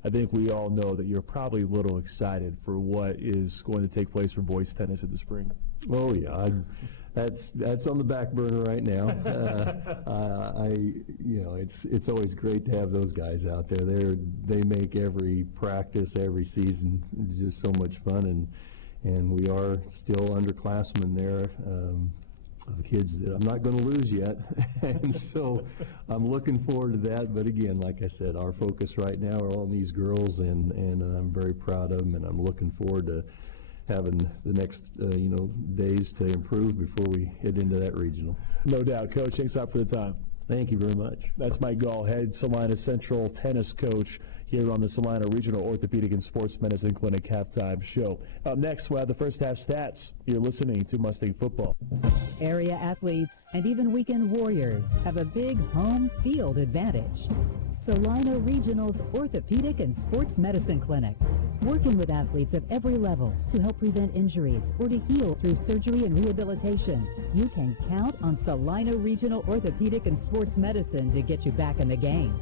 I think we all know that you're probably a little excited for what is going to take place for boys tennis in the spring. Oh yeah, that's on the back burner right now. It's always great to have those guys out there. They make every practice, every season just so much fun, and we are still underclassmen there. Of kids that I'm not going to lose yet, and so I'm looking forward to that. But again, like I said, our focus right now are on these girls, and I'm very proud of them, and I'm looking forward to having the next days to improve before we head into that regional. No doubt, Coach. Thanks a lot for the time. Thank you very much. That's Mike Gall, head Salina Central tennis coach here on the Salina Regional Orthopedic and Sports Medicine Clinic halftime show. Up next, we'll have the first half stats. You're listening to Mustang Football. Area athletes and even weekend warriors have a big home field advantage. Salina Regional's Orthopedic and Sports Medicine Clinic, working with athletes of every level to help prevent injuries or to heal through surgery and rehabilitation. You can count on Salina Regional Orthopedic and Sports Medicine to get you back in the game.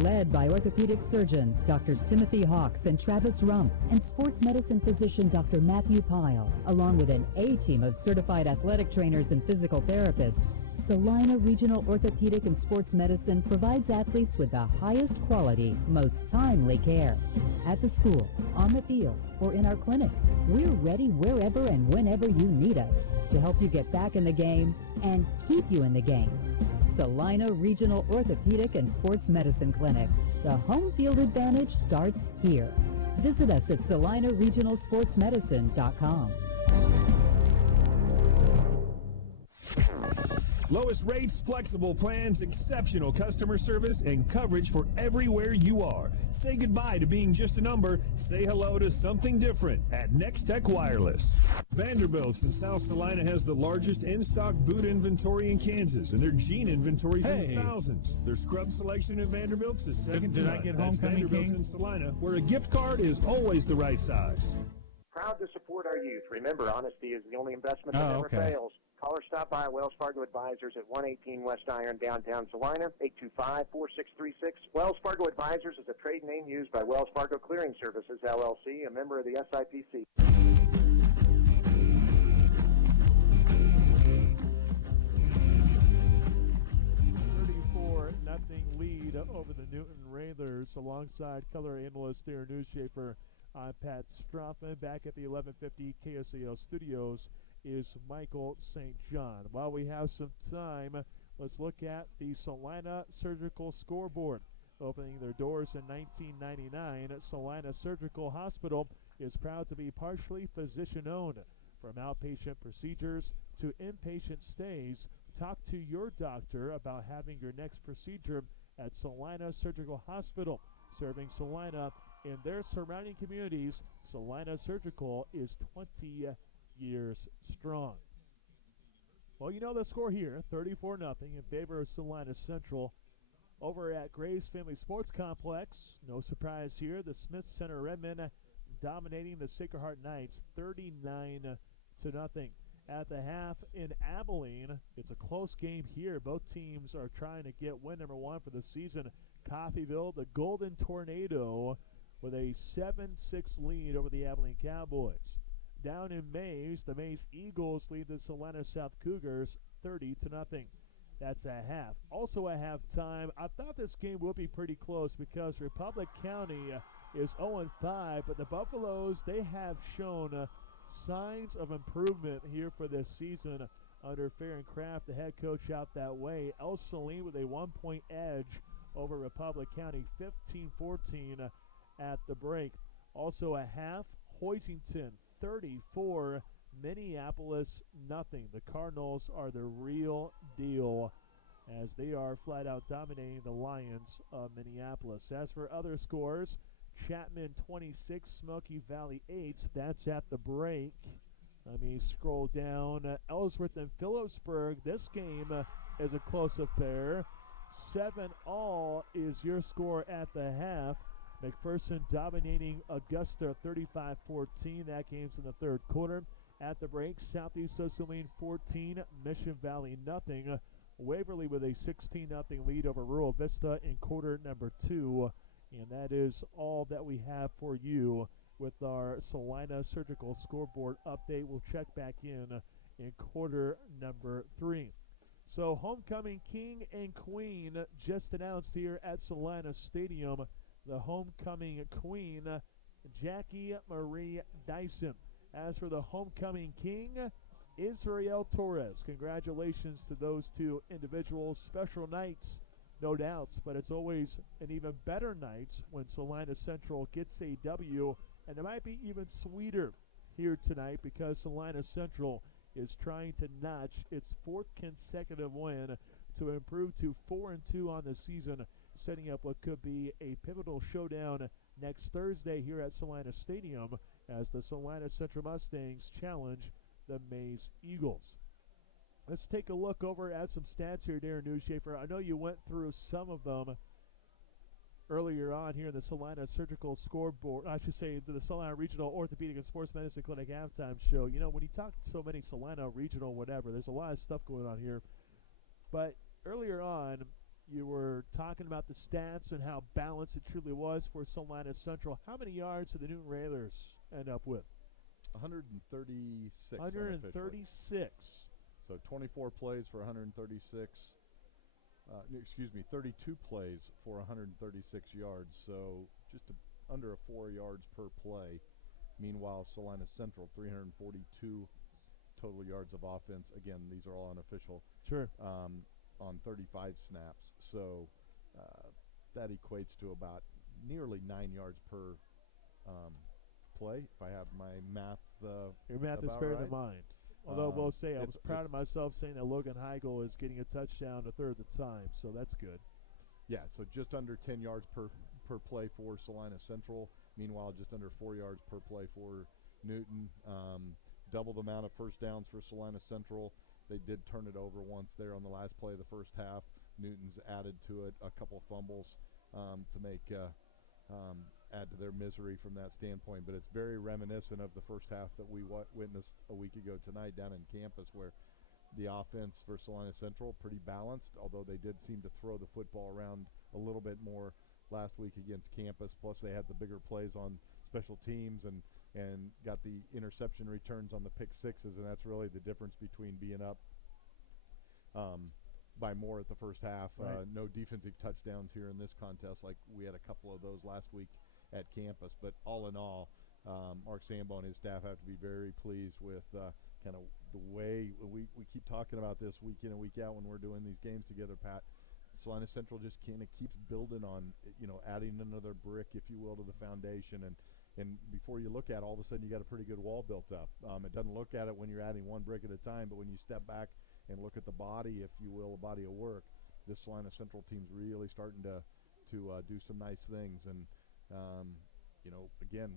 Led by orthopedic surgeons Drs. Timothy Hawks and Travis Rump, and sports medicine physician Dr. Matthew Pyle, along with an A-team of certified athletic trainers and physical therapists, Salina Regional Orthopedic and Sports Medicine provides athletes with the highest quality, most timely care. At the school, on the field, or in our clinic, we're ready wherever and whenever you need us to help you get back in the game and keep you in the game. Salina Regional Orthopedic and Sports Medicine Clinic. The home field advantage starts here. Visit us at salinaregionalsportsmedicine.com. Lowest rates, flexible plans, exceptional customer service, and coverage for everywhere you are. Say goodbye to being just a number. Say hello to something different at Next Tech Wireless. Vanderbilt's in South Salina has the largest in-stock boot inventory in Kansas, and their jean inventory's in the thousands. Their scrub selection at Vanderbilt's is second to none. That's Vanderbilt's in Salina, where a gift card is always the right size. Proud to support our youth. Remember, honesty is the only investment that never fails. Call or stop by Wells Fargo Advisors at 118 West Iron, downtown Salina, 825-4636. Wells Fargo Advisors is a trade name used by Wells Fargo Clearing Services, LLC, a member of the SIPC. 34-0 lead over the Newton Raiders. Alongside color analyst Darren Newshafer, I'm Pat Stroffman. Back at the 1150 KSAL studios is Michael St. John. While we have some time, let's look at the Salina Surgical Scoreboard. Opening their doors in 1999, Salina Surgical Hospital is proud to be partially physician-owned. From outpatient procedures to inpatient stays, talk to your doctor about having your next procedure at Salina Surgical Hospital. Serving Salina and their surrounding communities, Salina Surgical is 20 years strong. Well, you know the score here, 34-0 in favor of Salina Central. Over at Grace Family Sports Complex, no surprise here, the Smith Center Redmen dominating the Sacred Heart Knights 39-0. At the half in Abilene, it's a close game here. Both teams are trying to get win number one for the season. Coffeyville, the Golden Tornado, with a 7-6 lead over the Abilene Cowboys. Down in Mays, the Mays Eagles lead the Salina South Cougars 30-0. That's a half. Also a halftime. I thought this game would be pretty close because Republic County is 0-5, but the Buffaloes, they have shown signs of improvement here for this season under Farron Kraft, the head coach out that way. El Saline with a 1-point edge over Republic County, 15-14 at the break. Also a half, Hoisington 34, Minneapolis nothing. The Cardinals are the real deal as they are flat out dominating the Lions of Minneapolis. As for other scores, Chapman 26, Smoky Valley 8. That's at the break. Let me scroll down. Ellsworth and Phillipsburg. This game is a close affair. 7-all is your score at the half. McPherson dominating Augusta 35-14. That game's in the third quarter. At the break, Southeast Saline 14, Mission Valley nothing. Waverly with a 16-0 lead over Rural Vista in quarter number 2. And that is all that we have for you with our Salina Surgical Scoreboard update. We'll check back in quarter number 3. So homecoming king and queen just announced here at Salina Stadium. The homecoming queen, Jackie Marie Dyson. As for the homecoming king, Israel Torres. Congratulations to those two individuals. Special nights, no doubts, but it's always an even better night when Salina Central gets a W, and it might be even sweeter here tonight because Salina Central is trying to notch its 4th consecutive win to improve to 4-2 on the season, setting up what could be a pivotal showdown next Thursday here at Salina Stadium as the Salina Central Mustangs challenge the Mays Eagles. Let's take a look over at some stats here, Darren Newshafer. I know you went through some of them earlier on here in the Salina Surgical Scoreboard, I should say the Salina Regional Orthopedic and Sports Medicine Clinic halftime show. You know, when you talk so many Salina Regional whatever, there's a lot of stuff going on here. But earlier on, you were talking about the stats and how balanced it truly was for Salina Central. How many yards did the Newton Railers end up with? 136. 136. So 24 plays for 136. 32 plays for 136 yards. So just under 4 yards per play. Meanwhile, Salina Central, 342 total yards of offense. Again, these are all unofficial. Sure. On 35 snaps. So that equates to about nearly 9 yards per play, if I have my math Your math is better than mine. Although I will say I was proud of myself saying that Logan Heigl is getting a touchdown a third of the time, so that's good. Yeah, so just under 10 yards per play for Salina Central. Meanwhile, just under 4 yards per play for Newton. Double the amount of first downs for Salina Central. They did turn it over once there on the last play of the first half. Newton's added to it a couple fumbles to make add to their misery from that standpoint. But it's very reminiscent of the first half that we witnessed a week ago tonight down in campus, where the offense for Salina Central pretty balanced, although they did seem to throw the football around a little bit more last week against campus. Plus they had the bigger plays on special teams and got the interception returns on the pick sixes, and that's really the difference between being up by more at the first half. Right. No defensive touchdowns here in this contest like we had a couple of those last week at campus. But all in all, Mark Sambo and his staff have to be very pleased with kind of the way we keep talking about this week in and week out when we're doing these games together, Pat. Salina Central just kind of keeps building on, adding another brick, if you will, to the foundation. And before you look at it, all of a sudden you got a pretty good wall built up. It doesn't look at it when you're adding one brick at a time, but when you step back and look at the body, if you will, a body of work, this Salina Central team's really starting to do some nice things. And, again,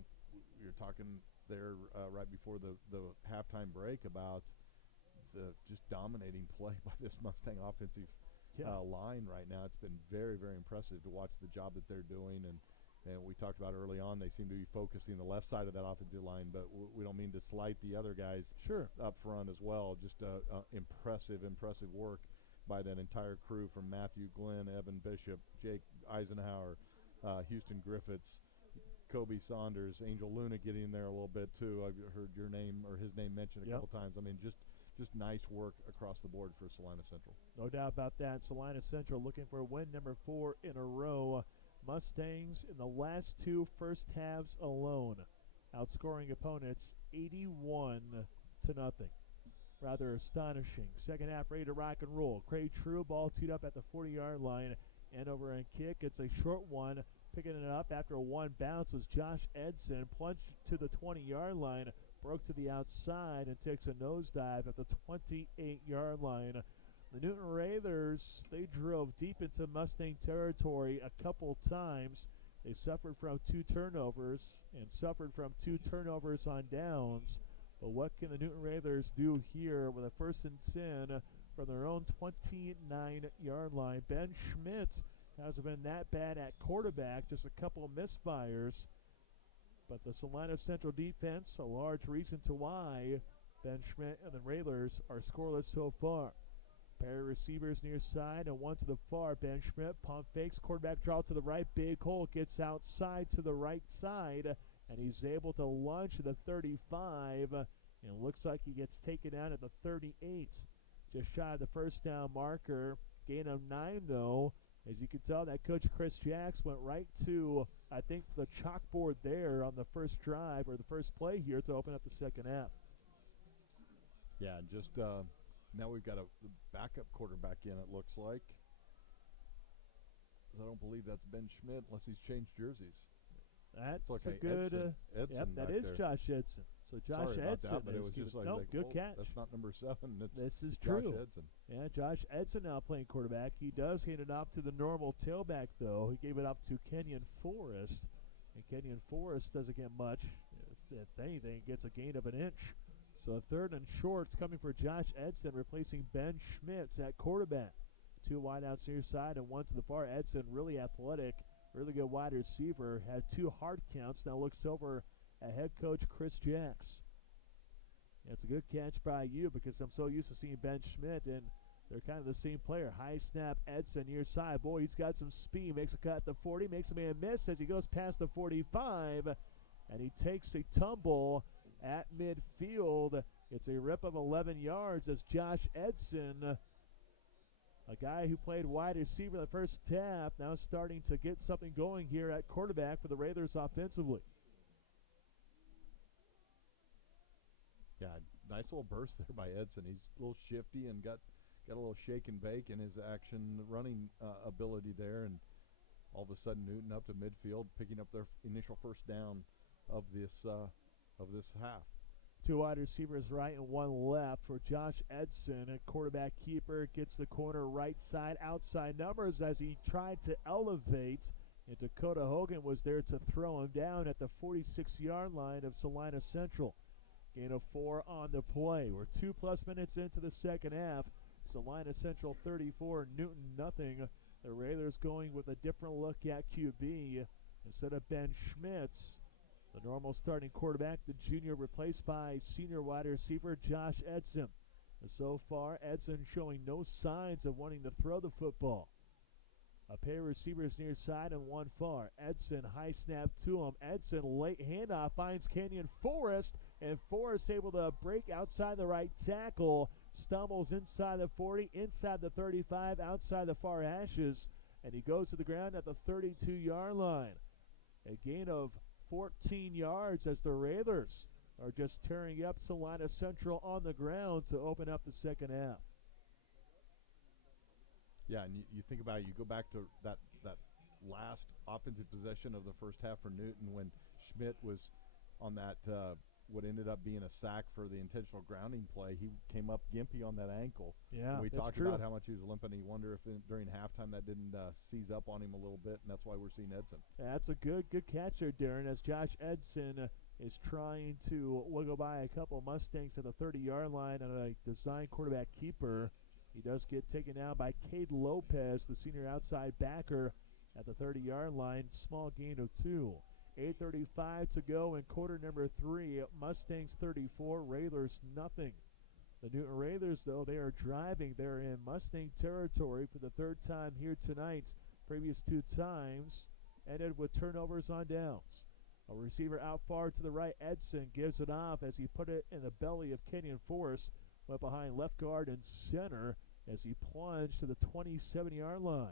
we were talking there right before the halftime break about the just dominating play by this Mustang offensive line right now. It's been very, very impressive to watch the job that they're doing. And we talked about early on, they seem to be focusing the left side of that offensive line, but we don't mean to slight the other guys up front as well. Just impressive work by that entire crew from Matthew Glenn, Evan Bishop, Jake Eisenhower, Houston Griffiths, Kobe Saunders, Angel Luna getting in there a little bit too. I've heard your name or his name mentioned a couple times. I mean, just nice work across the board for Salina Central. No doubt about that. Salina Central looking for win number 4 in a row. Mustangs in the last 2 first halves alone, outscoring opponents 81-0. Rather astonishing. Second half ready to rock and roll. Craig True, ball teed up at the 40-yard line. And over and kick. It's a short one. Picking it up after a one bounce was Josh Edson. Plunged to the 20-yard line. Broke to the outside and takes a nosedive at the 28-yard line. The Newton Raiders, they drove deep into Mustang territory a couple times. They suffered from 2 turnovers and suffered from 2 turnovers on downs. But what can the Newton Raiders do here with a 1st and 10 from their own 29-yard line? Ben Schmidt hasn't been that bad at quarterback, just a couple of misfires. But the Salina Central defense, a large reason to why Ben Schmidt and the Raiders are scoreless so far. Pair of receivers near side and one to the far. Ben Schmidt pump fakes, quarterback draw to the right, big hole, gets outside to the right side, and he's able to launch to the 35, and it looks like he gets taken out at the 38. Just shy of the first down marker. Gain of 9, though. As you can tell, that coach Chris Jacks went right to, I think, the chalkboard there on the first drive or the first play here to open up the second half. Yeah, and just now we've got a backup quarterback in, it looks like. I don't believe that's Ben Schmidt unless he's changed jerseys. That's like a good. Edson Yep, that is there. Josh Edson. So Josh Sorry about Edson that, but it was just like, good catch. That's not number 7. This is it's true. Josh Edson. Yeah, Josh Edson now playing quarterback. He does hand it off to the normal tailback, though. He gave it up to Kenyon Forrest, and Kenyon Forrest doesn't get much. If anything, gets a gain of an inch. So 3rd and short's coming for Josh Edson, replacing Ben Schmitz at quarterback. 2 wideouts near side and 1 to the far. Edson, really athletic, really good wide receiver. Had 2 hard counts. Now looks over at head coach Chris Jacks. It's a good catch by you because I'm so used to seeing Ben Schmidt, and they're kind of the same player. High snap, Edson near side. Boy, he's got some speed. Makes a cut at the 40, makes a man miss as he goes past the 45, and he takes a tumble at midfield. It's a rip of 11 yards as Josh Edson, a guy who played wide receiver the first half, now starting to get something going here at quarterback for the Raiders offensively. Yeah, nice little burst there by Edson. He's a little shifty and got a little shake and bake in his action running ability there, and all of a sudden Newton up to midfield, picking up their initial first down of this half. 2 wide receivers right and 1 left for Josh Edson. A quarterback keeper gets the corner right side, outside numbers as he tried to elevate, and Dakota Hogan was there to throw him down at the 46-yard line of Salina Central. Gain of 4 on the play. We're 2+ minutes into the second half. Salina Central 34, Newton nothing. The Raiders going with a different look at QB. Instead of Ben Schmitz, the normal starting quarterback, the junior replaced by senior wide receiver Josh Edson. And so far, Edson showing no signs of wanting to throw the football. A pair of receivers near side and 1 far. Edson, high snap to him. Edson, late handoff, finds Kenyon Forrest, and Forrest able to break outside the right tackle. Stumbles inside the 40, inside the 35, outside the far hashes, and he goes to the ground at the 32-yard line. A gain of 14 yards as the Raiders are just tearing up Salina Central on the ground to open up the second half. Yeah, and you think about it, you go back to that last offensive possession of the first half for Newton when Schmidt was on that what ended up being a sack for the intentional grounding play. He came up gimpy on that ankle. Yeah, and we that's talked true. about how much he was limping. You wonder if during halftime that didn't seize up on him a little bit, and that's why we're seeing Edson. That's a good catch there, Darren, as Josh Edson is trying to wiggle by a couple Mustangs at the 30-yard line on a design quarterback keeper. He does get taken down by Cade Lopez, the senior outside backer, at the 30-yard line. Small gain of 2. 8:35 to go in quarter number 3. Mustangs 34, Raiders nothing. The Newton Raiders, though, they are driving. They're in Mustang territory for the 3rd time here tonight. Previous 2 times ended with turnovers on downs. A receiver out far to the right. Edson gives it off as he put it in the belly of Kenyon Forrest. Went behind left guard and center as he plunged to the 27-yard line.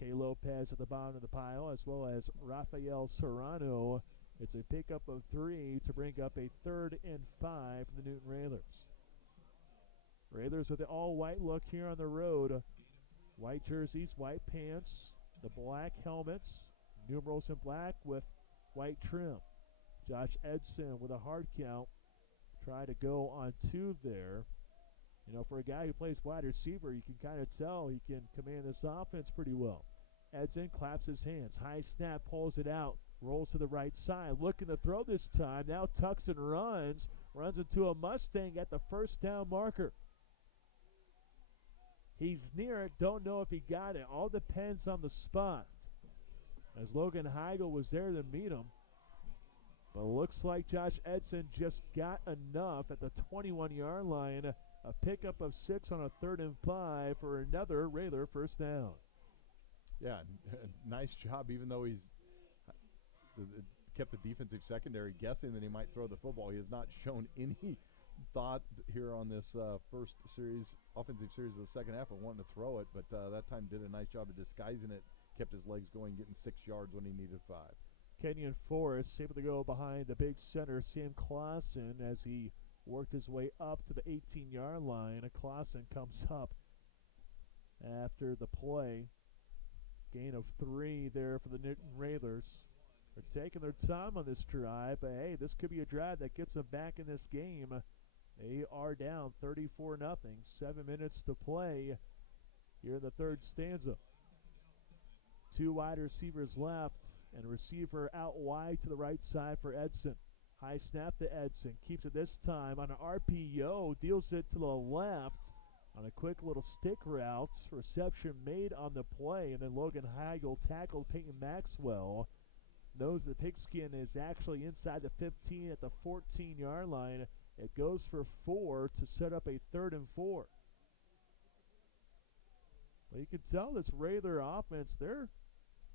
Kay Lopez at the bottom of the pile, as well as Rafael Serrano. It's a pickup of 3 to bring up a 3rd and 5 for the Newton Railers. Railers with the all-white look here on the road. White jerseys, white pants, the black helmets, numerals in black with white trim. Josh Edson with a hard count. Try to go on 2 there. You know, for a guy who plays wide receiver, you can kind of tell he can command this offense pretty well. Edson claps his hands. High snap, pulls it out, rolls to the right side. Looking to throw this time. Now tucks and runs. Runs into a Mustang at the first down marker. He's near it. Don't know if he got it. All depends on the spot. As Logan Heigl was there to meet him. But it looks like Josh Edson just got enough at the 21-yard line. A pickup of 6 on a 3rd and 5 for another Raider first down. Yeah, nice job, even though he's kept the defensive secondary guessing that he might throw the football. He has not shown any thought here on this first series, offensive series of the second half of wanting to throw it, but that time did a nice job of disguising it, kept his legs going, getting 6 yards when he needed 5. Kenyon Forrest able to go behind the big center, Sam Clausen, as he worked his way up to the 18-yard line. Clausen comes up after the play. Gain of 3 there for the Newton Railers. They're taking their time on this drive, but hey, this could be a drive that gets them back in this game. They are down 34-0, 7 minutes to play here in the 3rd stanza. 2 wide receivers left, and a receiver out wide to the right side for Edson. High snap to Edson, keeps it this time on an RPO, deals it to the left on a quick little stick route. Reception made on the play, and then Logan Heigl tackled Peyton Maxwell. Knows the pigskin is actually inside the 15 at the 14-yard line. It goes for 4 to set up a 3rd and 4. Well, you can tell this Raider offense, they're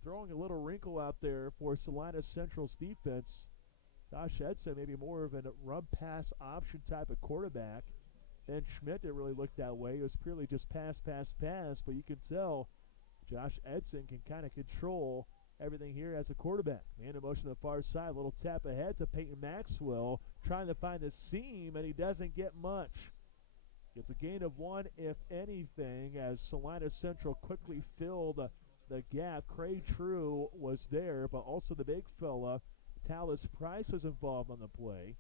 throwing a little wrinkle out there for Salina Central's defense. Josh Edson maybe more of a run-pass option type of quarterback. Ben Schmidt didn't really look that way. It was purely just pass, pass, pass. But you can tell Josh Edson can kind of control everything here as a quarterback. Man in motion to the far side. Little tap ahead to Peyton Maxwell. Trying to find the seam, and he doesn't get much. Gets a gain of 1, if anything, as Salina Central quickly filled the gap. Cray True was there, but also the big fella, Tallis Price, was involved on the play.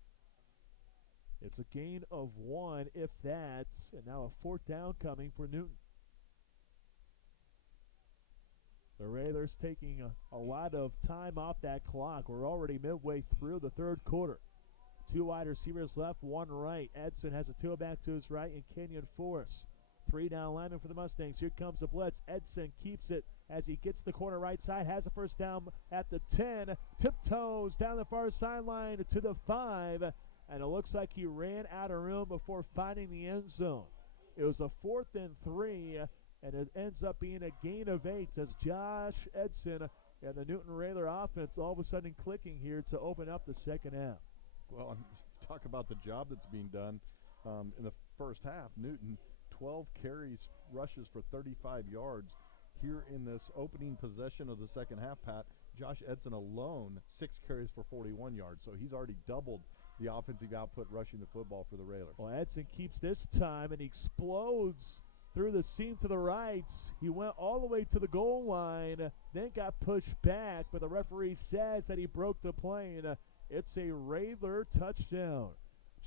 It's a gain of 1, if that, and now a 4th down coming for Newton. The Raiders taking a lot of time off that clock. We're already midway through the 3rd quarter. 2 wide receivers left, 1 right. Edson has a 2-back to his right, and Kenyon Forrest. 3 down linemen for the Mustangs. Here comes the blitz. Edson keeps it as he gets the corner right side. Has a first down at the 10. Tiptoes down the far sideline to the 5. And it looks like he ran out of room before finding the end zone. It was a 4th and 3, and it ends up being a gain of 8 as Josh Edson and the Newton Raider offense all of a sudden clicking here to open up the second half. Well, talk about the job that's being done in the first half. Newton, 12 carries, rushes for 35 yards. Here in this opening possession of the second half, Pat, Josh Edson alone, 6 carries for 41 yards. So he's already doubled the offensive output rushing the football for the Railers. Well, Edson keeps this time, and he explodes through the seam to the right. He went all the way to the goal line, then got pushed back, but the referee says that he broke the plane. It's a Raider touchdown.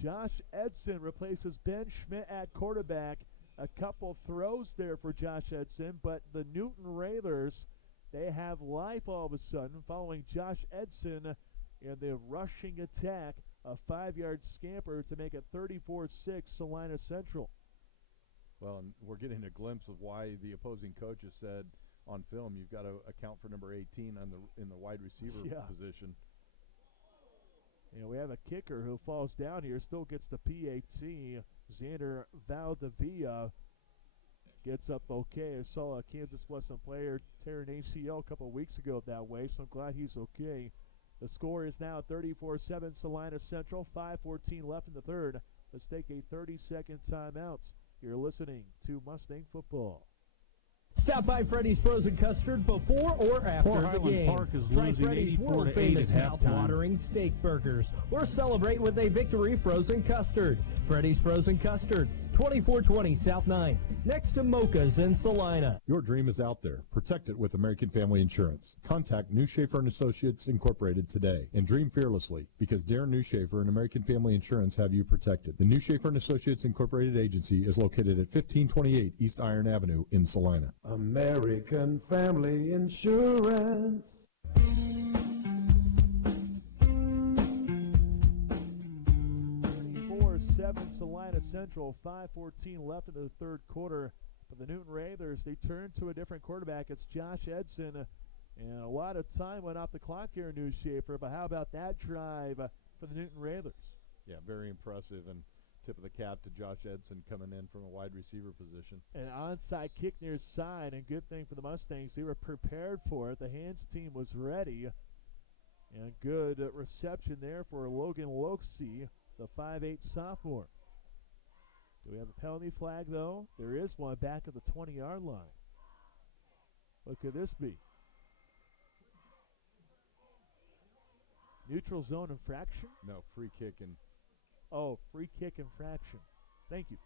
Josh Edson replaces Ben Schmidt at quarterback. A couple throws there for Josh Edson, but the Newton Raiders, they have life all of a sudden following Josh Edson in the rushing attack. A 5-yard scamper to make it 34-6 Salina Central. Well, and we're getting a glimpse of why the opposing coaches said on film you've got to account for number 18 in the wide receiver position. And we have a kicker who falls down here, still gets the PAT. Xander Valdivia gets up okay. I saw a Kansas Western player tear an ACL a couple of weeks ago that way, so I'm glad he's okay. The score is now 34-7 Salina Central, 5:14 left in the third. Let's take a 30-second timeout. You're listening to Mustang Football. Stop by Freddy's Frozen Custard before or after Poor the Highland game. Park is Try losing Freddy's 84 to 8 world-famous at halftime. mouth-watering steak burgers, or celebrate with a victory frozen custard. Freddy's Frozen Custard, 2420 South 9, next to Mocha's in Salina. Your dream is out there. Protect it with American Family Insurance. Contact New Schaefer and Associates Incorporated today and dream fearlessly, because Darren New Schaefer and American Family Insurance have you protected. The New Schaefer and Associates Incorporated agency is located at 1528 East Iron Avenue in Salina. American Family Insurance. 7 Salina Central, 5:14 left in the third quarter. For the Newton Raiders, they turn to a different quarterback. It's Josh Edson, and a lot of time went off the clock here in New Schaefer. But how about that drive for the Newton Raiders? Yeah, very impressive, and tip of the cap to Josh Edson coming in from a wide receiver position. An onside kick near side, and good thing for the Mustangs, they were prepared for it. The hands team was ready, and good reception there for Logan Lokesy, the 5'8 sophomore. Do we have a penalty flag, though? There is one back at the 20-yard line. What could this be? Neutral zone infraction? No, free kick and Oh, free kick infraction. Thank you.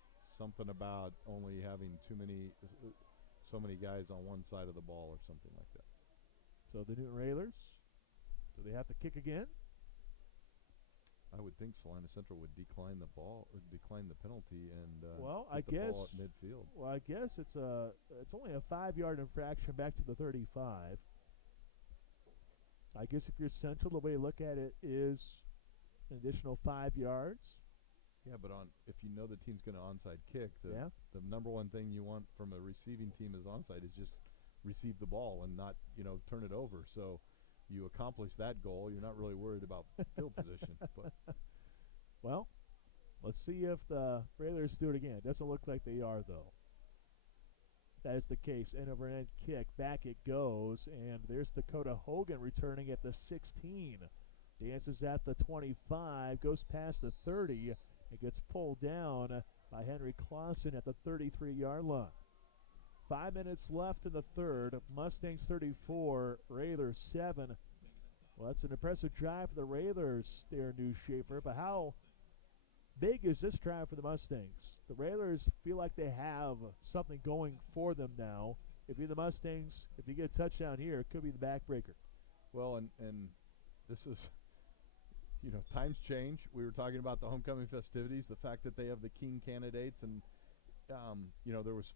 something about only having so many guys on one side of the ball or something like that. So the Newton Railers, do they have to kick again? I would think Salina Central would decline the penalty, and well, get I the guess ball at midfield. Well, I guess it's only a 5-yard infraction back to the 35. I guess if you're Central, the way you look at it is an additional 5 yards. Yeah, but if you know the team's going to onside kick, the number one thing you want from a receiving team is onside is just receive the ball and not turn it over. So you accomplish that goal. You're not really worried about field position. But well, let's see if the Railers do it again. Doesn't look like they are, though. That is the case. End over end kick. Back it goes. And there's Dakota Hogan returning at the 16. Dances at the 25. Goes past the 30. It gets pulled down by Henry Clausen at the 33-yard line. 5 minutes left in the third. Mustangs 34, Railers 7. Well, that's an impressive drive for the Railers there, New Schaefer. But how big is this drive for the Mustangs? The Railers feel like they have something going for them now. If you're the Mustangs, if you get a touchdown here, it could be the backbreaker. Well, and this is, times change. We were talking about the homecoming festivities, the fact that they have the King candidates, and there was,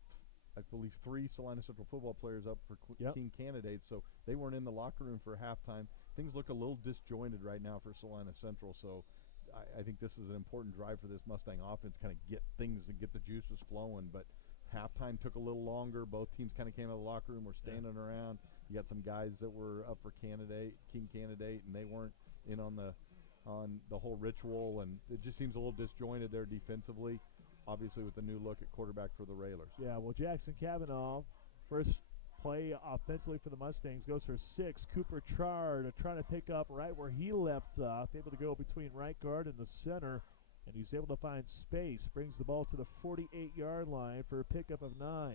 I believe, 3 Salina Central football players up for King candidates, so they weren't in the locker room for halftime. Things look a little disjointed right now for Salina Central, so I think this is an important drive for this Mustang offense, kind of get things and get the juices flowing. But halftime took a little longer. Both teams kind of came out of the locker room, were standing around. You got some guys that were up for King candidate, and they weren't in on the whole ritual, and it just seems a little disjointed there defensively. Obviously, with the new look at quarterback for the Railers. Yeah, well, Jackson Kavanaugh, first play offensively for the Mustangs, goes for 6. Cooper Chard trying to pick up right where he left off, able to go between right guard and the center, and he's able to find space. Brings the ball to the 48-yard line for a pickup of 9.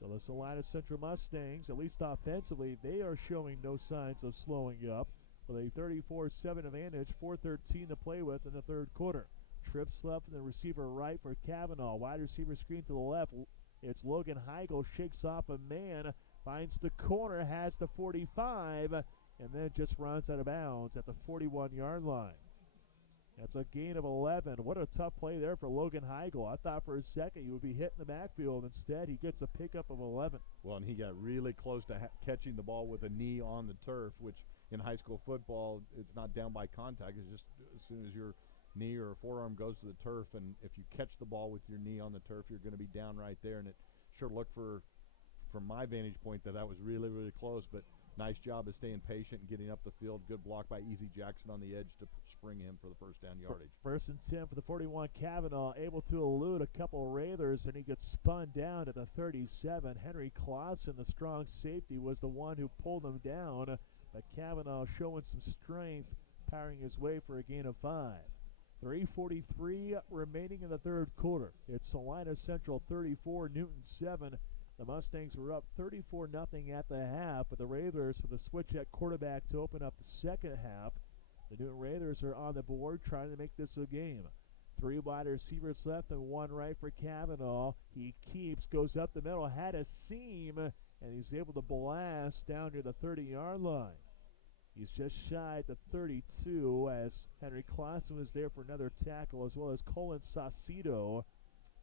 So the Salina Central Mustangs, at least offensively, they are showing no signs of slowing up. With a 34-7 advantage, 4:13 to play with in the third quarter. Trips left and the receiver right for Kavanaugh. Wide receiver screen to the left. It's Logan Heigl, shakes off a man, finds the corner, has the 45, and then just runs out of bounds at the 41-yard line. That's a gain of 11. What a tough play there for Logan Heigl. I thought for a second he would be hit in the backfield. Instead, he gets a pickup of 11. Well, and he got really close to catching the ball with a knee on the turf, which in high school football, it's not down by contact. It's just as soon as your knee or forearm goes to the turf, and if you catch the ball with your knee on the turf, you're going to be down right there. And it sure looked from my vantage point that was really, really close. But nice job of staying patient and getting up the field. Good block by Easy Jackson on the edge to spring him for the first down yardage. 1st and 10 for the 41. Kavanaugh able to elude a couple of Raiders, and he gets spun down at the 37. Henry Clausen, the strong safety, was the one who pulled him down. but Kavanaugh showing some strength, powering his way for a gain of 5. 3:43 remaining in the third quarter. It's Salina Central 34, Newton 7. The Mustangs were up 34-0 at the half, but the Raiders with a switch at quarterback to open up the second half. The Newton Raiders are on the board trying to make this a game. 3 wide receivers left and 1 right for Kavanaugh. He keeps, goes up the middle, had a seam, and he's able to blast down near the 30-yard line. He's just shy at the 32 as Henry Clausen was there for another tackle, as well as Colin Saucedo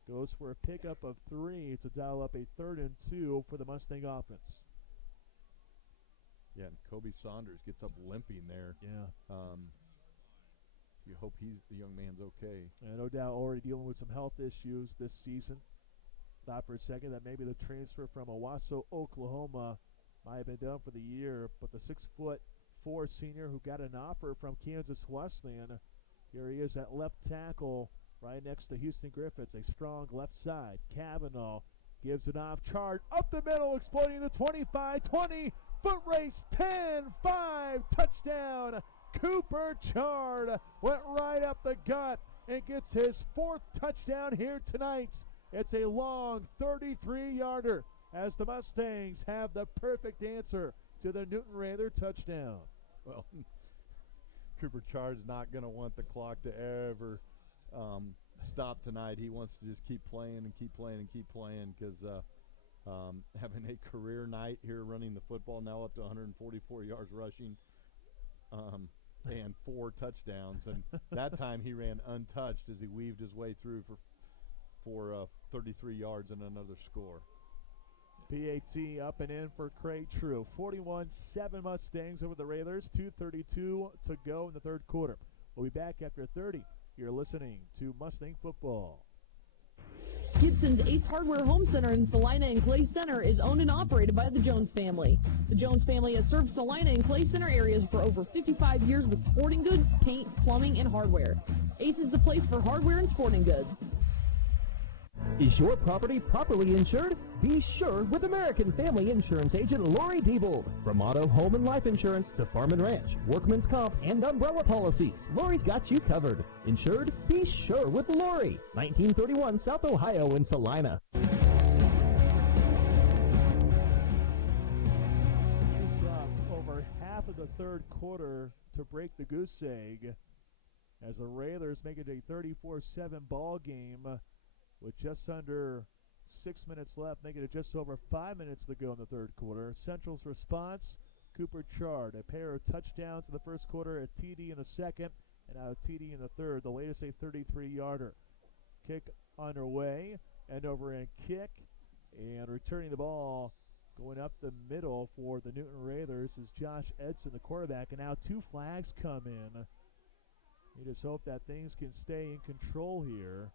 goes for a pickup of 3 to dial up a 3rd and 2 for the Mustang offense. Yeah, and Kobe Saunders gets up limping there. Yeah. You hope the young man's okay. And no doubt already dealing with some health issues this season. Thought for a second that maybe the transfer from Owasso, Oklahoma might have been done for the year, but the 6'4" senior who got an offer from Kansas Wesleyan, here he is at left tackle right next to Houston Griffiths, a strong left side. Kavanaugh gives it off, charge up the middle, exploiting the 25-20, foot race, 10-5, touchdown. Cooper Chard went right up the gut and gets his 4th touchdown here tonight. It's a long 33-yarder as the Mustangs have the perfect answer to the Newton Raider touchdown. Well, Cooper Chard's not going to want the clock to ever stop tonight. He wants to just keep playing and keep playing and keep playing because having a career night here running the football, now up to 144 yards rushing and 4 touchdowns. And that time he ran untouched as he weaved his way through for 33 yards and another score. PAT up and in for Craig True. 41-7 Mustangs over the Raiders. 2:32 to go in the third quarter. We'll be back after 30. You're listening to Mustang Football. Gibson's Ace Hardware Home Center in Salina and Clay Center is owned and operated by the Jones family. The Jones family has served Salina and Clay Center areas for over 55 years with sporting goods, paint, plumbing, and hardware. Ace is the place for hardware and sporting goods. Is your property properly insured? Be sure with American Family Insurance Agent Lori Diebold. From auto, home, and life insurance to farm and ranch, workman's comp, and umbrella policies, Lori's got you covered. Insured? Be sure with Lori. 1931 South Ohio in Salina. Over half of the third quarter to break the goose egg as the Raiders make it a 34-7 ball game with just under 6 minutes left, making it just over 5 minutes to go in the third quarter. Central's response, Cooper Chard, a pair of touchdowns in the first quarter, a TD in the second, and now a TD in the third, the latest a 33-yarder. Kick underway, end over end kick, and returning the ball, going up the middle for the Newton Raiders is Josh Edson, the quarterback, and now 2 flags come in. You just hope that things can stay in control here,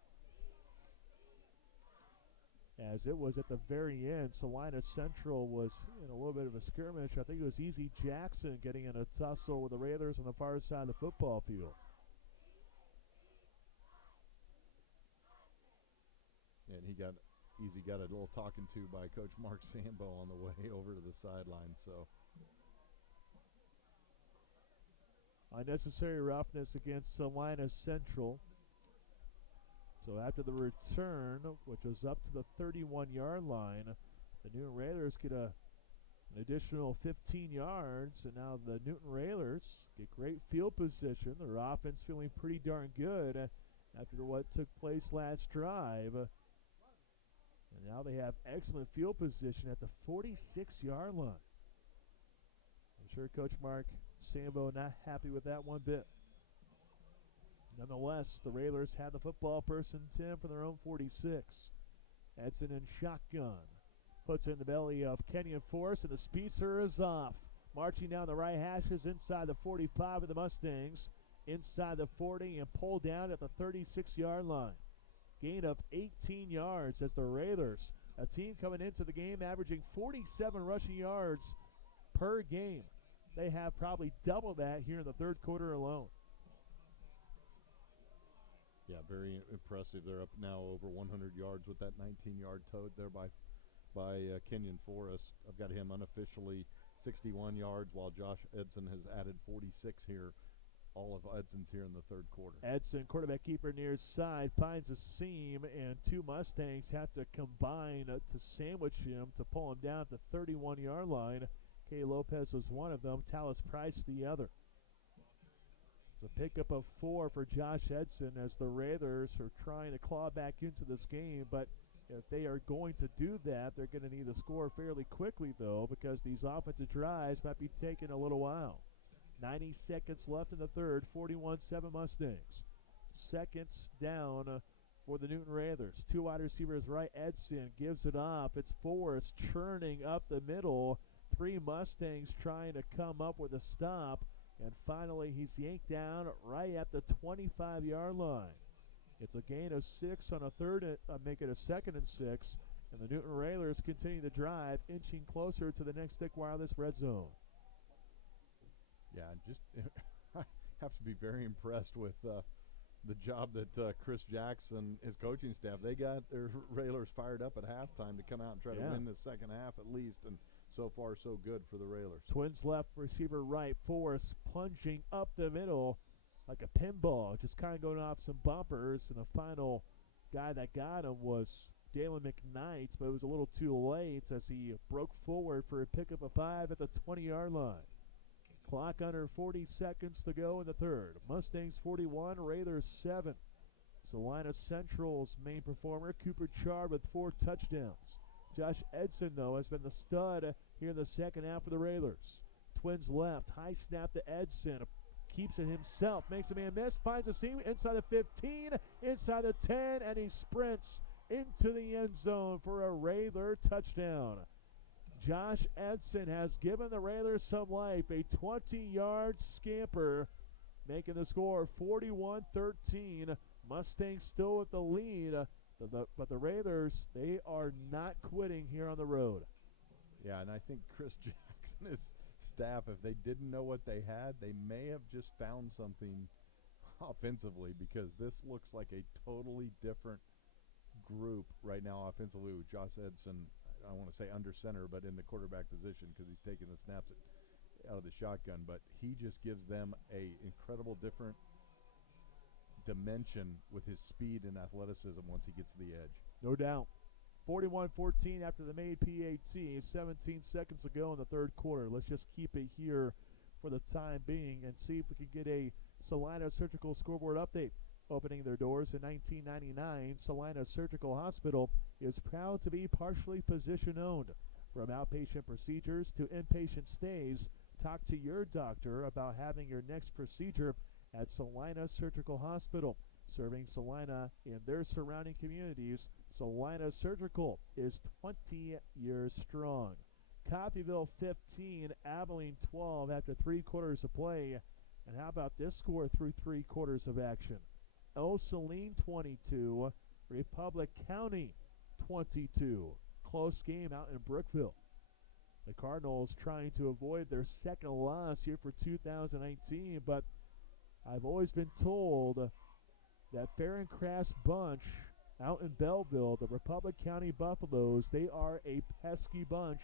as it was at the very end. Salina Central was in a little bit of a skirmish. I think it was Easy Jackson getting in a tussle with the Raiders on the far side of the football field. And Easy got a little talking to by Coach Mark Sambo on the way over to the sideline. So unnecessary roughness against Salina Central. So after the return, which was up to the 31-yard line, the Newton Raiders get an additional 15 yards, and now the Newton Raiders get great field position. Their offense feeling pretty darn good after what took place last drive. And now they have excellent field position at the 46-yard line. I'm sure Coach Mark Sambo not happy with that one bit. Nonetheless, the Raiders had the football first and 10 from their own 46. Edson in shotgun. Puts it in the belly of Kenyon Forrest, and the speedster is off. Marching down the right hashes inside the 45 of the Mustangs. Inside the 40 and pulled down at the 36-yard line. Gain of 18 yards as the Raiders, a team coming into the game averaging 47 rushing yards per game. They have probably double that here in the third quarter alone. yeah, very impressive. They're up now over 100 yards with that 19-yard tote there by Kenyon Forrest. I've got him unofficially 61 yards, while Josh Edson has added 46 here. All of Edson's here in the third quarter. Edson, quarterback keeper near side, finds a seam, and two Mustangs have to combine to sandwich him to pull him down at the 31-yard line. Kay Lopez was one of them, Talis Price the other. It's a pickup of 4 for Josh Edson as the Raiders are trying to claw back into this game, but if they are going to do that, they're going to need to score fairly quickly, though, because these offensive drives might be taking a little while. 90 seconds left in the third, 41-7 Mustangs. Seconds down for the Newton Raiders. Two wide receivers right. Edson gives it off. It's Forrest churning up the middle. Three Mustangs trying to come up with a stop. And finally, he's yanked down right at the 25-yard line. It's a gain of 6 on a third, make it a 2nd and 6. And the Newton Raiders continue to drive, inching closer to the next Dick Wireless red zone. Yeah, just I have to be very impressed with the job that Chris Jackson, his coaching staff, they got their Railers fired up at halftime to come out and try to win the second half at least, and so far so good for the Railers. Twins left, receiver right, Forrest plunging up the middle like a pinball, just kind of going off some bumpers, and the final guy that got him was Dalen McKnight, but it was a little too late as he broke forward for a pickup of 5 at the 20-yard line. Clock under 40 seconds to go in the third. Mustangs 41, Raiders 7. Salina Central's main performer, Cooper Chard, with 4 touchdowns. Josh Edson, though, has been the stud here in the second half for the Raiders. Twins left, high snap to Edson. Keeps it himself, makes a man miss, finds a seam inside the 15, inside the 10, and he sprints into the end zone for a Raider touchdown. Josh Edson has given the Raiders some life, a 20-yard scamper, making the score 41-13. Mustangs still with the lead, but the Raiders, they are not quitting here on the road. Yeah, and I think Chris Jackson and his staff, if they didn't know what they had, they may have just found something offensively, because this looks like a totally different group right now offensively with Josh Edson. I don't want to say under center, but in the quarterback position, because he's taking the snaps out of the shotgun. But he just gives them a incredible different dimension with his speed and athleticism once he gets to the edge. No doubt. 41-14 after the made PAT. 17 seconds to go in the third quarter. Let's just keep it here for the time being and see if we can get a Salina Surgical scoreboard update. Opening their doors in 1999, Salina Surgical Hospital is proud to be partially physician-owned. From outpatient procedures to inpatient stays, talk to your doctor about having your next procedure at Salina Surgical Hospital. Serving Salina and their surrounding communities, Salina Surgical is 20 years strong. Coffeyville 15, Abilene 12 after 3 quarters of play. And how about this score through 3 quarters of action? El Saline 22, Republic County 22. Close game out in Brookville. The Cardinals trying to avoid their second loss here for 2019, but I've always been told that Fair and Crass bunch out in Belleville, the Republic County Buffaloes, they are a pesky bunch,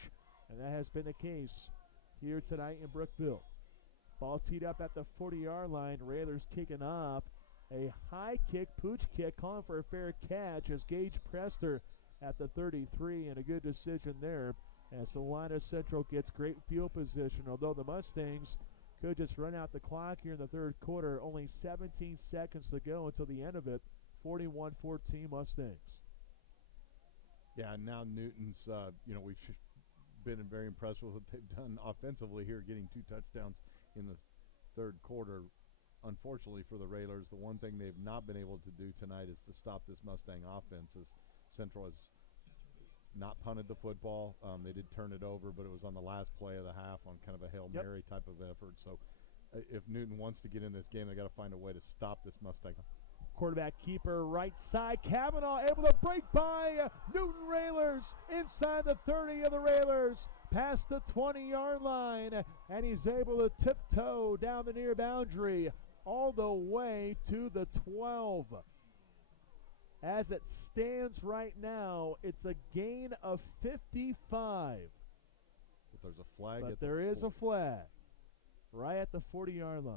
and that has been the case here tonight in Brookville. Ball teed up at the 40-yard line. Raiders kicking off. A high kick, pooch kick, calling for a fair catch as Gage Prester at the 33, and a good decision there as Salina Central gets great field position, although the Mustangs could just run out the clock here in the third quarter. Only 17 seconds to go until the end of it. 41-14 Mustangs. Yeah, and now Newton's, we've been very impressed with what they've done offensively here, getting 2 touchdowns in the third quarter. Unfortunately for the Railers, the one thing they've not been able to do tonight is to stop this Mustang offense, as Central has not punted the football. They did turn it over, but it was on the last play of the half on kind of a Hail Mary type of effort. So if Newton wants to get in this game, they got to find a way to stop this Mustang. Quarterback keeper right side, Kavanaugh able to break by Newton Railers inside the 30 of the Railers, past the 20-yard line, and he's able to tiptoe down the near boundary all the way to the 12. As it stands right now, it's a gain of 55. The But there's a flag. But there is a flag right at the 40-yard line.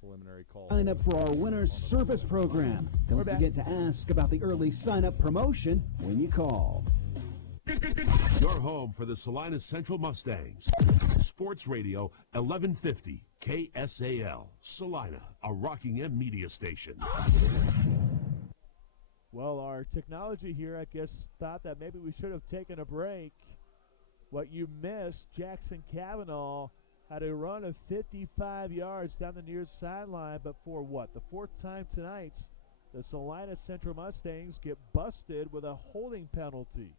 Preliminary call. Sign up for our winner's service program. Don't forget to ask about the early sign-up promotion when you call. Your home for the Salina Central Mustangs. Sports Radio 1150 KSAL. Salina, a Rockingham media station. Well, our technology here, I guess, thought that maybe we should have taken a break. What you missed, Jackson Cavanaugh had a run of 55 yards down the near sideline, but for what? The fourth time tonight, the Salina Central Mustangs get busted with a holding penalty.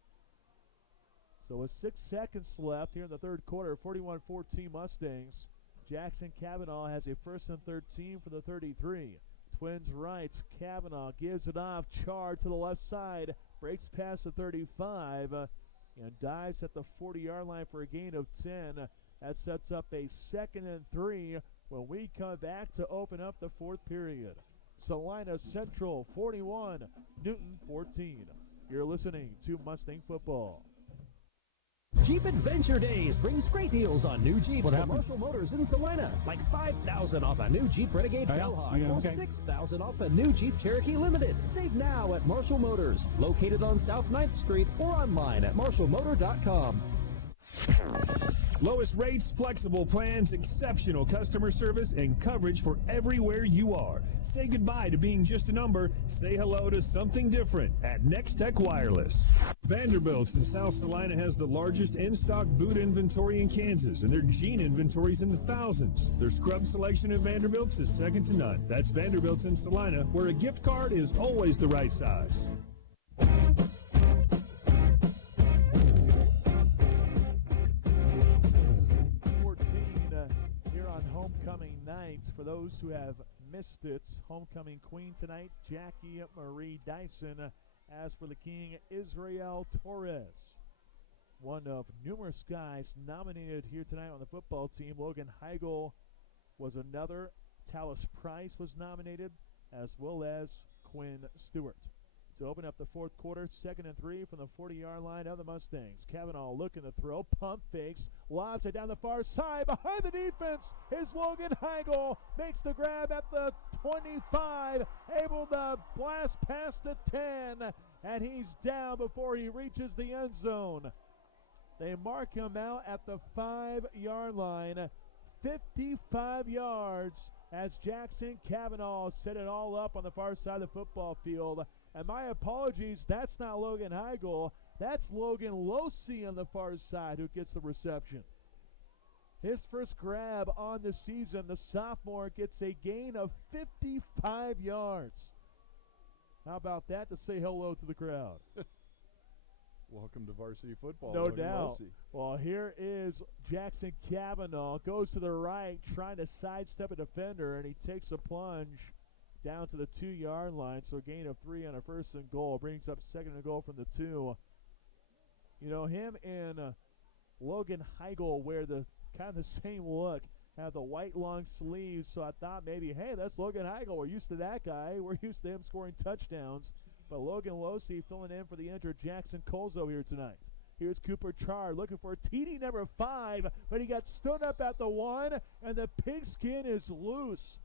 So with 6 seconds left here in the third quarter, 41-14 Mustangs. Jackson Cavanaugh has a 1st and 13 for the 33. Twins right, Cavanaugh gives it off, charge to the left side, breaks past the 35, and dives at the 40-yard line for a gain of 10. That sets up a 2nd and 3 when we come back to open up the fourth period. Salina Central 41, Newton 14. You're listening to Mustang Football. Jeep Adventure Days brings great deals on new Jeeps from Marshall Motors in Salina. Like $5,000 off a new Jeep Renegade Trailhawk or $6,000 off a new Jeep Cherokee Limited. Save now at Marshall Motors, located on South 9th Street or online at marshallmotor.com. Lowest rates, flexible plans, exceptional customer service, and coverage for everywhere you are. Say goodbye to being just a number. Say hello to something different at Next Tech Wireless. Vanderbilt's in South Salina has the largest in-stock boot inventory in Kansas, and their jean inventory's in the thousands. Their scrub selection at Vanderbilt's is second to none. That's Vanderbilt's in Salina, where a gift card is always the right size. 14 here on homecoming night. For those who have missed it, homecoming queen tonight, Jackie Marie Dyson. As for the king, Israel Torres. One of numerous guys nominated here tonight on the football team. Logan Heigl was another. Talus Price was nominated, as well as Quinn Stewart. To open up the fourth quarter, 2nd and 3 from the 40-yard line of the Mustangs. Cavanaugh looking to throw, pump fakes, lobs it down the far side. Behind the defense is Logan Heigl. Makes the grab at the 25, able to blast past the 10, and he's down before he reaches the end zone. They mark him out at the 5-yard line, 55 yards, as Jackson Cavanaugh set it all up on the far side of the football field. And my apologies, that's not Logan Heigl. That's Logan Losey on the far side who gets the reception. His first grab on the season, the sophomore gets a gain of 55 yards. How about that to say hello to the crowd? Welcome to varsity football. No Logan doubt. Losey. Well, here is Jackson Cavanaugh. Goes to the right, trying to sidestep a defender, and he takes a plunge down to the 2-yard line. So a gain of 3 on a 1st and goal. Brings up 2nd and goal from the 2. You know, him and Logan Heigl wear the kind of the same look. Have the white long sleeves, so I thought maybe, hey, that's Logan Heigl. We're used to that guy. We're used to him scoring touchdowns. But Logan Losey filling in for the injured Jackson Colzo here tonight. Here's Cooper Chard looking for TD number 5, but he got stood up at the 1, and the pigskin is loose.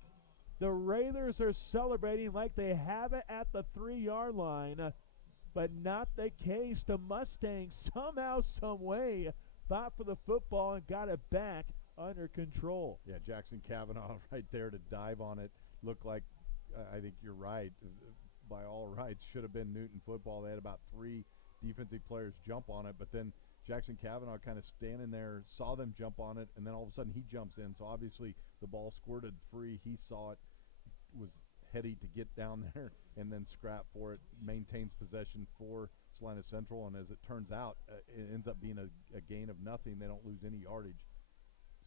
The Raiders are celebrating like they have it at the 3-yard line, but not the case. The Mustangs somehow, some way, fought for the football and got it back under control. Yeah, Jackson Cavanaugh right there to dive on it. Looked like, I think you're right, by all rights, should have been Newton football. They had about 3 defensive players jump on it, but then Jackson Cavanaugh kind of standing there, saw them jump on it, and then all of a sudden he jumps in. So obviously the ball squirted free. He saw it, was heady to get down there, and then scrap for it, maintains possession for Salina Central, and as it turns out, it ends up being a gain of nothing. They don't lose any yardage.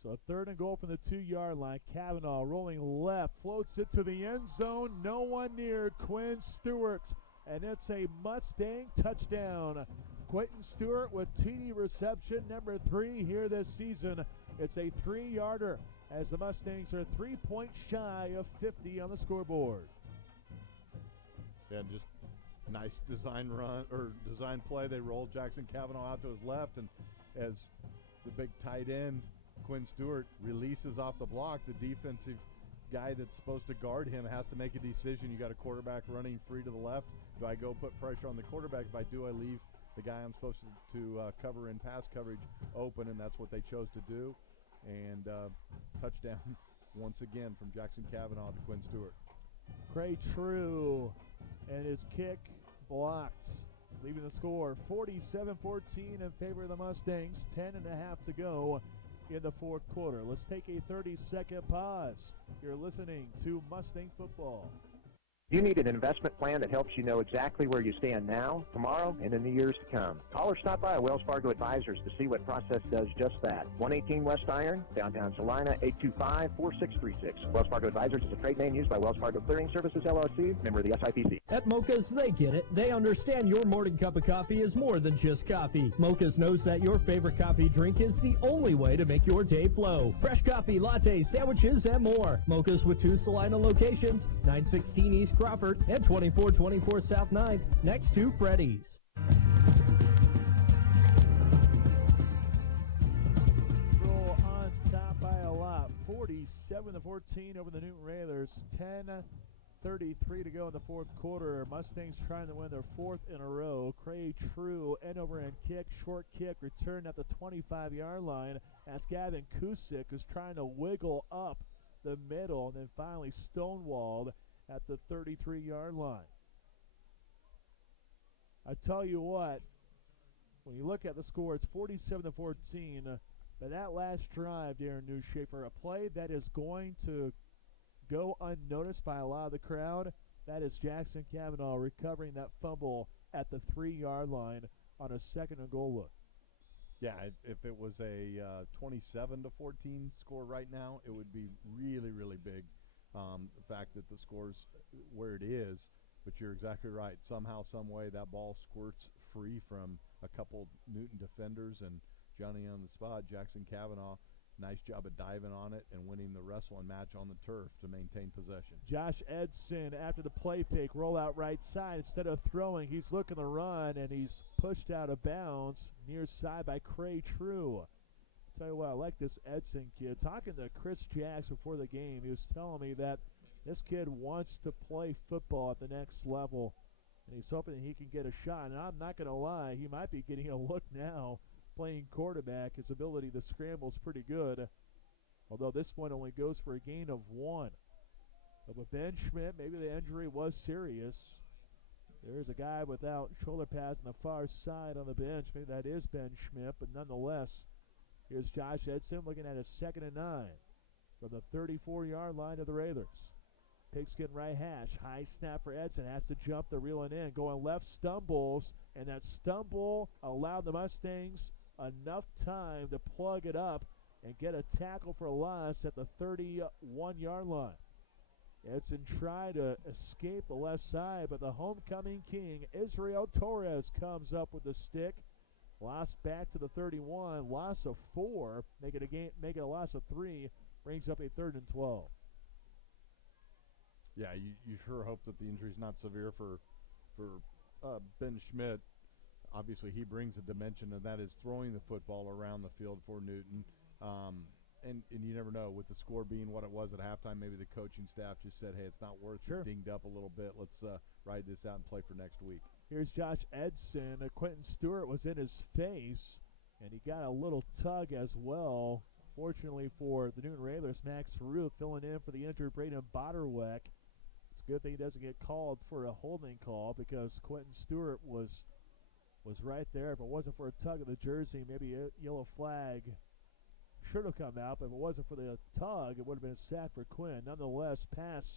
So 3rd and goal from the 2-yard line. Cavanaugh rolling left, floats it to the end zone. No one near. Quinn Stewart, and it's a Mustang touchdown. Quentin Stewart with TD reception number 3 here this season. It's a 3-yarder as the Mustangs are 3 points shy of 50 on the scoreboard. Yeah, just Nice design run or design play. They rolled Jackson Cavanaugh out to his left, and as the big tight end, Quinn Stewart, releases off the block, the defensive guy that's supposed to guard him has to make a decision. You got a quarterback running free to the left. Do I go put pressure on the quarterback? If I do, I leave the guy I'm supposed to cover in pass coverage open, and that's what they chose to do. And touchdown once again from Jackson Cavanaugh to Quinn Stewart. Cray True and his kick blocked, leaving the score 47-14 in favor of the Mustangs. 10.5 to go in the fourth quarter. Let's take a 30-second pause. You're listening to Mustang Football. You need an investment plan that helps you know exactly where you stand now, tomorrow, and in the years to come. Call or stop by Wells Fargo Advisors to see what process does just that. 118 West Iron, downtown Salina, 825-4636. Wells Fargo Advisors is a trade name used by Wells Fargo Clearing Services, LLC, member of the SIPC. At Mocha's, they get it. They understand your morning cup of coffee is more than just coffee. Mocha's knows that your favorite coffee drink is the only way to make your day flow. Fresh coffee, lattes, sandwiches, and more. Mocha's with 2 Salina locations, 916 East Crawford and 2424 South 9th, next to Freddy's. Roll on top by a lot, 47-14 over the Newton Railers. 10:33 to go in the fourth quarter. Mustangs trying to win their 4th in a row. Cray True, end over end kick, short kick, return at the 25-yard line. That's Gavin Kusick, who's trying to wiggle up the middle and then finally stonewalled at the 33-yard line. I tell you what, when you look at the score, it's 47-14. But that last drive, Darren Newshafer, a play that is going to go unnoticed by a lot of the crowd, that is Jackson Cavanaugh recovering that fumble at the 3-yard line on a 2nd and goal look. Yeah, if it was a 27-14 score right now, it would be really, really big. The fact that the score's where it is, but you're exactly right. Somehow, some way, that ball squirts free from a couple Newton defenders, and Johnny on the spot, Jackson Cavanaugh, nice job of diving on it and winning the wrestle and match on the turf to maintain possession. Josh Edson, after the play fake, roll out right side. Instead of throwing, he's looking to run, and he's pushed out of bounds near side by Cray True. Tell you what, I like this Edson kid. Talking to Chris Jacks before the game, he was telling me that this kid wants to play football at the next level, and he's hoping that he can get a shot. And I'm not going to lie, he might be getting a look now playing quarterback. His ability to scramble is pretty good, although this one only goes for a gain of 1. But with Ben Schmidt, maybe the injury was serious. There is a guy without shoulder pads on the far side on the bench. Maybe that is Ben Schmidt, but nonetheless, here's Josh Edson looking at a 2nd and 9 from the 34-yard line of the Raiders. Pigskin right hash. High snap for Edson. Has to jump the reeling in. Going left, stumbles. And that stumble allowed the Mustangs enough time to plug it up and get a tackle for a loss at the 31-yard line. Edson tried to escape the left side, but the homecoming king, Israel Torres, comes up with the stick. Loss back to the 31. Loss of 4. Make it a loss of 3. Brings up a 3rd and 12. Yeah, you sure hope that the injury's not severe for Ben Schmidt. Obviously, he brings a dimension, and that is throwing the football around the field for Newton. And you never know, with the score being what it was at halftime, maybe the coaching staff just said, hey, it's not worth it, dinged up a little bit. Let's ride this out and play for next week. Here's Josh Edson. Quentin Stewart was in his face, and he got a little tug as well. Fortunately for the Newton Railers, Max Farouk filling in for the injured Braden Botterweck. It's a good thing he doesn't get called for a holding call, because Quentin Stewart was right there. If it wasn't for a tug of the jersey, maybe a yellow flag should have come out, but if it wasn't for the tug, it would have been a sack for Quinn. Nonetheless, pass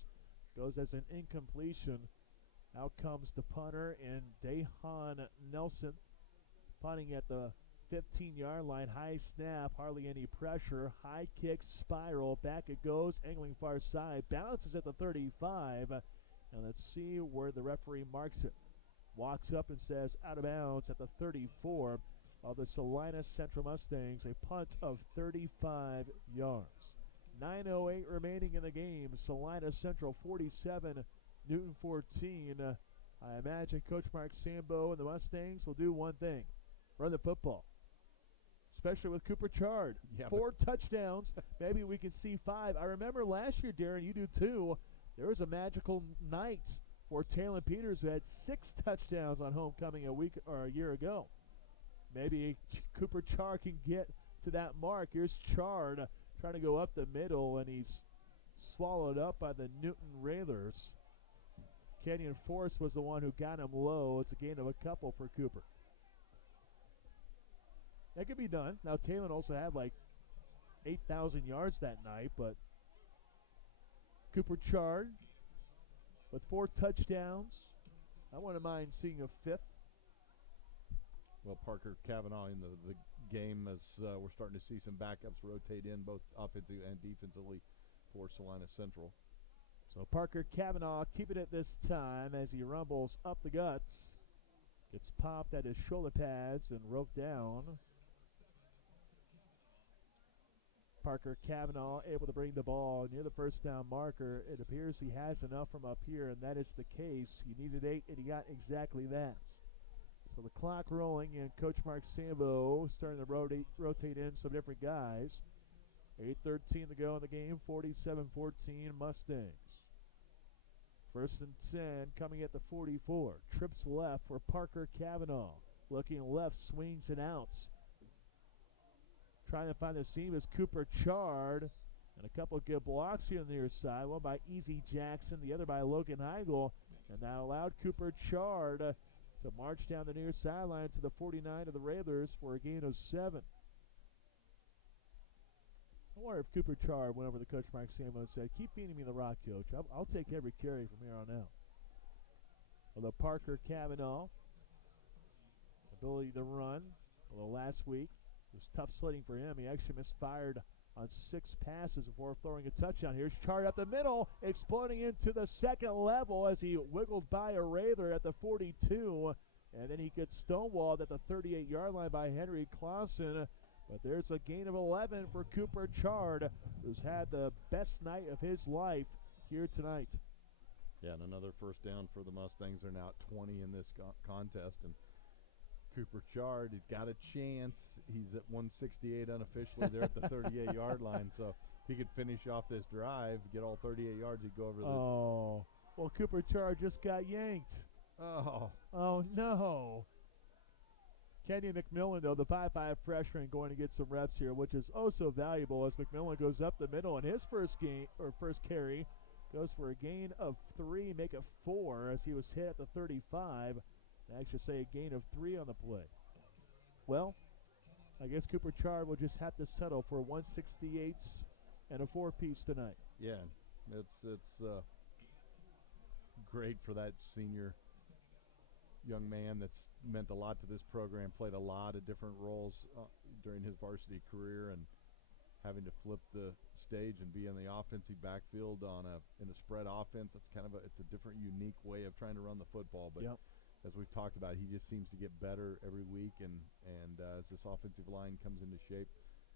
goes as an incompletion. Out comes the punter, and Dahan Nelson punting at the 15-yard line. High snap, hardly any pressure. High kick, spiral, back it goes, angling far side, bounces at the 35. Now let's see where the referee marks it. Walks up and says out of bounds at the 34 of the Salina Central Mustangs. A punt of 35 yards. 9:08 remaining in the game. Salina Central 47, Newton 14. I imagine Coach Mark Sambo and the Mustangs will do one thing: run the football. Especially with Cooper Chard. Yeah, 4 touchdowns. Maybe we can see 5. I remember last year, Darren, you do too. There was a magical night for Talon Peters, who had 6 touchdowns on homecoming a week or a year ago. Maybe Cooper Chard can get to that mark. Here's Chard trying to go up the middle, and he's swallowed up by the Newton Railers. Kenyon Force was the one who got him low. It's a gain of a couple for Cooper. That could be done. Now, Talon also had like 8,000 yards that night, but Cooper Chard with 4 touchdowns. I wouldn't mind seeing a 5th. Well, Parker Cavanaugh in the game as we're starting to see some backups rotate in both offensively and defensively for Salina Central. So Parker Cavanaugh keeping it this time as he rumbles up the guts. Gets popped at his shoulder pads and roped down. Parker Cavanaugh able to bring the ball near the first down marker. It appears he has enough from up here, and that is the case. He needed 8, and he got exactly that. So the clock rolling, and Coach Mark Sambo starting to rotate in some different guys. 8:13 to go in the game, 47-14 Mustangs. 1st and 10 coming at the 44. Trips left for Parker Cavanaugh. Looking left, swings and outs. Trying to find the seam is Cooper Chard. And a couple of good blocks here on the near side. One by Easy Jackson, the other by Logan Heigl. And that allowed Cooper Chard to march down the near sideline to the 49 of the Railers for a gain of 7. I wonder if Cooper Chard went over to Coach Mike Sambo and said, "Keep feeding me the rock, Coach. I'll take every carry from here on out." Although Parker Cavanaugh, ability to run, although last week it was tough sledding for him. He actually misfired on 6 passes before throwing a touchdown. Here's Chard up the middle, exploding into the second level as he wiggled by a Raider at the 42. And then he gets stonewalled at the 38-yard line by Henry Clausen. But there's a gain of 11 for Cooper Chard, who's had the best night of his life here tonight. Yeah, and another first down for the Mustangs. They're now at 20 in this contest. And Cooper Chard, he's got a chance. He's at 168 unofficially there at the 38-yard line. So if he could finish off this drive, get all 38 yards, he'd go over the... Oh, well, Cooper Chard just got yanked. Oh, no. Kenyon McMillan, though, the 5'5 freshman, going to get some reps here, which is oh so valuable as McMillan goes up the middle, and his first carry goes for a gain of 3, make it 4 as he was hit at the 35. I should say a gain of 3 on the play. Well, I guess Cooper Chard will just have to settle for 168 and a 4-piece tonight. Yeah, it's great for that senior young man that's meant a lot to this program, played a lot of different roles during his varsity career, and having to flip the stage and be in the offensive backfield in a spread offense. It's kind of it's a different, unique way of trying to run the football. But as we've talked about, he just seems to get better every week, and as this offensive line comes into shape,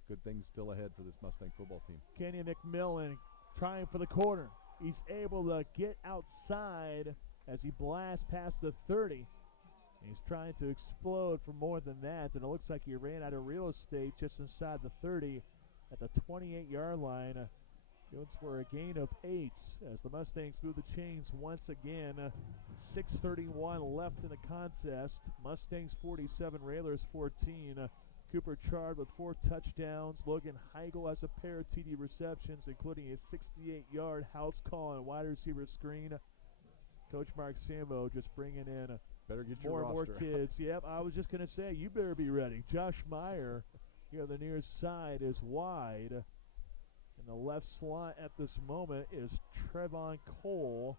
good things still ahead for this Mustang football team. Kenyon McMillan trying for the corner. He's able to get outside as he blasts past the 30. He's trying to explode for more than that, and it looks like he ran out of real estate just inside the 30 at the 28-yard line. Goes for a gain of 8 as the Mustangs move the chains once again. 6:31 left in the contest. Mustangs 47, Railers 14. Cooper Chard with 4 touchdowns. Logan Heigl has a pair of TD receptions, including a 68-yard house call and wide receiver screen. Coach Mark Sambo just bringing in better get more your and more roster. kids. Yep, I was just going to say, you better be ready. Josh Meyer here on the near side is wide. And the left slot at this moment is Trevon Cole.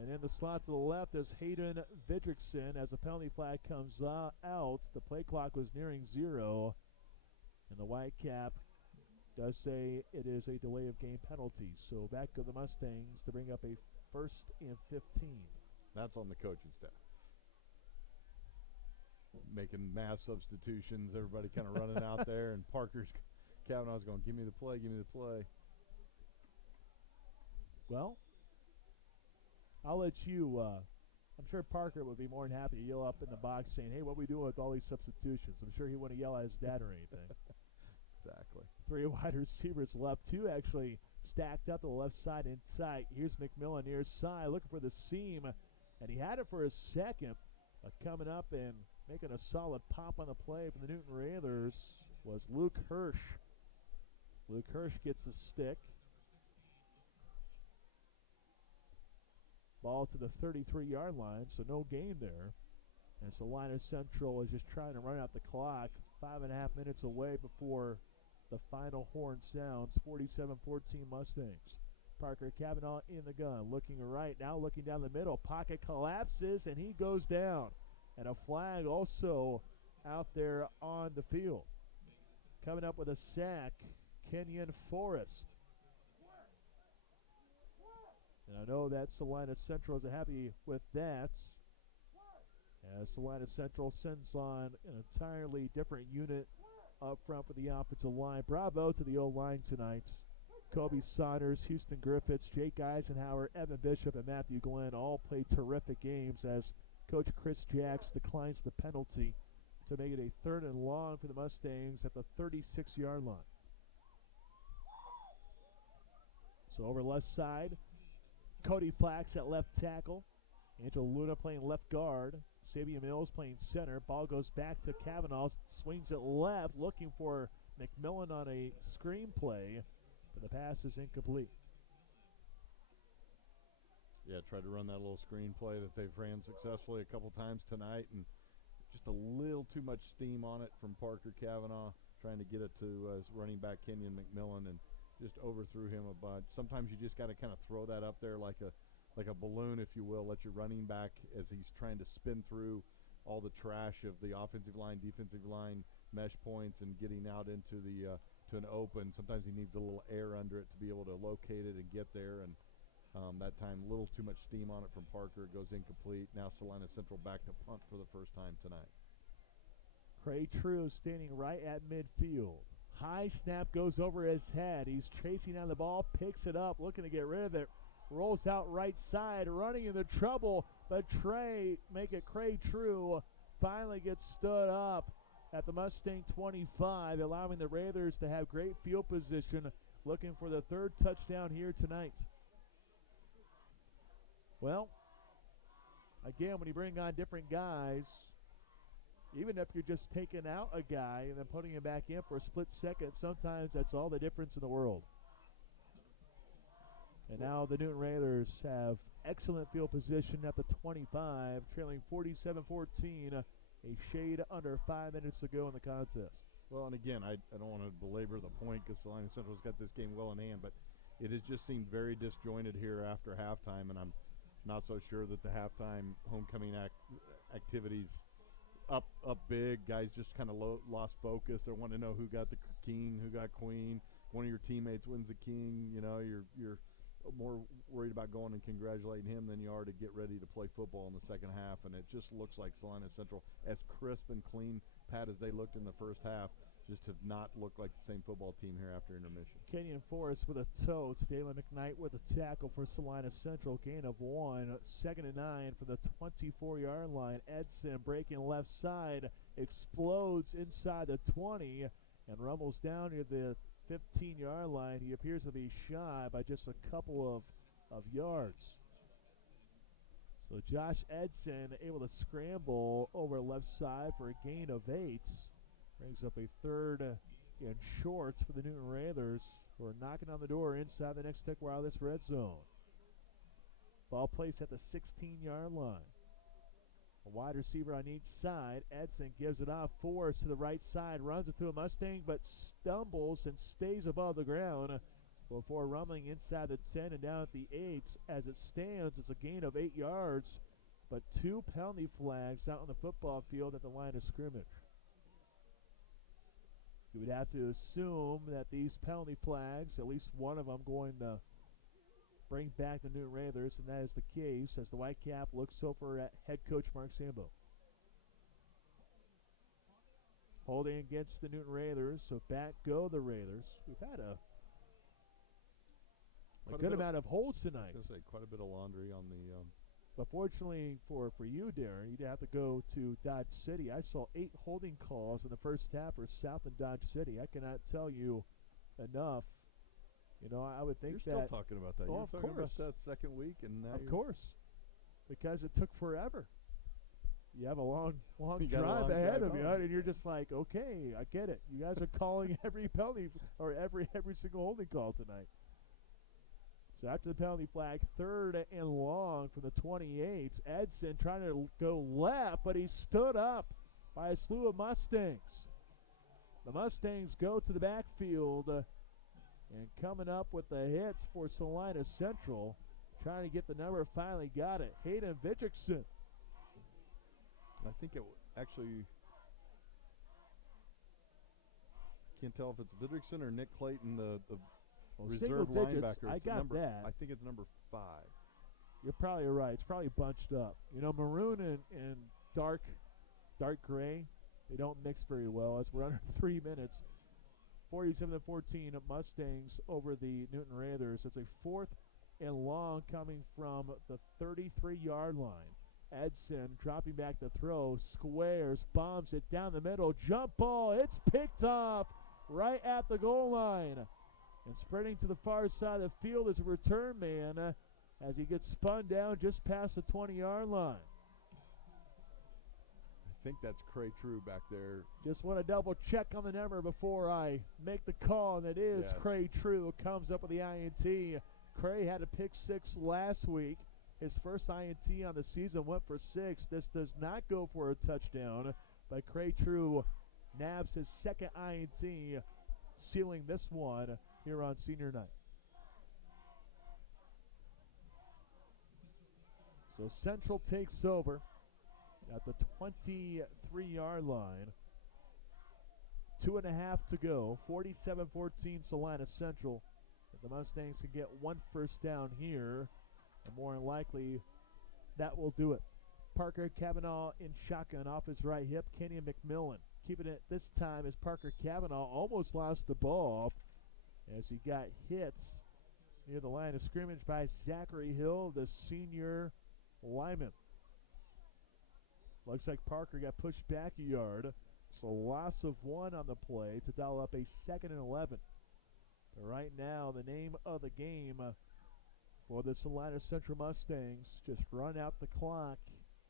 And in the slot to the left is Hayden Vidrickson as a penalty flag comes out. The play clock was nearing 0. And the white cap does say it is a delay of game penalty. So back go the Mustangs to bring up a 1st and 15. That's on the coaching staff. Making mass substitutions, everybody kind of running out there, and Cavanaugh's going, give me the play, give me the play. Well, I'll let you I'm sure Parker would be more than happy to yell up in the box saying, hey, what are we doing with all these substitutions? I'm sure he wouldn't yell at his dad or anything. Exactly. 3 wide receivers left. 2 actually stacked up to the left side in sight. Here's McMillan near side looking for the seam, and he had it for a second. Coming up and making a solid pop on the play for the Newton Raiders was Luke Hirsch. Luke Hirsch gets the stick. Ball to the 33-yard line, so no gain there. And Salina Central is just trying to run out the clock. 5.5 minutes away before the final horn sounds. 47-14 Mustangs. Parker Cavanaugh in the gun, looking right, now looking down the middle. Pocket collapses, and he goes down. And a flag also out there on the field. Coming up with a sack, Kenyon Forrest. And I know that Salina Central is happy with that, as Salina Central sends on an entirely different unit up front for the offensive line. Bravo to the O-line tonight. Kobe Saunders, Houston Griffiths, Jake Eisenhower, Evan Bishop, and Matthew Glenn all played terrific games as Coach Chris Jacks declines the penalty to make it a 3rd and long for the Mustangs at the 36-yard line. So over left side, Cody Flax at left tackle. Angel Luna playing left guard. Sabia Mills playing center. Ball goes back to Cavanaugh. Swings it left, looking for McMillan on a screen play, but the pass is incomplete. Yeah, tried to run that little screen play that they've ran successfully a couple times tonight, and just a little too much steam on it from Parker Cavanaugh, trying to get it to running back Kenyon McMillan, and just overthrew him a bunch. Sometimes you just got to kind of throw that up there like a balloon, if you will, let your running back, as he's trying to spin through all the trash of the offensive line, defensive line mesh points, and getting out into the to an open. Sometimes he needs a little air under it to be able to locate it and get there, and that time, a little too much steam on it from Parker. It goes incomplete. Now Salina Central back to punt for the first time tonight. Cray True standing right at midfield. High snap goes over his head. He's chasing down the ball, picks it up, looking to get rid of it. Rolls out right side, running into trouble, but Cray True finally gets stood up at the Mustang 25, allowing the Raiders to have great field position, looking for the 3rd touchdown here tonight. Well, again, when you bring on different guys, even if you're just taking out a guy and then putting him back in for a split second, sometimes that's all the difference in the world. And now the Newton Raiders have excellent field position at the 25, trailing 47-14, a shade under 5 minutes to go in the contest. Well, and again, I don't want to belabor the point because Salina Central's got this game well in hand, but it has just seemed very disjointed here after halftime, and I'm not so sure that the halftime homecoming activities up big. Guys just kind of lost focus. They want to know who got the king, who got queen. One of your teammates wins the king. You know, you're more worried about going and congratulating him than you are to get ready to play football in the second half. And it just looks like Salina Central, as crisp and clean, Pat, as they looked in the first half, just have not looked like the same football team here after intermission. Kenyon Forrest with a tote. Dalen McKnight with a tackle for Salina Central. Gain of 1. 2nd and 9 for the 24-yard line. Edson breaking left side. Explodes inside the 20 and rumbles down near the 15-yard line. He appears to be shy by just a couple of yards. So Josh Edson able to scramble over left side for a gain of 8. Brings up a 3rd and short for the Newton Raiders, who are knocking on the door inside the next Tech Wireless red zone. Ball placed at the 16-yard line. A wide receiver on each side. Edson gives it off. Forrest to the right side. Runs it to a Mustang, but stumbles and stays above the ground before rumbling inside the 10 and down at the 8. As it stands, it's a gain of 8 yards, but 2 penalty flags out on the football field at the line of scrimmage. You would have to assume that these penalty flags, at least one of them, going to bring back the Newton Raiders, and that is the case as the Whitecap looks over at head coach Mark Sambo. Holding against the Newton Raiders, so back go the Raiders. We've had a good amount of holds tonight. I was going to say, quite a bit of laundry on the But fortunately for you, Darren, you'd have to go to Dodge City. I saw 8 holding calls in the first half for South and Dodge City. I cannot tell you enough. You know, I would think You're that. still talking about that. Oh, You're of talking course. about that second week, and now Of course. Because it took forever. You have a long You got a drive long ahead drive of you, home. and you're just like, okay, I get it. You guys are calling every penalty or every single holding call tonight. So after the penalty flag, 3rd and long from the 28. Edson trying to go left, but he stood up by a slew of Mustangs. The Mustangs go to the backfield, and coming up with the hits for Salina Central, trying to get the number, finally got it. Hayden Vidrickson. I think it actually can't tell if it's Vidrickson or Nick Clayton, the Single reserve digits, linebacker. I It's got number, that. I think it's number 5. You're probably right. It's probably bunched up. You know, maroon and dark gray, they don't mix very well as we're under 3 minutes. 47-14 Mustangs over the Newton Raiders. It's a 4th and long coming from the 33-yard line. Edson dropping back to throw, squares, bombs it down the middle, jump ball, it's picked off right at the goal line. And spreading to the far side of the field is a return man as he gets spun down just past the 20-yard line. I think that's Cray True back there. Just want to double check on the number before I make the call, and it is Cray True. Comes up with the INT. Cray had a pick 6 last week. His first INT on the season went for 6. This does not go for a touchdown, but Cray True nabs his second INT, sealing this one here on senior night. So Central takes over at the 23-yard line. 2.5 to go. 47-14 Salina Central. If the Mustangs can get 1 first down here, and more than likely that will do it. Parker Cavanaugh in shotgun off his right hip. Kenny McMillan keeping it this time as Parker Cavanaugh almost lost the ball as he got hit near the line of scrimmage by Zachary Hill, the senior lineman. Looks like Parker got pushed back a yard. So loss of 1 on the play to dial up a 2nd and 11. But right now, the name of the game for the Salina Central Mustangs, just run out the clock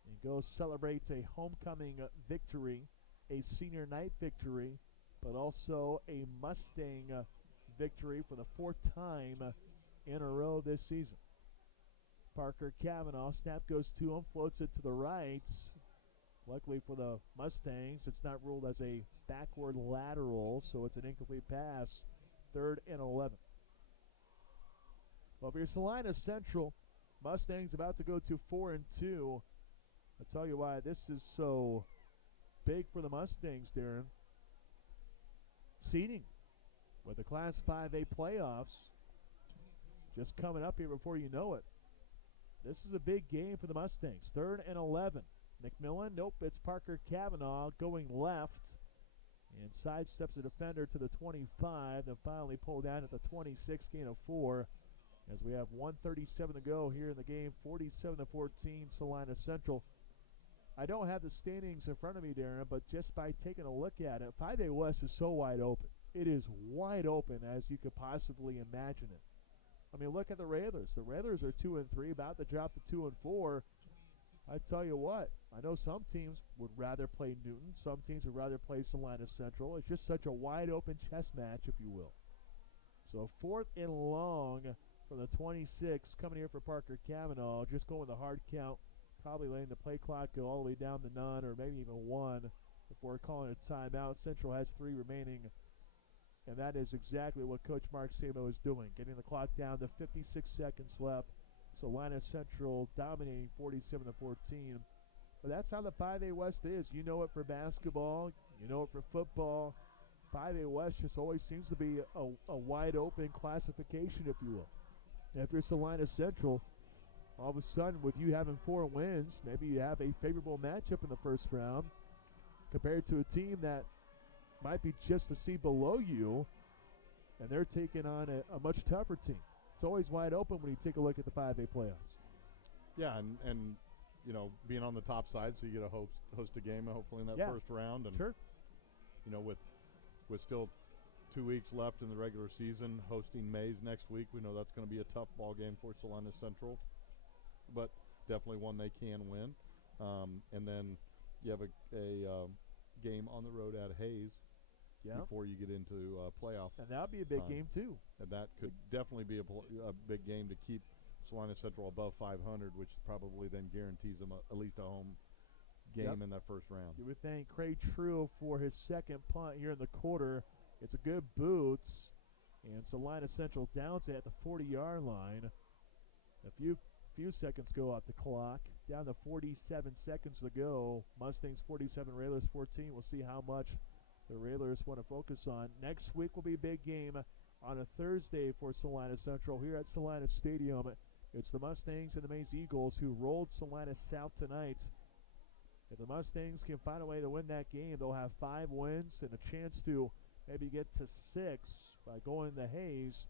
and go celebrate a homecoming victory, a senior night victory, but also a Mustang victory for the 4th time in a row this season. Parker Cavanaugh, snap goes to him, floats it to the right. Luckily for the Mustangs, it's not ruled as a backward lateral, so it's an incomplete pass. 3rd and 11. Well, if you're Salina Central, Mustangs about to go to 4-2. I'll tell you why this is so big for the Mustangs, Darren. Seeding with the Class 5A playoffs just coming up here before you know it. This is a big game for the Mustangs. 3rd and 11. McMillan, nope, it's Parker Cavanaugh going left and sidesteps the defender to the 25, then finally pulled down at the 26, gain of 4, as we have 1:37 to go here in the game. 47-14 Salina Central. I don't have the standings in front of me, Darren, but just by taking a look at it, 5A West is so wide open. It is wide open as you could possibly imagine it. I mean, look at the Raiders. The Raiders are 2-3, about to drop to 2-4. I tell you what, I know some teams would rather play Newton. Some teams would rather play Salina Central. It's just such a wide open chess match, if you will. So 4th and long from the 26, coming here for Parker Cavanaugh. Just going the hard count, probably letting the play clock go all the way down to none or maybe even 1 before calling a timeout. Central has 3 remaining, and that is exactly what Coach Mark Samo is doing, getting the clock down to 56 seconds left. Salina Central dominating 47-14. But that's how the 5A West is. You know it for basketball. You know it for football. 5A West just always seems to be a wide open classification, if you will. And if you're Salina Central, all of a sudden with you having 4 wins, maybe you have a favorable matchup in the first round compared to a team that might be just a seed below you, and they're taking on a much tougher team. It's always wide open when you take a look at the 5A playoffs. Yeah, and you know, being on the top side, so you get to host a game hopefully in that first round. And sure. You know, with still 2 weeks left in the regular season, hosting Mays next week, we know that's going to be a tough ball game for Salina Central, but definitely one they can win. And then you have a game on the road at Hayes before you get into playoff. And that would be a big game too. And that could definitely be a big game to keep Salina Central above 500, which probably then guarantees them at least a home game in that first round. You would thank Craig True for his second punt here in the quarter. It's a good boots, and Salina Central downs it at the 40-yard line. A few seconds go off the clock. Down to 47 seconds to go. Mustangs 47, Railers 14. We'll see how much the Railers want to focus on. Next week will be a big game on a Thursday for Salina Central here at Salina Stadium. It's the Mustangs and the Mays Eagles who rolled Salina South tonight. If the Mustangs can find a way to win that game, they'll have 5 wins and a chance to maybe get to 6 by going to Hayes.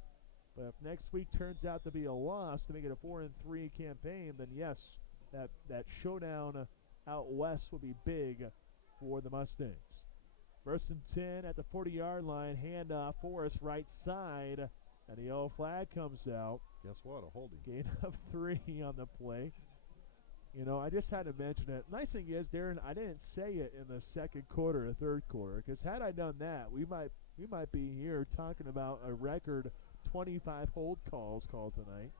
But if next week turns out to be a loss to make it a 4-3 campaign, then yes, that showdown out west will be big for the Mustangs. 1st and 10 at the 40-yard line, handoff, Forrest right side, and the yellow flag comes out. Guess what? A holding. Gain of 3 on the play. You know, I just had to mention it. Nice thing is, Darren, I didn't say it in the second quarter or third quarter, because had I done that, we might be here talking about a record 25 hold calls called tonight.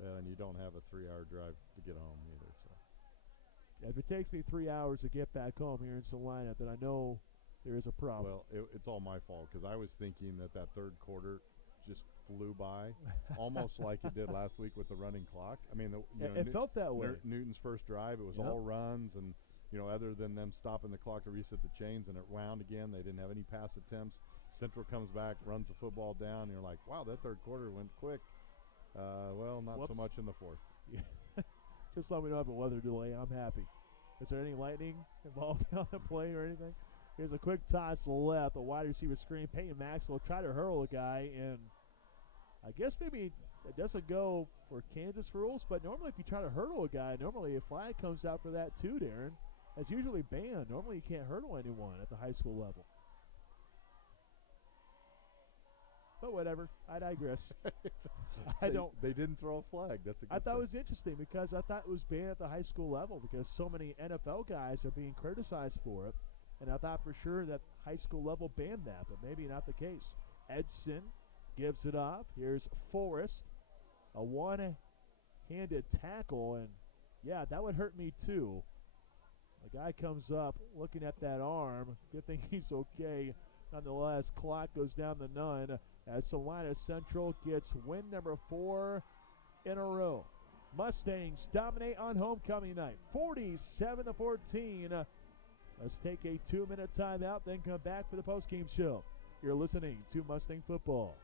Yeah, and you don't have a 3-hour drive to get home either. So if it takes me 3 hours to get back home here in Salina, then I know there is a problem. Well, it's all my fault, because I was thinking that third quarter just flew by, almost like it did last week with the running clock. I mean, it felt that way. Newton's first drive, it was all runs, and other than them stopping the clock to reset the chains, and it wound again. They didn't have any pass attempts. Central comes back, runs the football down, and you're like, wow, that third quarter went quick. Well, not so much in the fourth. Just let me know if a weather delay. I'm happy. Is there any lightning involved on the play or anything? Here's a quick toss to the left, a wide receiver screen. Peyton Maxwell try to hurl a guy, and I guess maybe it doesn't go for Kansas rules, but normally if you try to hurdle a guy, normally a flag comes out for that too, Darren. That's usually banned. Normally you can't hurdle anyone at the high school level. But whatever, I digress. They didn't throw a flag. That's a good I thought thing. it was interesting because I thought it was banned at the high school level because so many NFL guys are being criticized for it. And I thought for sure that high school level banned that, but maybe not the case. Edson gives it off. Here's Forrest. A one-handed tackle, and yeah, that would hurt me too. The guy comes up looking at that arm. Good thing he's okay. Nonetheless, clock goes down to none as Salina Central gets win number 4 in a row. Mustangs dominate on homecoming night, 47-14. Let's take a 2-minute timeout, then come back for the postgame show. You're listening to Mustang Football.